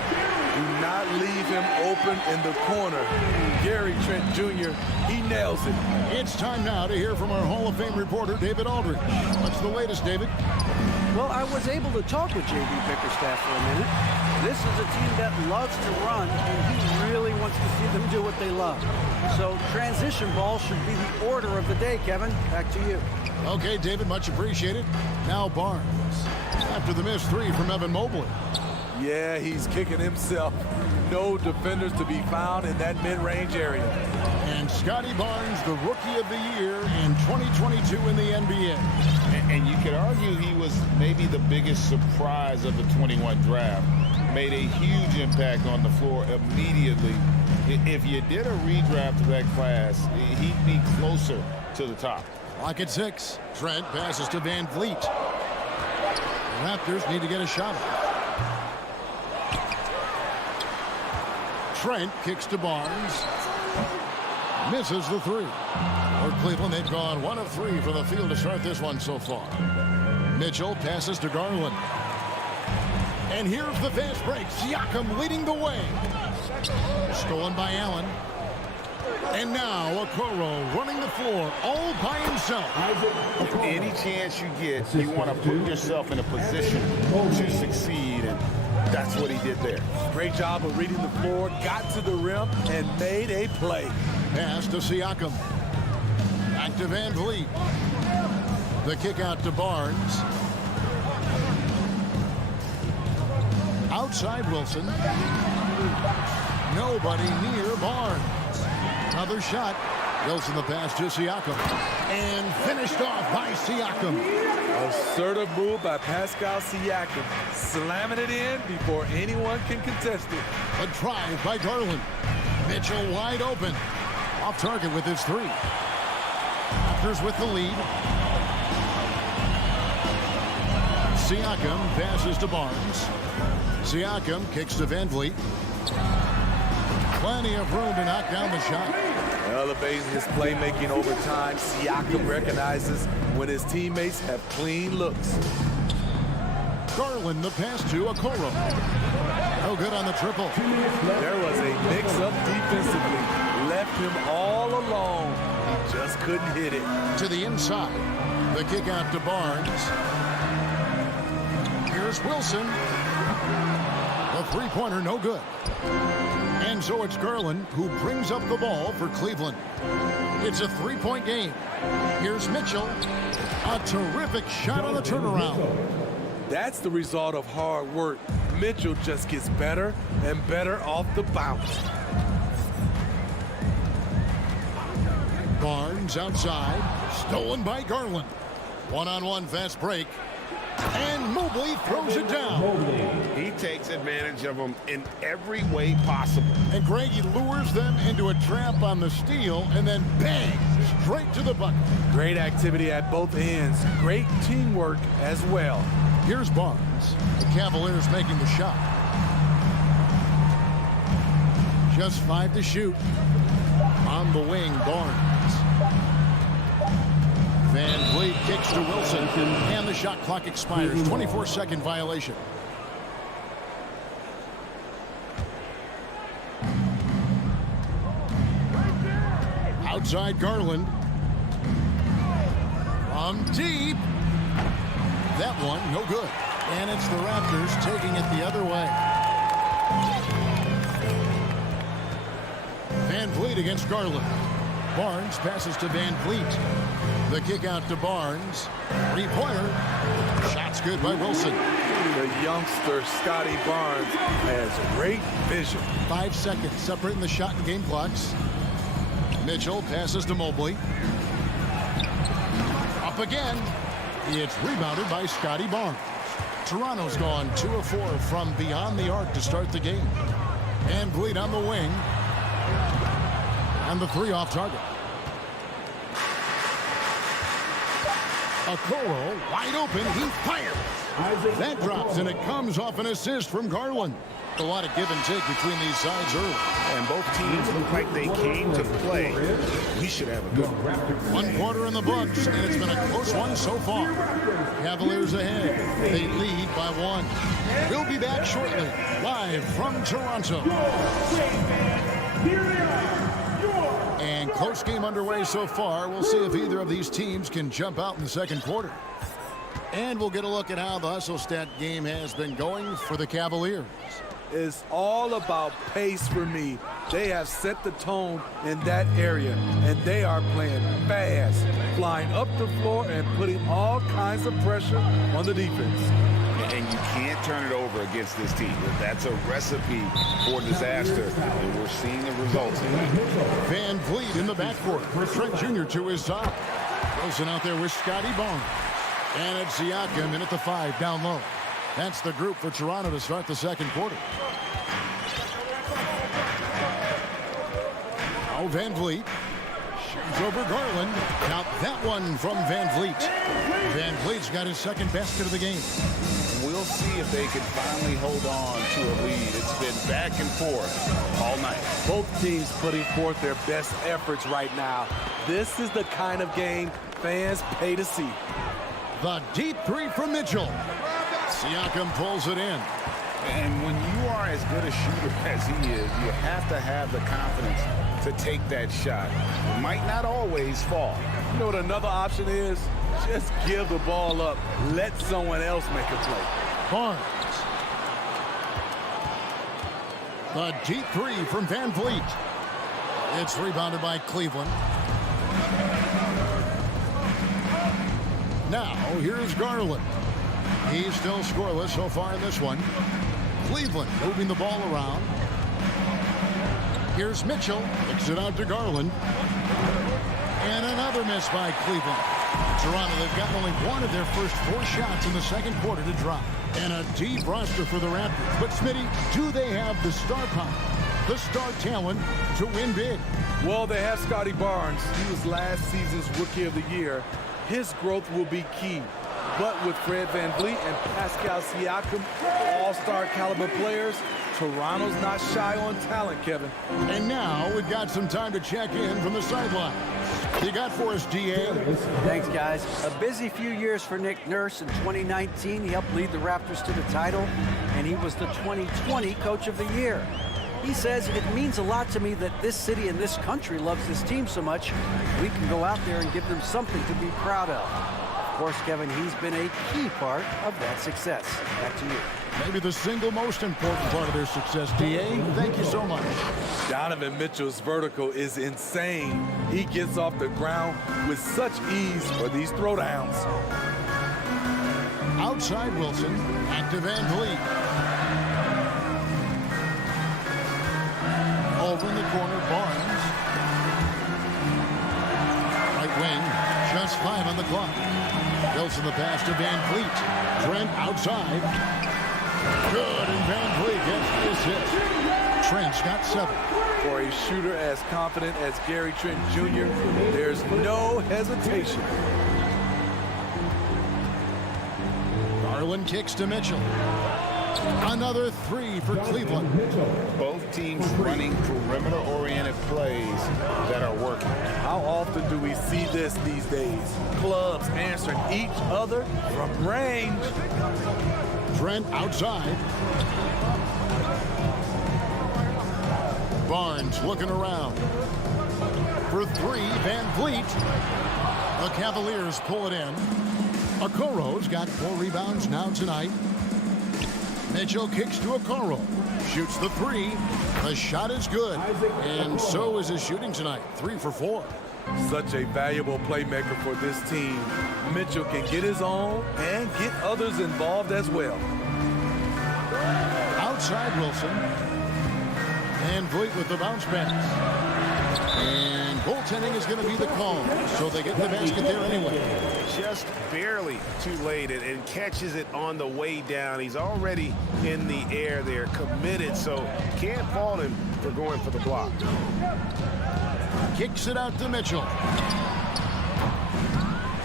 Do not leave him open in the corner. Gary Trent Jr., he nails it. It's time now to hear from our Hall of Fame reporter, David Aldridge. What's the latest, David? Well, I was able to talk with J.B. Bickerstaff for a minute. This is a team that loves to run, and he really wants to see them do what they love. So transition ball should be the order of the day, Kevin. Back to you. Okay, David, much appreciated. Now Barnes. After the missed three from Evan Mobley. Yeah, he's kicking himself. No defenders to be found in that mid-range area. And Scotty Barnes, the Rookie of the Year in 2022 in the NBA. And you could argue he was maybe the biggest surprise of the 21 draft. Made a huge impact on the floor immediately. If you did a redraft of that class, he'd be closer to the top. Clock at 6. Trent passes to Van Vliet. The Raptors need to get a shot. Trent kicks to Barnes. Misses the three. For Cleveland, they've gone 1 of 3 for the field to start this one so far. Mitchell passes to Garland. And here's the fast break. Siakam leading the way. Stolen by Allen. And now Okoro running the floor all by himself. Any chance you get, you want to put yourself in a position to succeed, and that's what he did there. Great job of reading the floor, got to the rim, and made a play. Pass to Siakam. Back to Van Vliet. The kick out to Barnes. Outside Wilson. Nobody near Barnes. Another shot. Wilson the pass to Siakam. And finished off by Siakam. Assertive move by Pascal Siakam. Slamming it in before anyone can contest it. A drive by Garland. Mitchell wide open. Off target with his three. Raptors with the lead. Siakam passes to Barnes. Siakam kicks to Van Vliet. Plenty of room to knock down the shot. Elevating his playmaking over time, Siakam recognizes when his teammates have clean looks. Garland the pass to Okoro. No good on the triple. There was a mix-up defensively. Left him all alone. He just couldn't hit it. To the inside. The kick out to Barnes. Here's Wilson. The The three-pointer, no good. And so it's Garland who brings up the ball for Cleveland. It's a three-point game. Here's Mitchell. A terrific shot on the turnaround. That's the result of hard work. Mitchell just gets better and better off the bounce. Barnes outside. Stolen by Garland. One-on-one fast break. And Mobley throws it down. He takes advantage of them in every way possible. And Greg, he lures them into a trap on the steal and then bang, straight to the bucket. Great activity at both ends. Great teamwork as well. Here's Barnes. The Cavaliers making the shot. Just 5 to shoot. On the wing, Barnes. Van Vliet kicks to Wilson, and the shot clock expires. 24-second violation. Outside Garland. From deep. That one, no good. And it's the Raptors taking it the other way. Van Vliet against Garland. Barnes passes to Van Vliet. The kick out to Barnes. Three-pointer. Shot's good by Wilson. The youngster, Scotty Barnes, has great vision. 5 seconds separating the shot and game clocks. Mitchell passes to Mobley. Up again. It's rebounded by Scotty Barnes. Toronto's gone 2 of 4 from beyond the arc to start the game. Van Vliet on the wing. And the three off target. Okoro wide open. He fires. That drops, and it comes off an assist from Garland. A lot of give and take between these sides early. And both teams look like they came to play. We should have a good one. 1 quarter in the books, and it's been a close one so far. Cavaliers ahead. They lead by 1. We'll be back shortly, live from Toronto. And close game underway so far. We'll see if either of these teams can jump out in the second quarter. And we'll get a look at how the hustle stat game has been going for the Cavaliers. It's all about pace for me. They have set the tone in that area, and they are playing fast, flying up the floor and putting all kinds of pressure on the defense. And you can't turn it over against this team. That's a recipe for disaster, and we're seeing the results of that. Van Vliet in the backcourt. Trent Jr. to his side. Wilson out there with Scotty Barnes. And it's Siakam in at the 5 down low. That's the group for Toronto to start the second quarter. Oh, Van Vliet. Shoots over Garland. Count that one from Van Vliet. Van Vliet's got his second basket of the game. We'll see if they can finally hold on to a lead. It's been back and forth all night. Both teams putting forth their best efforts right now. This is the kind of game fans pay to see. The deep 3 from Mitchell. Siakam pulls it in. And when you are as good a shooter as he is, you have to have the confidence to take that shot. It might not always fall. You know what another option is? Just give the ball up. Let someone else make a play. Barnes. The deep 3 from Van Vliet. It's rebounded by Cleveland. Now, here's Garland. He's still scoreless so far in this one. Cleveland moving the ball around. Here's Mitchell. Kicks it out to Garland. And another miss by Cleveland. Toronto, they've gotten only one of their first 4 shots in the second quarter to drop. And a deep roster for the Raptors. But, Smitty, do they have the star power, the star talent to win big? Well, they have Scotty Barnes. He was last season's Rookie of the Year. His growth will be key. But with Fred VanVleet and Pascal Siakam, all-star caliber players, Toronto's not shy on talent, Kevin. And now we've got some time to check in from the sideline. You got for us, DA? Thanks, guys. A busy few years for Nick Nurse. In 2019, he helped lead the Raptors to the title, and he was the 2020 Coach of the Year. He says, it means a lot to me that this city and this country loves this team so much. We can go out there and give them something to be proud of. Of course, Kevin, he's been a key part of that success. Back to you. Maybe the single most important part of their success, D.A. Thank you so much. Donovan Mitchell's vertical is insane. He gets off the ground with such ease for these throwdowns. Outside Wilson, back to Van Vliet. Over in the corner, Barnes. Right wing, just 5 on the clock. Wilson the pass to Van Vliet. Trent outside. Good, and Van Vliet gets the assist. Trent's got 7. For a shooter as confident as Gary Trent Jr., there's no hesitation. Garland kicks to Mitchell. Another 3 for Cleveland. Both teams running perimeter-oriented plays that are working. How often do we see this these days? Clubs answering each other from range. Trent outside. Barnes looking around. For 3, Van Vliet. The Cavaliers pull it in. Okoro's got 4 rebounds now tonight. Mitchell kicks to Okoro. Shoots the 3. The shot is good. And so is his shooting tonight. 3 for 4. Such a valuable playmaker for this team. Mitchell can get his own and get others involved as well. Outside Wilson. Van Vliet with the bounce pass. And goaltending is going to be the call. So they get the basket there anyway. Just barely too late and catches it on the way down. He's already in the air there, committed, so can't fault him for going for the block. Kicks it out to Mitchell.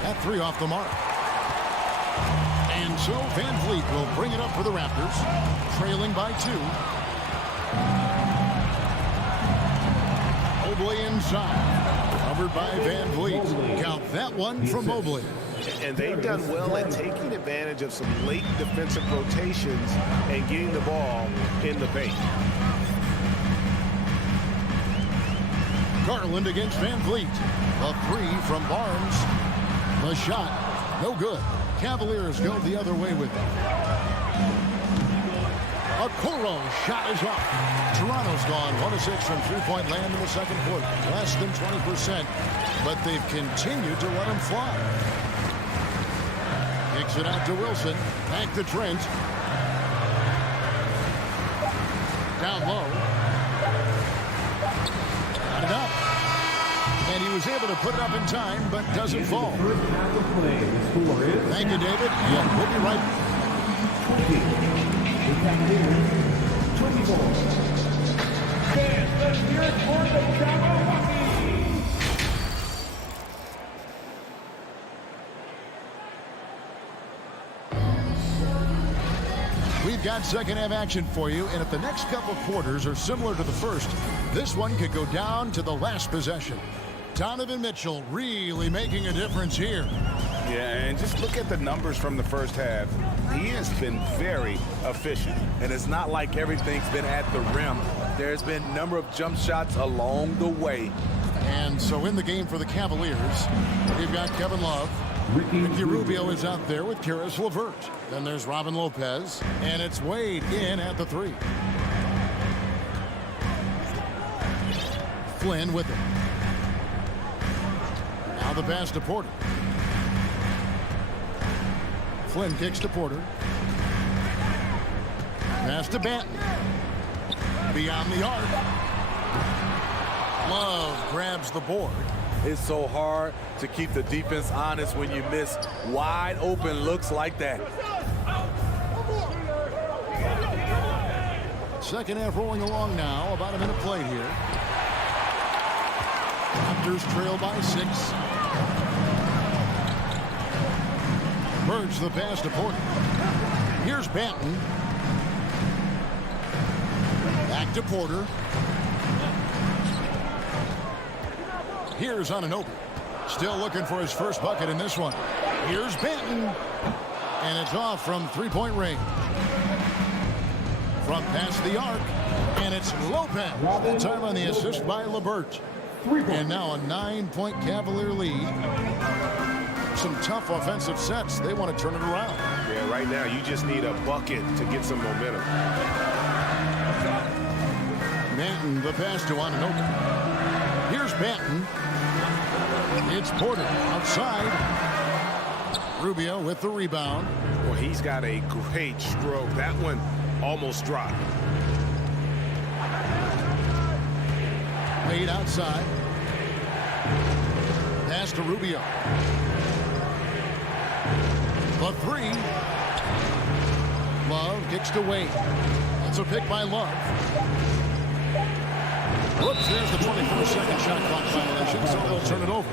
That 3 off the mark. And so Van Vliet will bring it up for the Raptors, trailing by 2. Mobley inside. Covered by Van Vliet. Count that one from Mobley. And they've done well at taking advantage of some late defensive rotations and getting the ball in the paint. Garland against Van Vliet. The 3 from Barnes. The shot, no good. Cavaliers go the other way with it. Okoro's shot is off. Toronto's gone 1 of 6 from three-point land in the second quarter. Less than 20%, but they've continued to let him fly. Kicks it out to Wilson. Back to Trent. Down low. Got it up. And he was able to put it up in time, but doesn't fall. Thank you, David. And we'll be right back. 24. Fans, let's hear it for the Cavaliers. We've got second half action for you, and if the next couple quarters are similar to the first, this one could go down to the last possession. Donovan Mitchell really making a difference here. Yeah, and just look at the numbers from the first half. He has been very efficient. And it's not like everything's been at the rim. There's been a number of jump shots along the way. And so in the game for the Cavaliers, we've got Kevin Love. Ricky Rubio is out there with Karis LeVert. Then there's Robin Lopez, and it's Wade in at the 3. Flynn with it. Now the pass to Porter. Flynn kicks to Porter. Pass to Banton. Beyond the arc. Love grabs the board. It's so hard to keep the defense honest when you miss wide open looks like that. Second half rolling along now. About a minute played here. Raptors trail by 6. Merge the pass to Porter. Here's Banton. Back to Porter. Here's Anunoby. Still looking for his first bucket in this one. Here's Banton. And it's off from three-point range. From past the arc. And it's Lopez. That time on the assist by LeVert. And now a 9-point Cavalier lead. some tough offensive sets. They want to turn it around. Yeah, right now you just need a bucket to get some momentum. Manton, the pass to Anunoby. Here's Manton. It's Porter outside. Rubio with the rebound. Well, he's got a great stroke. That one almost dropped. Wade outside. Pass to Rubio. The three. Love kicks to Wade. That's a pick by Love. Whoops, there's the 24-second shot clock violation, so they'll turn it over.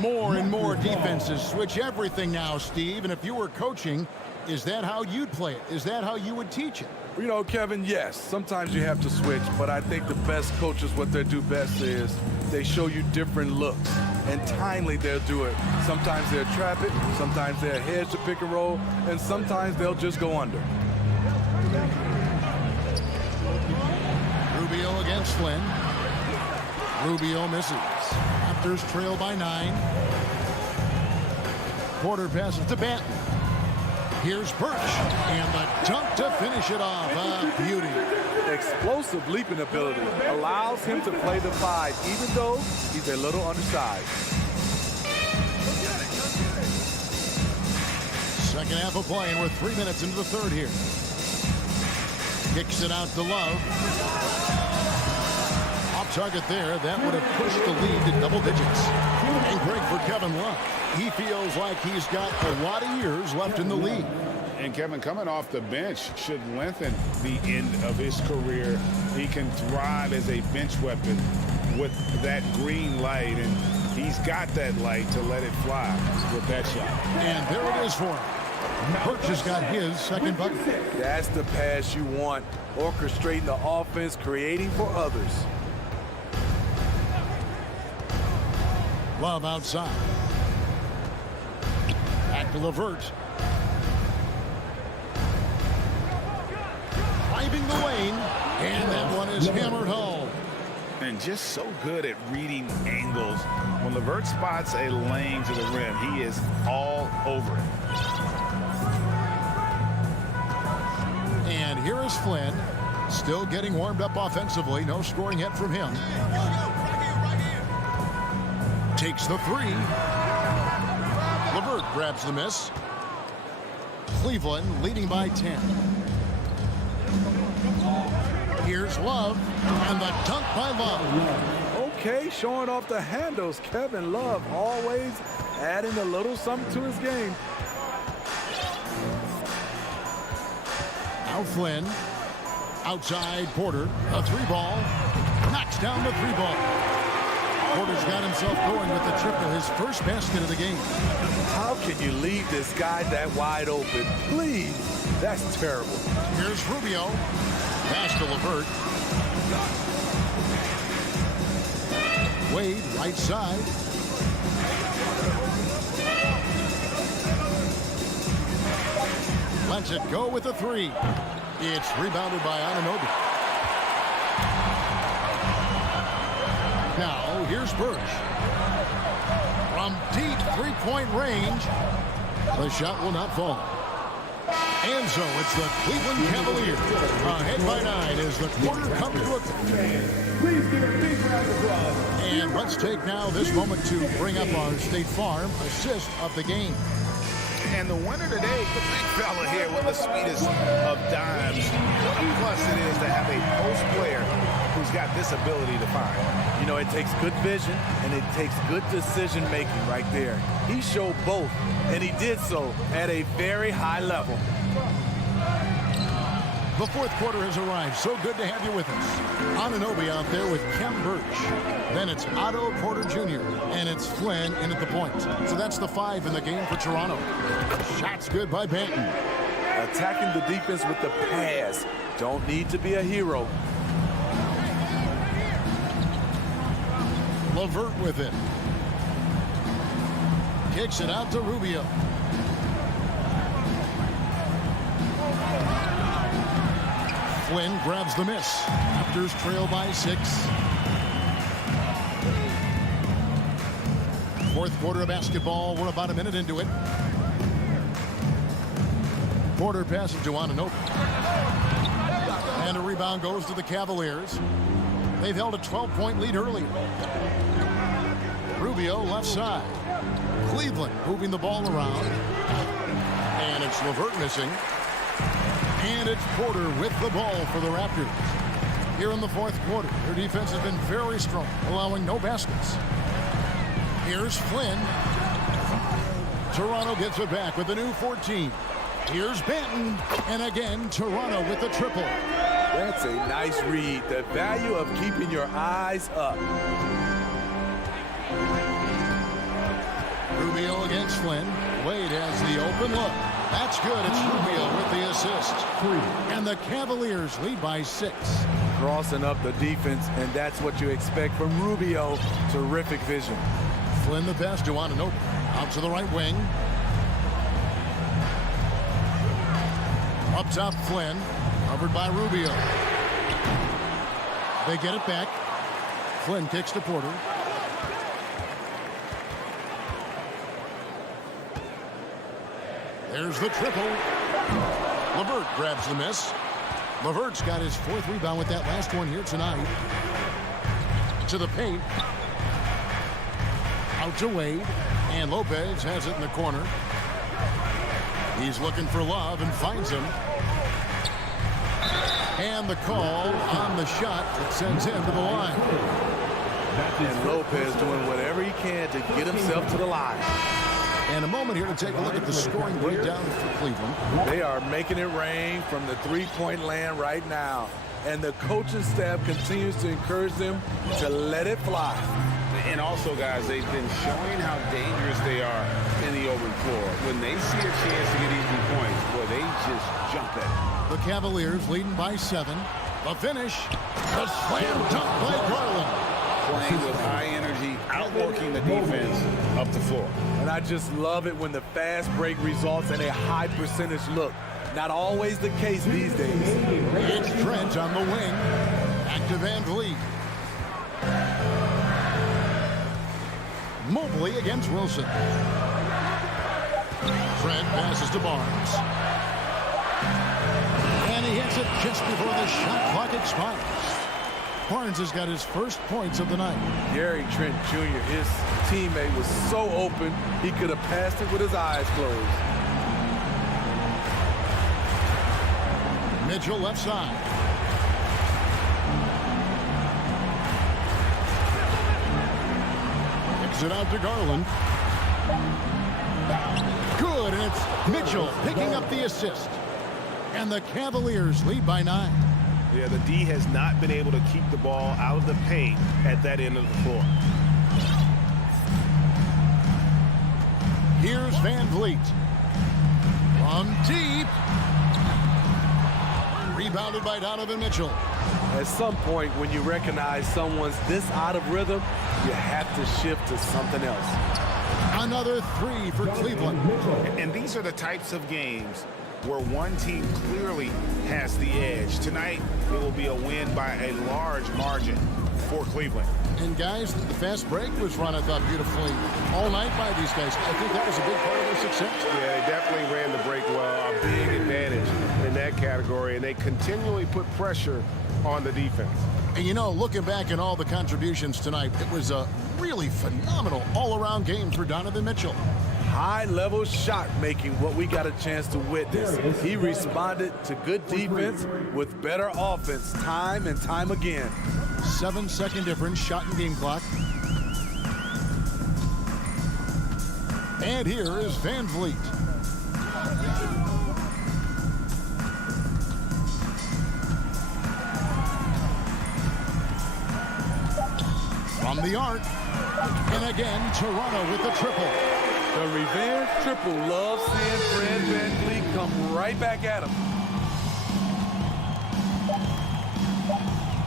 More and more defenses switch everything now, Steve. And if you were coaching, is that how you'd play it? Is that how you would teach it? You know, Kevin, yes, sometimes you have to switch, but I think the best coaches, what they do best is they show you different looks, and timely they'll do it. Sometimes they'll trap it, sometimes they'll hedge the pick and roll, and sometimes they'll just go under. Rubio against Flynn. Rubio misses. Raptors trail by 9. Porter passes to Banton. Here's Birch, and the dunk to finish it off. Beauty. Explosive leaping ability allows him to play the 5, even though he's a little undersized. Second half of play, and we're 3 minutes into the third here. Kicks it out to Love. Off target there. That would have pushed the lead to double digits. And great for Kevin Love. He feels like he's got a lot of years left in the league. And Kevin, coming off the bench should lengthen the end of his career. He can thrive as a bench weapon with that green light, and he's got that light to let it fly with that shot. And there it is for him. Birch has got his second bucket. That's the pass you want. Orchestrating the offense, creating for others. Love outside. Back to LeVert. Driving the lane. And that one is hammered home. And just so good at reading angles. When LeVert spots a lane to the rim, he is all over it. And here is Flynn. Still getting warmed up offensively. No scoring yet from him. Takes the three. LeVert grabs the miss. Cleveland leading by 10. Here's Love, and the dunk by Love. Okay, showing off the handles. Kevin Love always adding a little something to his game. Now Flynn. Outside Porter. A three ball. Knocks down the three ball. Porter's got himself going with the triple, his first basket of the game. How can you leave this guy that wide open? Please. That's terrible. Here's Rubio. Pass to LeVert. Wade, right side. Lets it go with a three. It's rebounded by Anunoby. Now, here's Birch. From deep three-point range, the shot will not fall. And so it's the Cleveland Cavaliers ahead by 9 as the quarter comes to a close. Please give a big round of applause. And let's take now this moment to bring up our State Farm assist of the game. And the winner today, the big fella here with the sweetest of dimes. What a plus it is to have a post player who's got this ability to find. You know, it takes good vision and it takes good decision making right there. He showed both, and he did so at a very high level. The fourth quarter has arrived. So good to have you with us. Anunoby out there with Kem Birch. Then it's Otto Porter Jr. And it's Flynn in at the point. So that's the 5 in the game for Toronto. Shot's good by Banton. Attacking the defense with the pass. Don't need to be a hero. LeVert with it. Kicks it out to Rubio. Flynn grabs the miss. Raptors trail by 6. fourth quarter of basketball. We're about a minute into it. Porter passes to Anunoby. And a rebound goes to the Cavaliers. They've held a 12-point lead earlier. Rubio left side. Cleveland moving the ball around. And it's LeVert missing. And it's Porter with the ball for the Raptors. Here in the fourth quarter, their defense has been very strong, allowing no baskets. Here's Flynn. Toronto gets it back with a new 14. Here's Banton. And again, Toronto with the triple. That's a nice read. The value of keeping your eyes up. Rubio against Flynn. Wade has the open look. That's good. It's Rubio with the assist. And the Cavaliers lead by 6. Crossing up the defense, and that's what you expect from Rubio. Terrific vision. Flynn the pass to Anunoby. Out to the right wing. Up top, Flynn. Covered by Rubio. They get it back. Flynn kicks to Porter. There's the triple. LeVert grabs the miss. LeVert's got his 4th rebound with that last one here tonight. To the paint. Out to Wade. And Lopez has it in the corner. He's looking for Love and finds him. And the call on the shot that sends him to the line. And Lopez doing whatever he can to get himself to the line. And a moment here to take a look at the scoring breakdown for Cleveland. They are making it rain from the three-point land right now. And the coaching staff continues to encourage them to let it fly. And also, guys, they've been showing how dangerous they are in the open floor. When they see a chance to get easy points, boy, they just jump at it. The Cavaliers leading by 7. The finish. The slam dunk by Garland. Playing with high energy, outworking the defense up the floor. And I just love it when the fast break results in a high percentage look. Not always the case these days. It's Trent on the wing. Back to Van Vliet. Mobley against Wilson. Trent passes to Barnes. And he hits it just before the shot clock expires. Barnes has got his first points of the night. Gary Trent Jr., his teammate, was so open, he could have passed it with his eyes closed. Mitchell left side. Kicks it out to Garland. Good, and it's Mitchell picking up the assist. And the Cavaliers lead by 9. Yeah, the D has not been able to keep the ball out of the paint at that end of the floor. Here's Van Vliet. From deep. Rebounded by Donovan Mitchell. At some point, when you recognize someone's this out of rhythm, you have to shift to something else. Another 3 for Cleveland. And these are the types of games where one team clearly has the edge. Tonight, it will be a win by a large margin for Cleveland. And guys, the fast break was run, I thought, beautifully all night by these guys. I think that was a big part of their success. Yeah, they definitely ran the break well. A big advantage in that category, and they continually put pressure on the defense. And you know, looking back at all the contributions tonight, it was a really phenomenal all-around game for Donovan Mitchell. High-level shot making, what we got a chance to witness. He responded to good defense with better offense time and time again. 7-second difference, shot and game clock. And here is Van Vliet. From the arc. And again, Toronto with the triple. The revenge triple loves seeing Fred VanVleet come right back at him.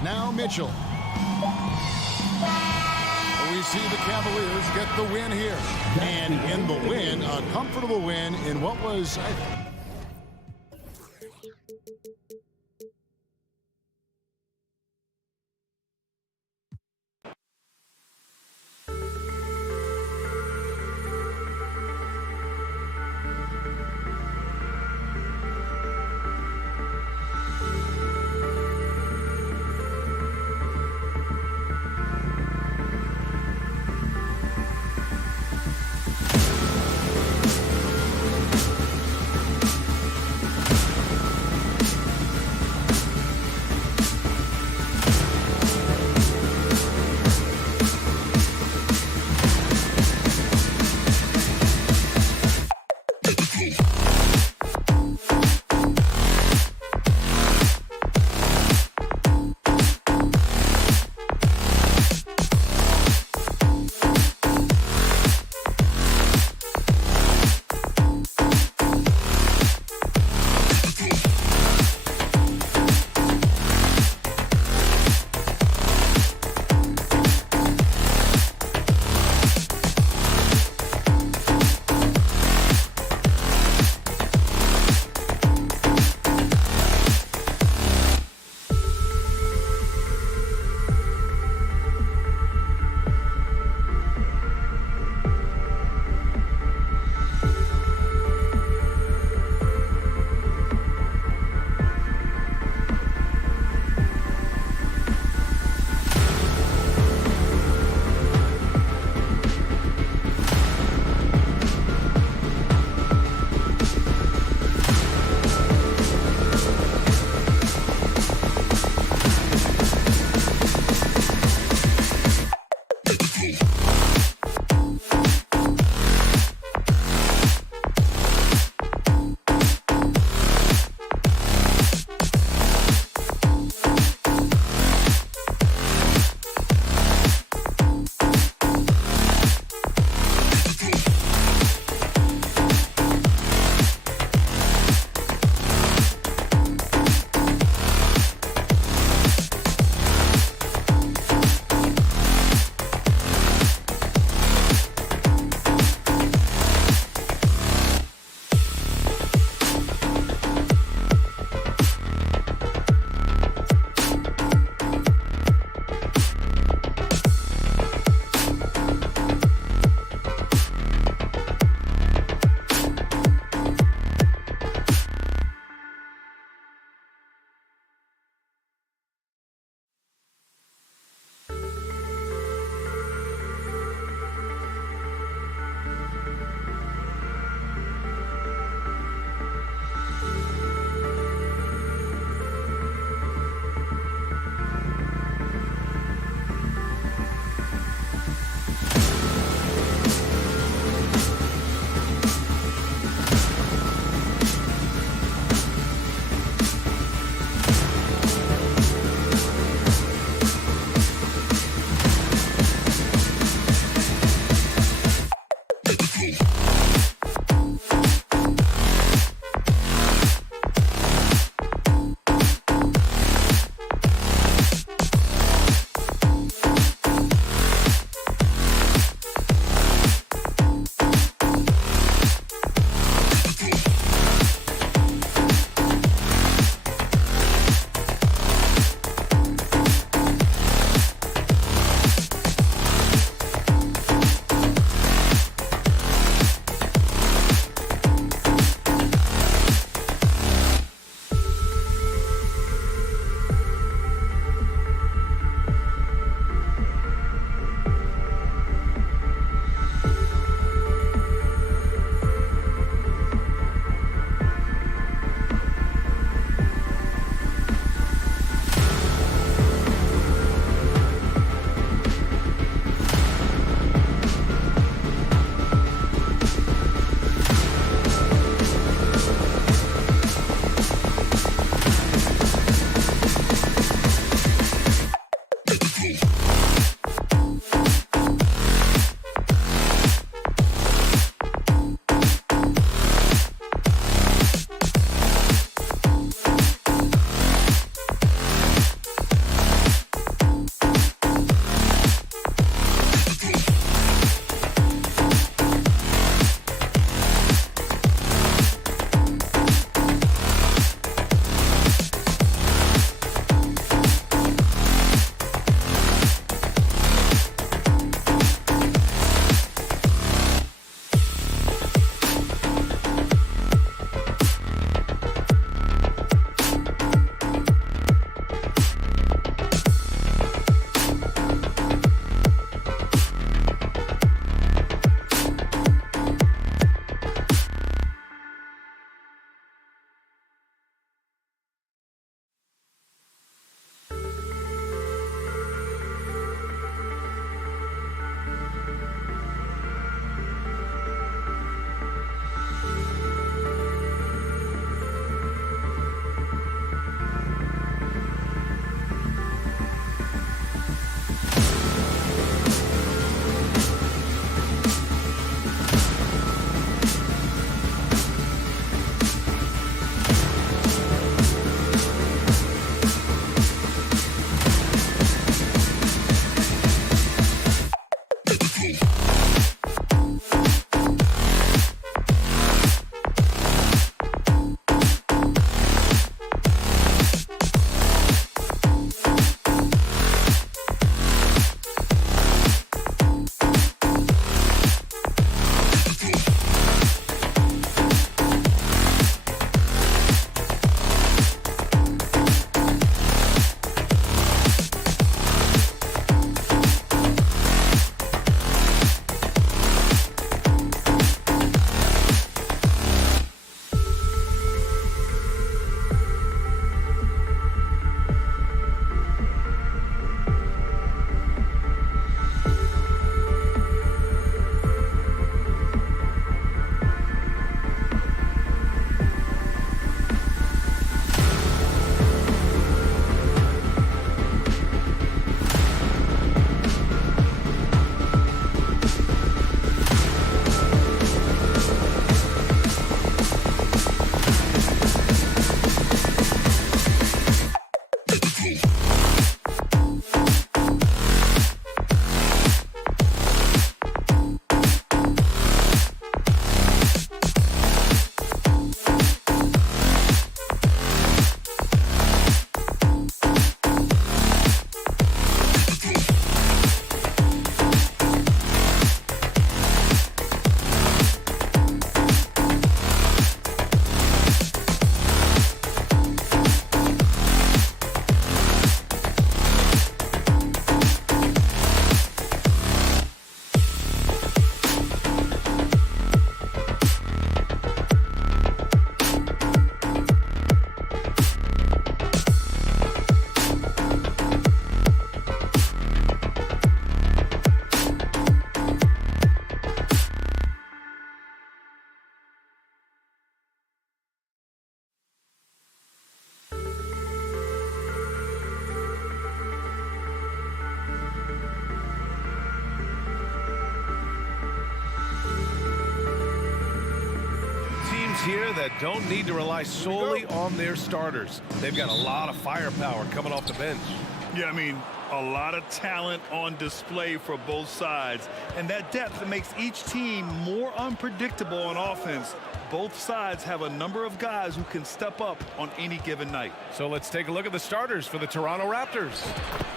Now Mitchell. We see the Cavaliers get the win here. And in the win, a comfortable win in what was, teams here that don't need to rely solely on their starters. They've got a lot of firepower coming off the bench. Yeah, I mean, a lot of talent on display for both sides. And that depth makes each team more unpredictable on offense. Both sides have a number of guys who can step up on any given night. So let's take a look at the starters for the Toronto Raptors.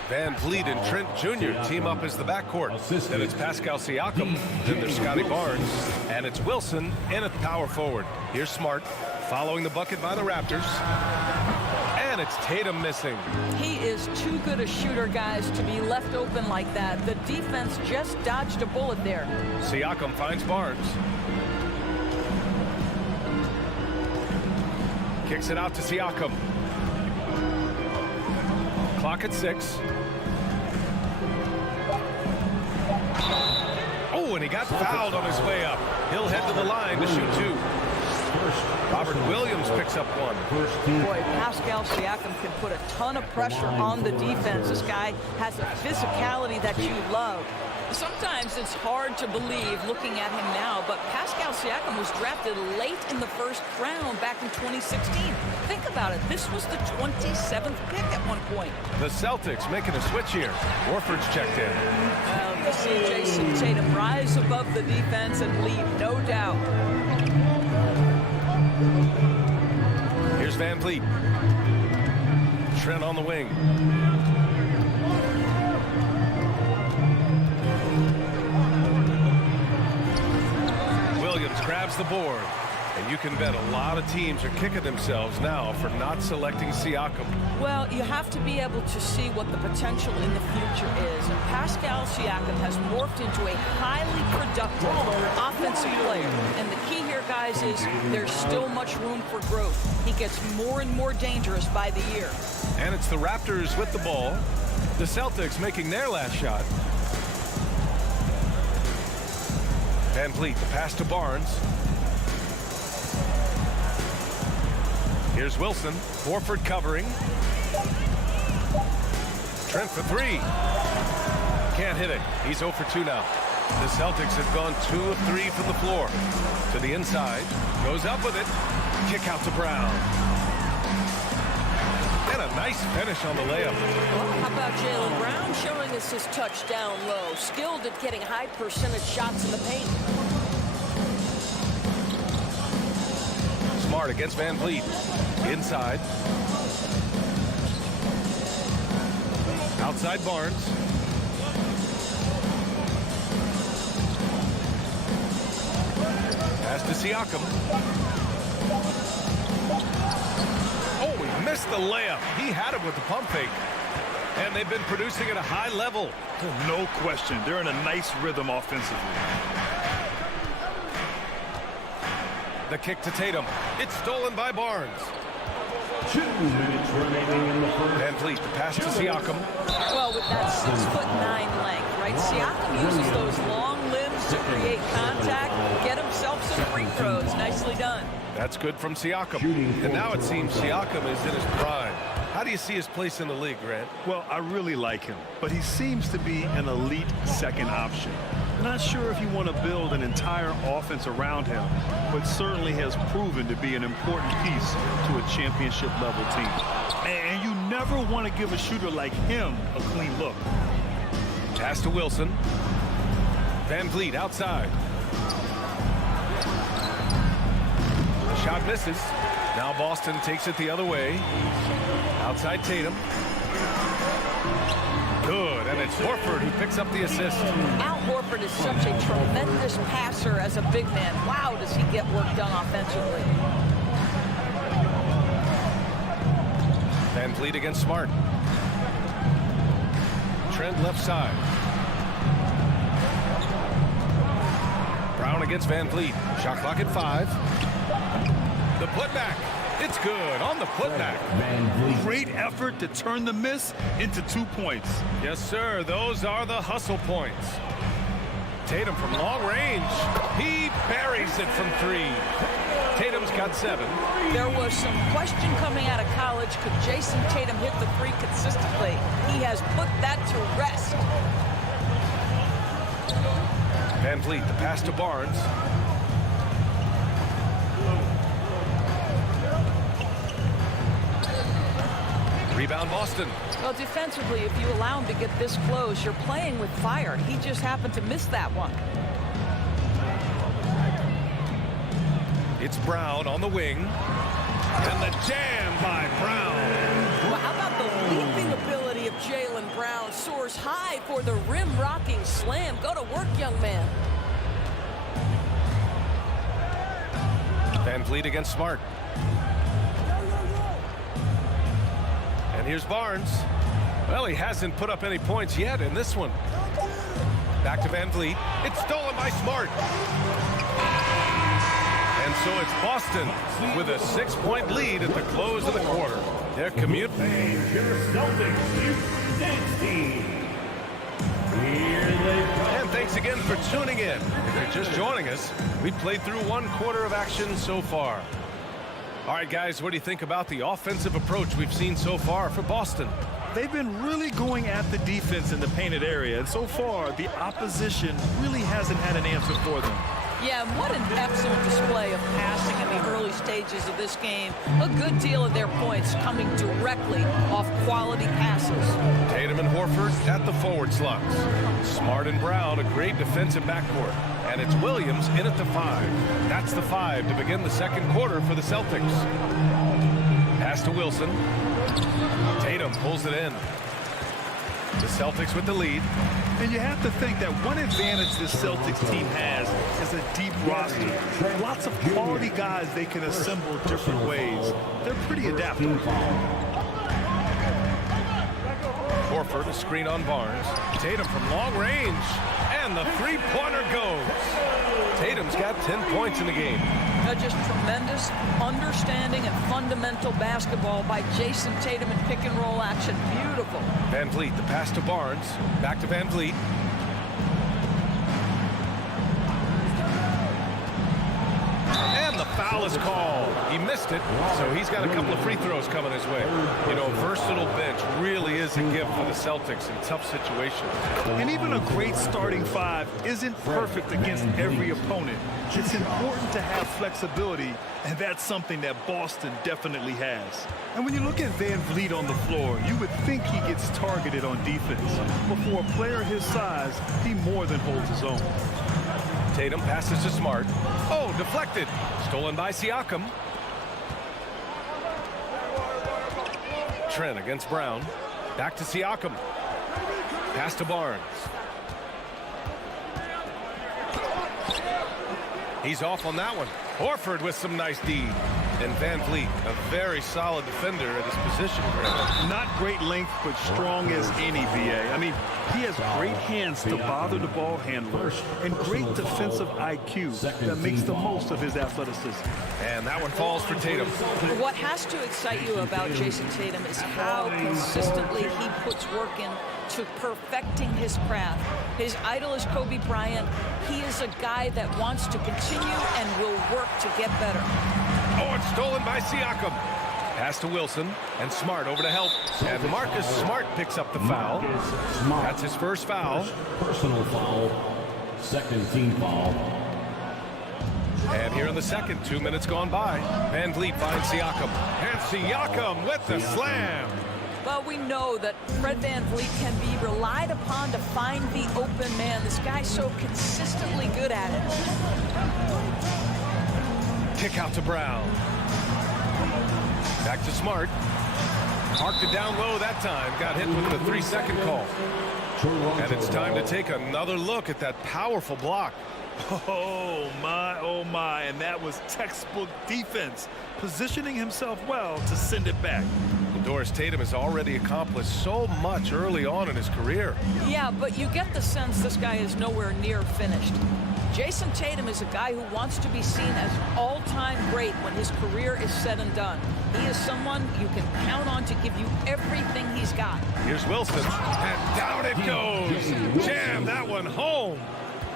Van Vliet and Trent Jr. team up as the backcourt. Then it's Pascal Siakam. Then there's Scotty Barnes. And it's Wilson in at the power forward. Here's Smart following the bucket by the Raptors. And it's Tatum missing. He is too good a shooter, guys, to be left open like that. The defense just dodged a bullet there. Siakam finds Barnes. Kicks it out to Siakam. Clock at 6. Oh, and he got fouled on his way up. He'll head to the line to shoot 2. Robert Williams picks up 1. Boy, Pascal Siakam can put a ton of pressure on the defense. This guy has a physicality that you love. Sometimes it's hard to believe looking at him now, but Pascal Siakam was drafted late in the first round back in 2016. Think about it. This was the 27th pick at one point. The Celtics making a switch here. Warford's checked in. Well, you see Jason Tatum rise above the defense and lead, no doubt. Here's Van Vliet. Trent on the wing. Williams grabs the board. And you can bet a lot of teams are kicking themselves now for not selecting Siakam. Well, you have to be able to see what the potential in the future is. And Pascal Siakam has morphed into a highly productive offensive player. And the key here, guys, is there's still much room for growth. He gets more and more dangerous by the year. And it's the Raptors with the ball. The Celtics making their last shot. Van Vliet, the pass to Barnes. Here's Wilson. Horford covering. Trent for 3. Can't hit it. He's 0 for 2 now. The Celtics have gone 2 of 3 from the floor. To the inside. Goes up with it. Kick out to Brown. And a nice finish on the layup. Well, how about Jaylen Brown showing us his touch down low? Skilled at getting high percentage shots in the paint. Smart against Van Vliet. Inside. Outside Barnes. Pass to Siakam. Oh, he missed the layup. He had it with the pump fake. And they've been producing at a high level. No question. They're in a nice rhythm offensively. The kick to Tatum. It's stolen by Barnes. 2 minutes remaining in the first. Van Vliet, the pass to Siakam. Well, with that 6'9" length, right? Siakam uses those long limbs to create contact, get himself some free throws. Nicely done. That's good from Siakam. And now it seems Siakam is in his prime. How do you see his place in the league, Grant? Well, I really like him, but he seems to be an elite second option. Not sure if you want to build an entire offense around him, but certainly has proven to be an important piece to a championship level team. And you never want to give a shooter like him a clean look. Pass to Wilson. Van Vliet outside. The shot misses. Now Boston takes it the other way. Outside Tatum. Good, and it's Horford who picks up the assist. Al Horford is such a tremendous passer as a big man. Wow, does he get work done offensively. Van Vliet against Smart. Trent left side. Brown against Van Vliet. Shot clock at 5. The putback. It's good on the putback. Great effort to turn the miss into 2 points. Yes, sir. Those are the hustle points. Tatum from long range. He buries it from 3. Tatum's got 7. There was some question coming out of college. Could Jason Tatum hit the 3 consistently? He has put that to rest. Van Vliet, the pass to Barnes. Rebound Boston. Well, defensively, if you allow him to get this close, you're playing with fire. He just happened to miss that one. It's Brown on the wing. And the jam by Brown. Well, how about the leaping ability of Jaylen Brown? Soars high for the rim-rocking slam. Go to work, young man. Van Vliet against Smart. And here's Barnes. Well, he hasn't put up any points yet in this one. Back to Van Vliet. It's stolen by Smart. And so it's Boston with a 6-point lead at the close of the quarter. Their commute. Your Celtics, And thanks again for tuning in. If you're just joining us, we've played through one quarter of action so far. All right, guys, what do you think about the offensive approach we've seen so far for Boston? They've been really going at the defense in the painted area, and so far the opposition really hasn't had an answer for them. Yeah, what an excellent display of passing in the early stages of this game. A good deal of their points coming directly off quality passes. Tatum and Horford at the forward slots. Smart and Brown, a great defensive backcourt. And it's Williams in at the 5. That's the 5 to begin the second quarter for the Celtics. Pass to Wilson. Tatum pulls it in. The Celtics with the lead. And you have to think that one advantage this Celtics team has is a deep roster. Lots of quality guys they can assemble different ways. They're pretty adaptable. Horford, a screen on Barnes. Tatum from long range. And the three-pointer goes. Tatum's got 10 points in the game. Just tremendous understanding and fundamental basketball by Jason Tatum in pick-and-roll action. Beautiful. Van Vliet, the pass to Barnes. Back to Van Vliet. And the foul is called. He missed it, so he's got a couple of free throws coming his way. You know, versatile bench really is a gift for the Celtics in tough situations. And even a great starting 5 isn't perfect against every opponent. It's important to have flexibility, and that's something that Boston definitely has. And when you look at Van Vliet on the floor, you would think he gets targeted on defense. But for a player his size, he more than holds his own. Tatum passes to Smart. Oh, deflected. Stolen by Siakam. Trent against Brown. Back to Siakam. Pass to Barnes. He's off on that one. Horford with some nice D. And Van Vliet, a very solid defender at his position. Not great length, but strong as any, VA. I mean, he has great hands to bother the ball handler and great defensive IQ that makes the most of his athleticism. And that one falls for Tatum. What has to excite you about Jason Tatum is how consistently he puts work in to perfecting his craft. His idol is Kobe Bryant. He is a guy that wants to continue and will work to get better. Oh, it's stolen by Siakam. Pass to Wilson, and Smart over to help. And Marcus Smart picks up the foul. That's his first foul. Personal foul. Second team foul. And here in the second, 2 minutes gone by. Van Vliet finds Siakam. And Siakam with the slam. Well, we know that Fred Van Vliet can be relied upon to find the open man. This guy's so consistently good at it. Kick out to Brown. Back to Smart. Parked it down low that time. Got hit with the 3-second call. And it's time to take another look at that powerful block. Oh my, and that was textbook defense, positioning himself well to send it back. Doris Tatum has already accomplished so much early on in his career. Yeah, but you get the sense this guy is nowhere near finished. Jason Tatum is a guy who wants to be seen as all-time great when his career is said and done. He is someone you can count on to give you everything he's got. Here's Wilson, and down it goes. Jam that one home.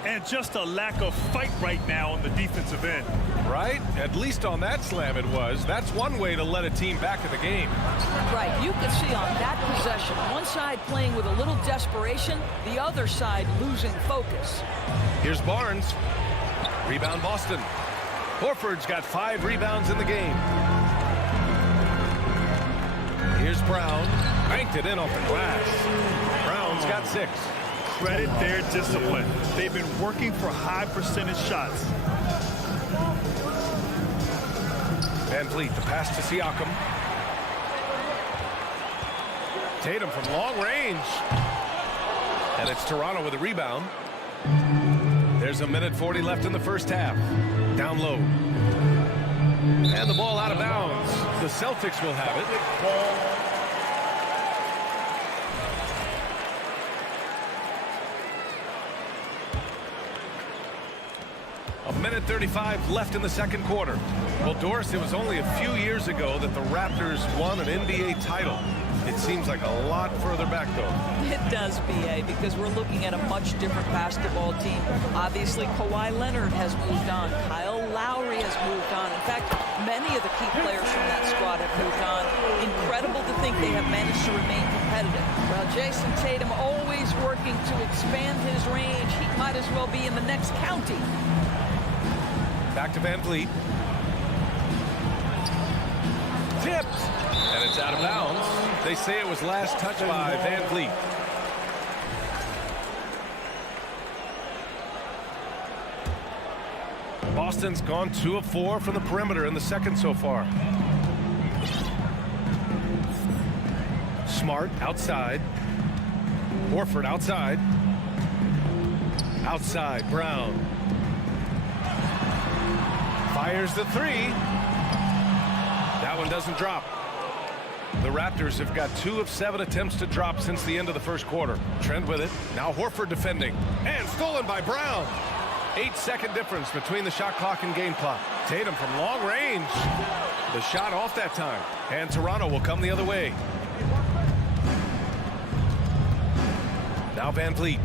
And just a lack of fight right now on the defensive end. Right? At least on that slam it was. That's one way to let a team back in the game. Right. You can see on that possession, one side playing with a little desperation, the other side losing focus. Here's Barnes. Rebound Boston. Horford's got 5 rebounds in the game. Here's Brown. Banked it in off the glass. Brown's got 6. Credit their discipline. They've been working for high percentage shots. Van Vliet, the pass to Siakam. Tatum from long range. And it's Toronto with a rebound. There's 1:40 left in the first half. Down low. And the ball out of bounds. The Celtics will have it. 1:35 left in the second quarter. Well, Doris, it was only a few years ago that the Raptors won an NBA title. It seems like a lot further back, though. It does, B.A., because we're looking at a much different basketball team. Obviously, Kawhi Leonard has moved on. Kyle Lowry has moved on. In fact, many of the key players from that squad have moved on. Incredible to think they have managed to remain competitive. Well, Jason Tatum always working to expand his range. He might as well be in the next county. Back to Van Vliet. Tipped. And it's out of bounds. They say it was last touched by Van Vliet. Boston's gone 2 of 4 from the perimeter in the second so far. Smart outside. Horford outside. Outside, Brown. Fires the 3. That one doesn't drop. The Raptors have got 2 of 7 attempts to drop since the end of the first quarter. Trent with it. Now Horford defending. And stolen by Brown. 8-second difference between the shot clock and game clock. Tatum from long range. The shot off that time. And Toronto will come the other way. Now Van Vliet.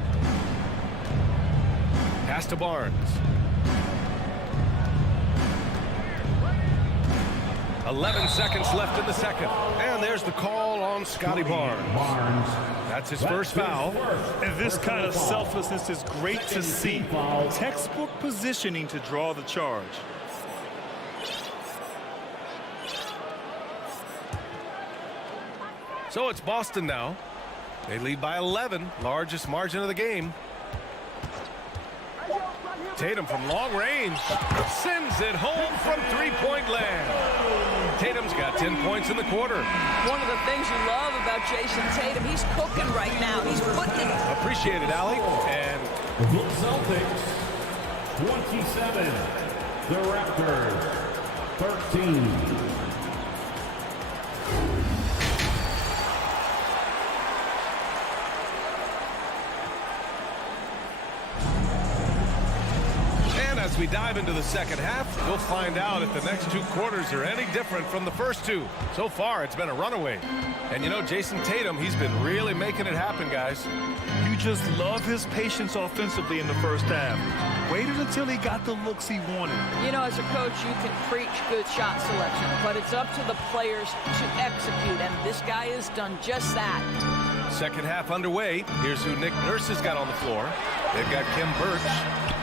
Pass to Barnes. 11 seconds left in the second. And there's the call on Scotty Barnes. That's his first foul. And this kind of selflessness is great to see. Textbook positioning to draw the charge. So it's Boston now. They lead by 11, largest margin of the game. Tatum from long range sends it home from three-point land. Tatum's got 10 points in the quarter. One of the things you love about Jason Tatum, he's cooking right now. He's putting it. Appreciate it, Allie. And the Celtics 27, the Raptors 13. As we dive into the second half, we'll find out if the next 2 quarters are any different from the first 2. So far, it's been a runaway. And you know, Jason Tatum, he's been really making it happen, guys. You just love his patience offensively in the first half. Waited until he got the looks he wanted. You know, as a coach, you can preach good shot selection, but it's up to the players to execute, and this guy has done just that. Second half underway. Here's who Nick Nurse has got on the floor. They've got Kim Birch.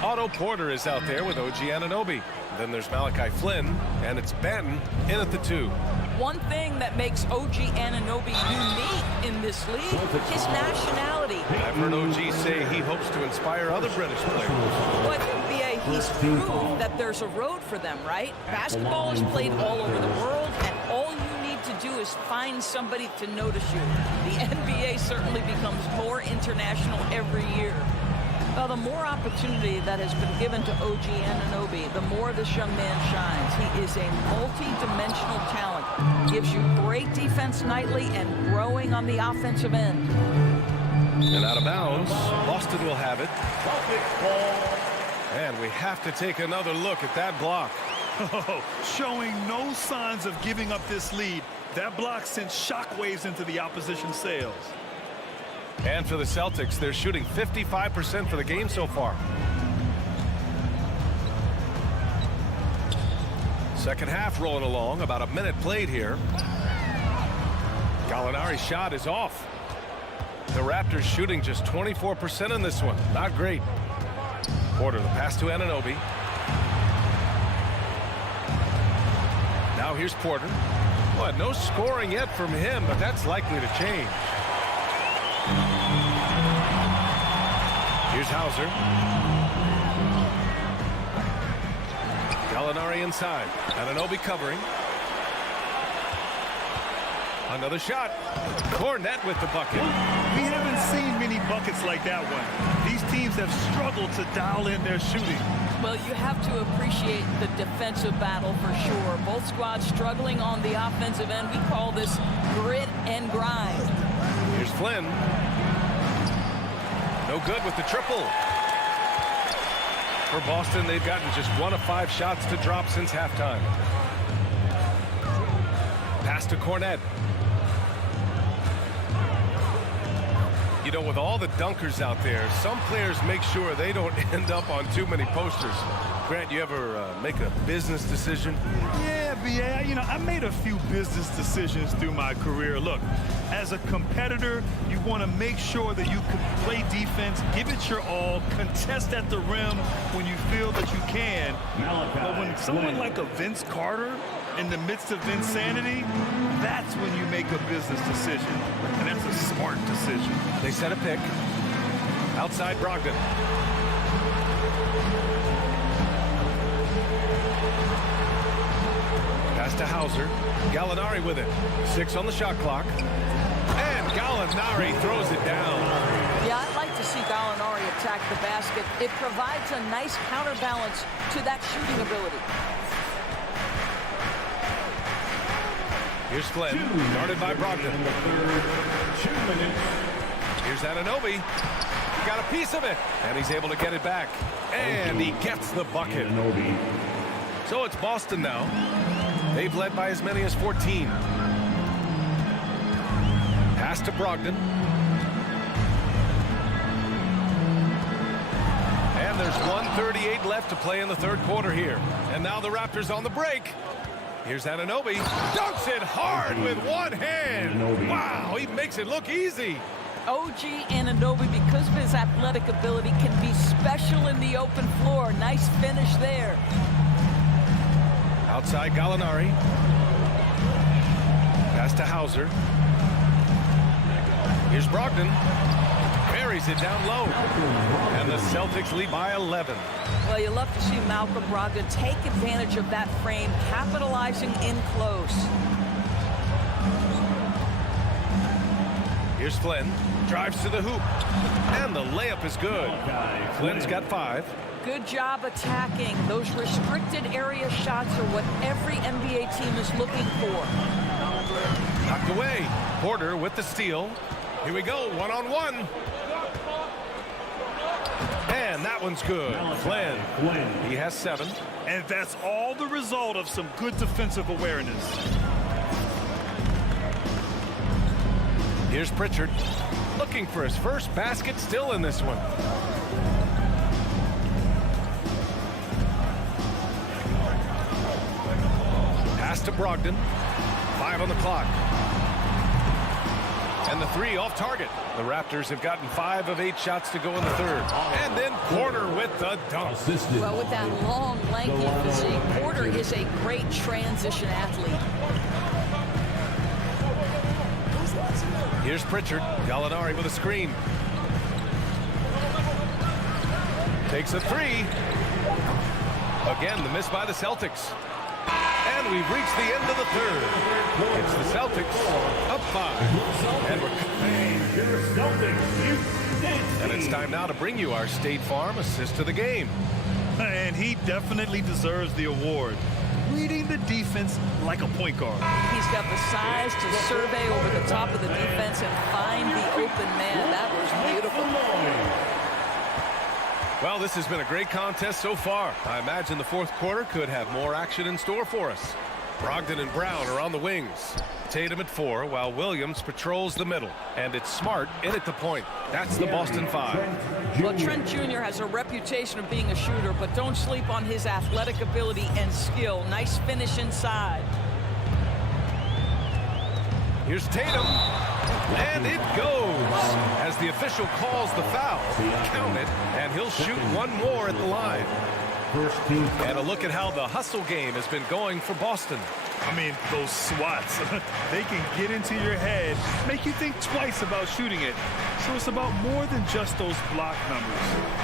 Otto Porter is out there with OG Anunoby. Then there's Malachi Flynn, and it's Banton in at the 2. One thing that makes OG Anunoby unique in this league, his nationality. I've heard OG say he hopes to inspire other British players. Well, I think, B.A., he's proved that there's a road for them, right? Basketball is played all over the world, and all you need to do is find somebody to notice you. The NBA certainly becomes more international every year. Well, the more opportunity that has been given to OG Anunoby, the more this young man shines. He is a multi-dimensional talent. Gives you great defense nightly and growing on the offensive end. And out of bounds, Boston will have it. And we have to take another look at that block. Showing no signs of giving up this lead. That block sent shockwaves into the opposition sails. And for the Celtics, they're shooting 55% for the game so far. Second half rolling along, about a minute played here. Gallinari's shot is off. The Raptors shooting just 24% in this one. Not great. Porter, the pass to Anunoby. Now here's Porter. Well, no scoring yet from him, but that's likely to change. Here's Hauser. Gallinari inside. Anunoby covering. Another shot. Cornet with the bucket. We haven't seen many buckets like that one. These teams have struggled to dial in their shooting. Well, you have to appreciate the defensive battle for sure. Both squads struggling on the offensive end. We call this grit and grind. Here's Flynn. No good with the triple. For Boston, they've gotten just 1 of 5 shots to drop since halftime. Pass to Cornet. You know, with all the dunkers out there, some players make sure they don't end up on too many posters. Grant, you ever make a business decision? Yeah, you know, I made a few business decisions through my career. Look, as a competitor, you want to make sure that you can play defense, give it your all, contest at the rim when you feel that you can. But when someone like a Vince Carter in the midst of insanity, that's when you make a business decision. And that's a smart decision. They set a pick. Outside Brogdon. Pass to Hauser. Gallinari with it. 6 on the shot clock. And Gallinari throws it down. Yeah, I'd like to see Gallinari attack the basket. It provides a nice counterbalance to that shooting ability. Here's Flynn, guarded by Brogdon. 2 minutes. Here's Anunoby. He got a piece of it, and he's able to get it back. And he gets the bucket. So it's Boston now. They've led by as many as 14. Pass to Brogdon. And there's 1:38 left to play in the third quarter here. And now the Raptors on the break. Here's Anunoby. Dunks it hard with one hand. Wow, he makes it look easy. OG Anunoby, because of his athletic ability, can be special in the open floor. Nice finish there. Outside Gallinari. Pass to Hauser. Here's Brogdon. Buries it down low. And the Celtics lead by 11. Well, you love to see Malcolm Brogdon take advantage of that frame, capitalizing in close. Here's Flynn. Drives to the hoop. And the layup is good. Flynn's got 5. Good job attacking. Those restricted area shots are what every NBA team is looking for. Knocked away. Porter with the steal. Here we go, one-on-one. And that one's good. Flynn, he has 7. And that's all the result of some good defensive awareness. Here's Pritchard, looking for his first basket, still in this one. Pass to Brogdon. 5 on the clock. And the 3 off target. The Raptors have gotten 5 of 8 shots to go in the third. And then Porter with the dunk. Well, with that long, lanky physique, Porter is a great transition athlete. Here's Pritchard. Gallinari with a screen. Takes a 3. Again, the miss by the Celtics. And we've reached the end of the third. It's the Celtics up 5. And it's time now to bring you our State Farm assist to the game. And he definitely deserves the award. Reading the defense like a point guard. He's got the size to survey over the top of the defense and find the open man. That was beautiful. Well, this has been a great contest so far. I imagine the fourth quarter could have more action in store for us. Brogdon and Brown are on the wings. Tatum at 4, while Williams patrols the middle. And it's Smart in at the point. That's the Boston 5. Well, Trent Jr. has a reputation of being a shooter, but don't sleep on his athletic ability and skill. Nice finish inside. Here's Tatum. And it goes. As the official calls the foul, count it, and he'll shoot one more at the line. And a look at how the hustle game has been going for Boston. I mean, those swats, they can get into your head, make you think twice about shooting it. So it's about more than just those block numbers.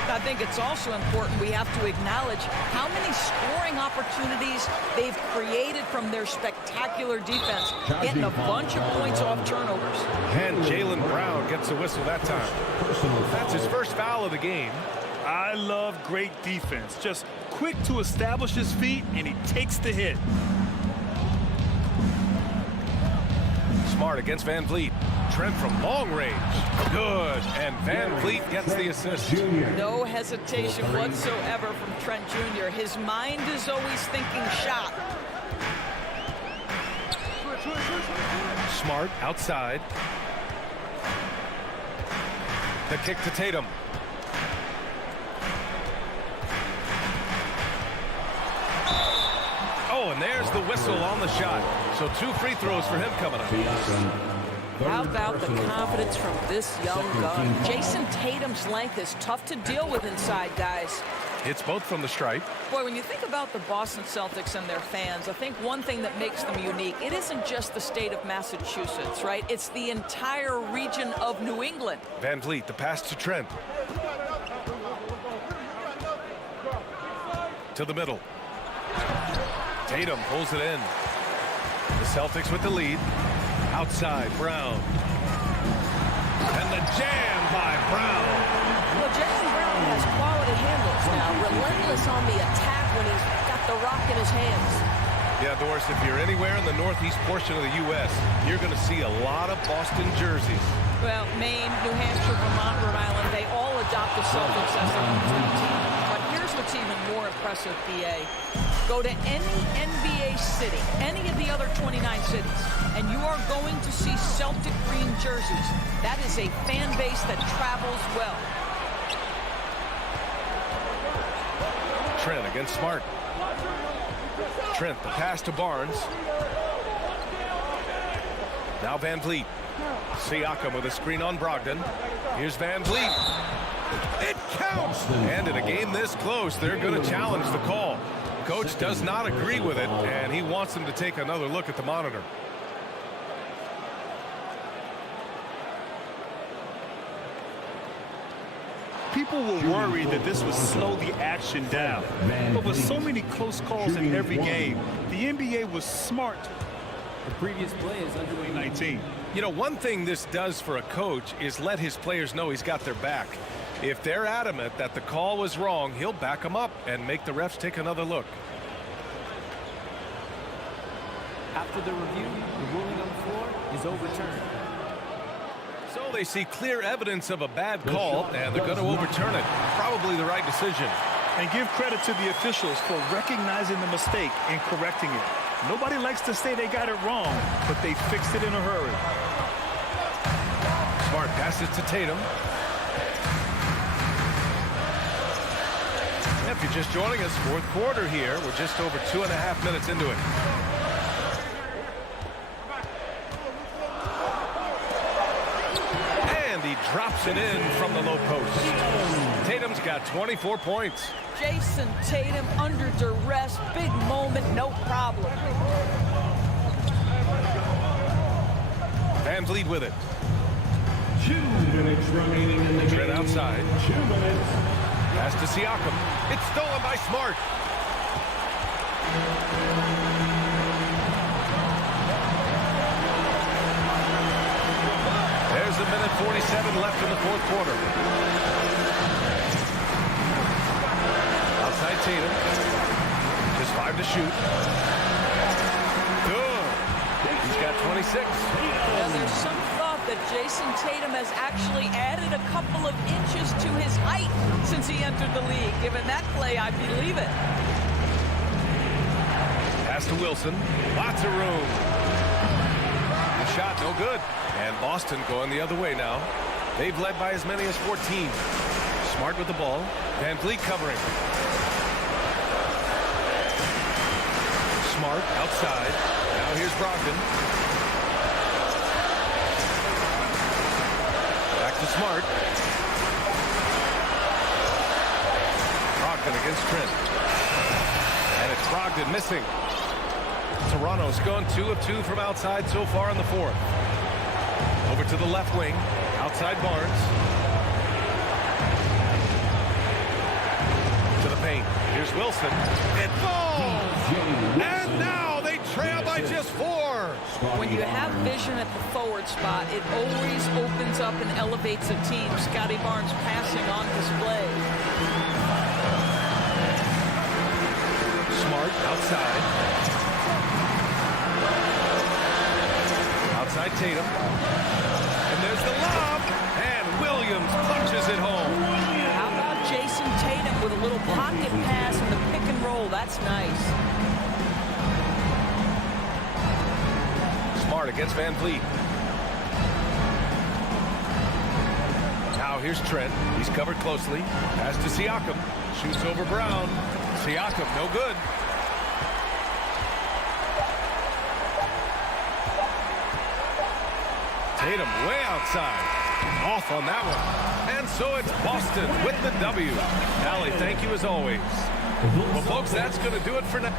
I think it's also important we have to acknowledge how many scoring opportunities they've created from their spectacular defense, getting a bunch of points off turnovers. And Jaylen Brown gets a whistle that time. That's his first foul of the game. I love great defense. Just quick to establish his feet, and he takes the hit. Smart against Van Vliet. Trent from long range. Good. And Van Vliet gets the assist. No hesitation whatsoever from Trent Jr. His mind is always thinking shot. Smart outside. The kick to Tatum. Oh, and there's the whistle on the shot. So 2 free throws for him coming up. How about the confidence from this young gun? Jason Tatum's length is tough to deal with inside, guys. It's both from the stripe. Boy, when you think about the Boston Celtics and their fans, I think one thing that makes them unique, it isn't just the state of Massachusetts, right? It's the entire region of New England. Van Vliet, the pass to Trent. To the middle. Tatum pulls it in. The Celtics with the lead. Outside, Brown. And the jam by Brown. Well, Jaylen Brown has quality handles now. Relentless on the attack when he's got the rock in his hands. Yeah, Doris, if you're anywhere in the northeast portion of the U.S., you're going to see a lot of Boston jerseys. Well, Maine, New Hampshire, Vermont, Rhode Island, they all adopt the Celtics as their hometown team. But here's what's even more impressive, BA. Go to any NBA city, any of the other 29 cities, and you are going to see Celtic green jerseys. That is a fan base that travels well. Trent against Smart. Trent, the pass to Barnes. Now Van Vliet. Siakam with a screen on Brogdon. Here's Van Vliet. It counts! And in a game this close, they're going to challenge the call. Coach does not agree with it, and he wants them to take another look at the monitor. People were worried that this would slow the action down. But with so many close calls in every game, the NBA was smart. The previous play is underway 19. You know, one thing this does for a coach is let his players know he's got their back. If they're adamant that the call was wrong, he'll back them up and make the refs take another look. After the review, the ruling on the floor is overturned. So they see clear evidence of a bad call, and they're going to overturn it. Probably the right decision. And give credit to the officials for recognizing the mistake and correcting it. Nobody likes to say they got it wrong, but they fixed it in a hurry. Smart passes to Tatum. If you're just joining us, fourth quarter here. We're just over 2.5 minutes into it. And he drops it in from the low post. Tatum's got 24 points. Jason Tatum under duress, big moment, no problem. Van Vliet with it. 2 minutes remaining in the game. Trent outside. 2 minutes. Pass to Siakam. It's stolen by Smart. There's a minute 47 left in the fourth quarter. Outside Tatum. Just 5 to shoot. Good. He's got 26. Well, there's some thought that Jason Tatum has actually added a couple of inches to his height since he entered the league. Given that play, I believe it. Pass to Wilson. Lots of room. The shot no good. And Boston going the other way now. They've led by as many as 14. Smart with the ball. Van Vliet covering. Smart outside. Now here's Brogdon. Back to Smart. Brogdon against Trent. And it's Brogdon missing. Toronto's gone 2 of 2 from outside so far in the fourth. Over to the left wing. Outside Barnes. To the paint. Here's Wilson. It falls! And now they trail by just 4. When you have vision at the forward spot, it always opens up and elevates a team. Scotty Barnes passing on display. Smart outside. Outside Tatum. And there's the lob. And Williams punches it home. How about Jason Tatum with a little pocket pass and the pick and roll? That's nice. Smart against Van Vliet. Now here's Trent. He's covered closely. Pass to Siakam. Shoots over Brown. Siakam, no good. Tatum way outside. Off on that one. And so it's Boston with the W. Allie, thank you as always. Well, folks, that's going to do it for now.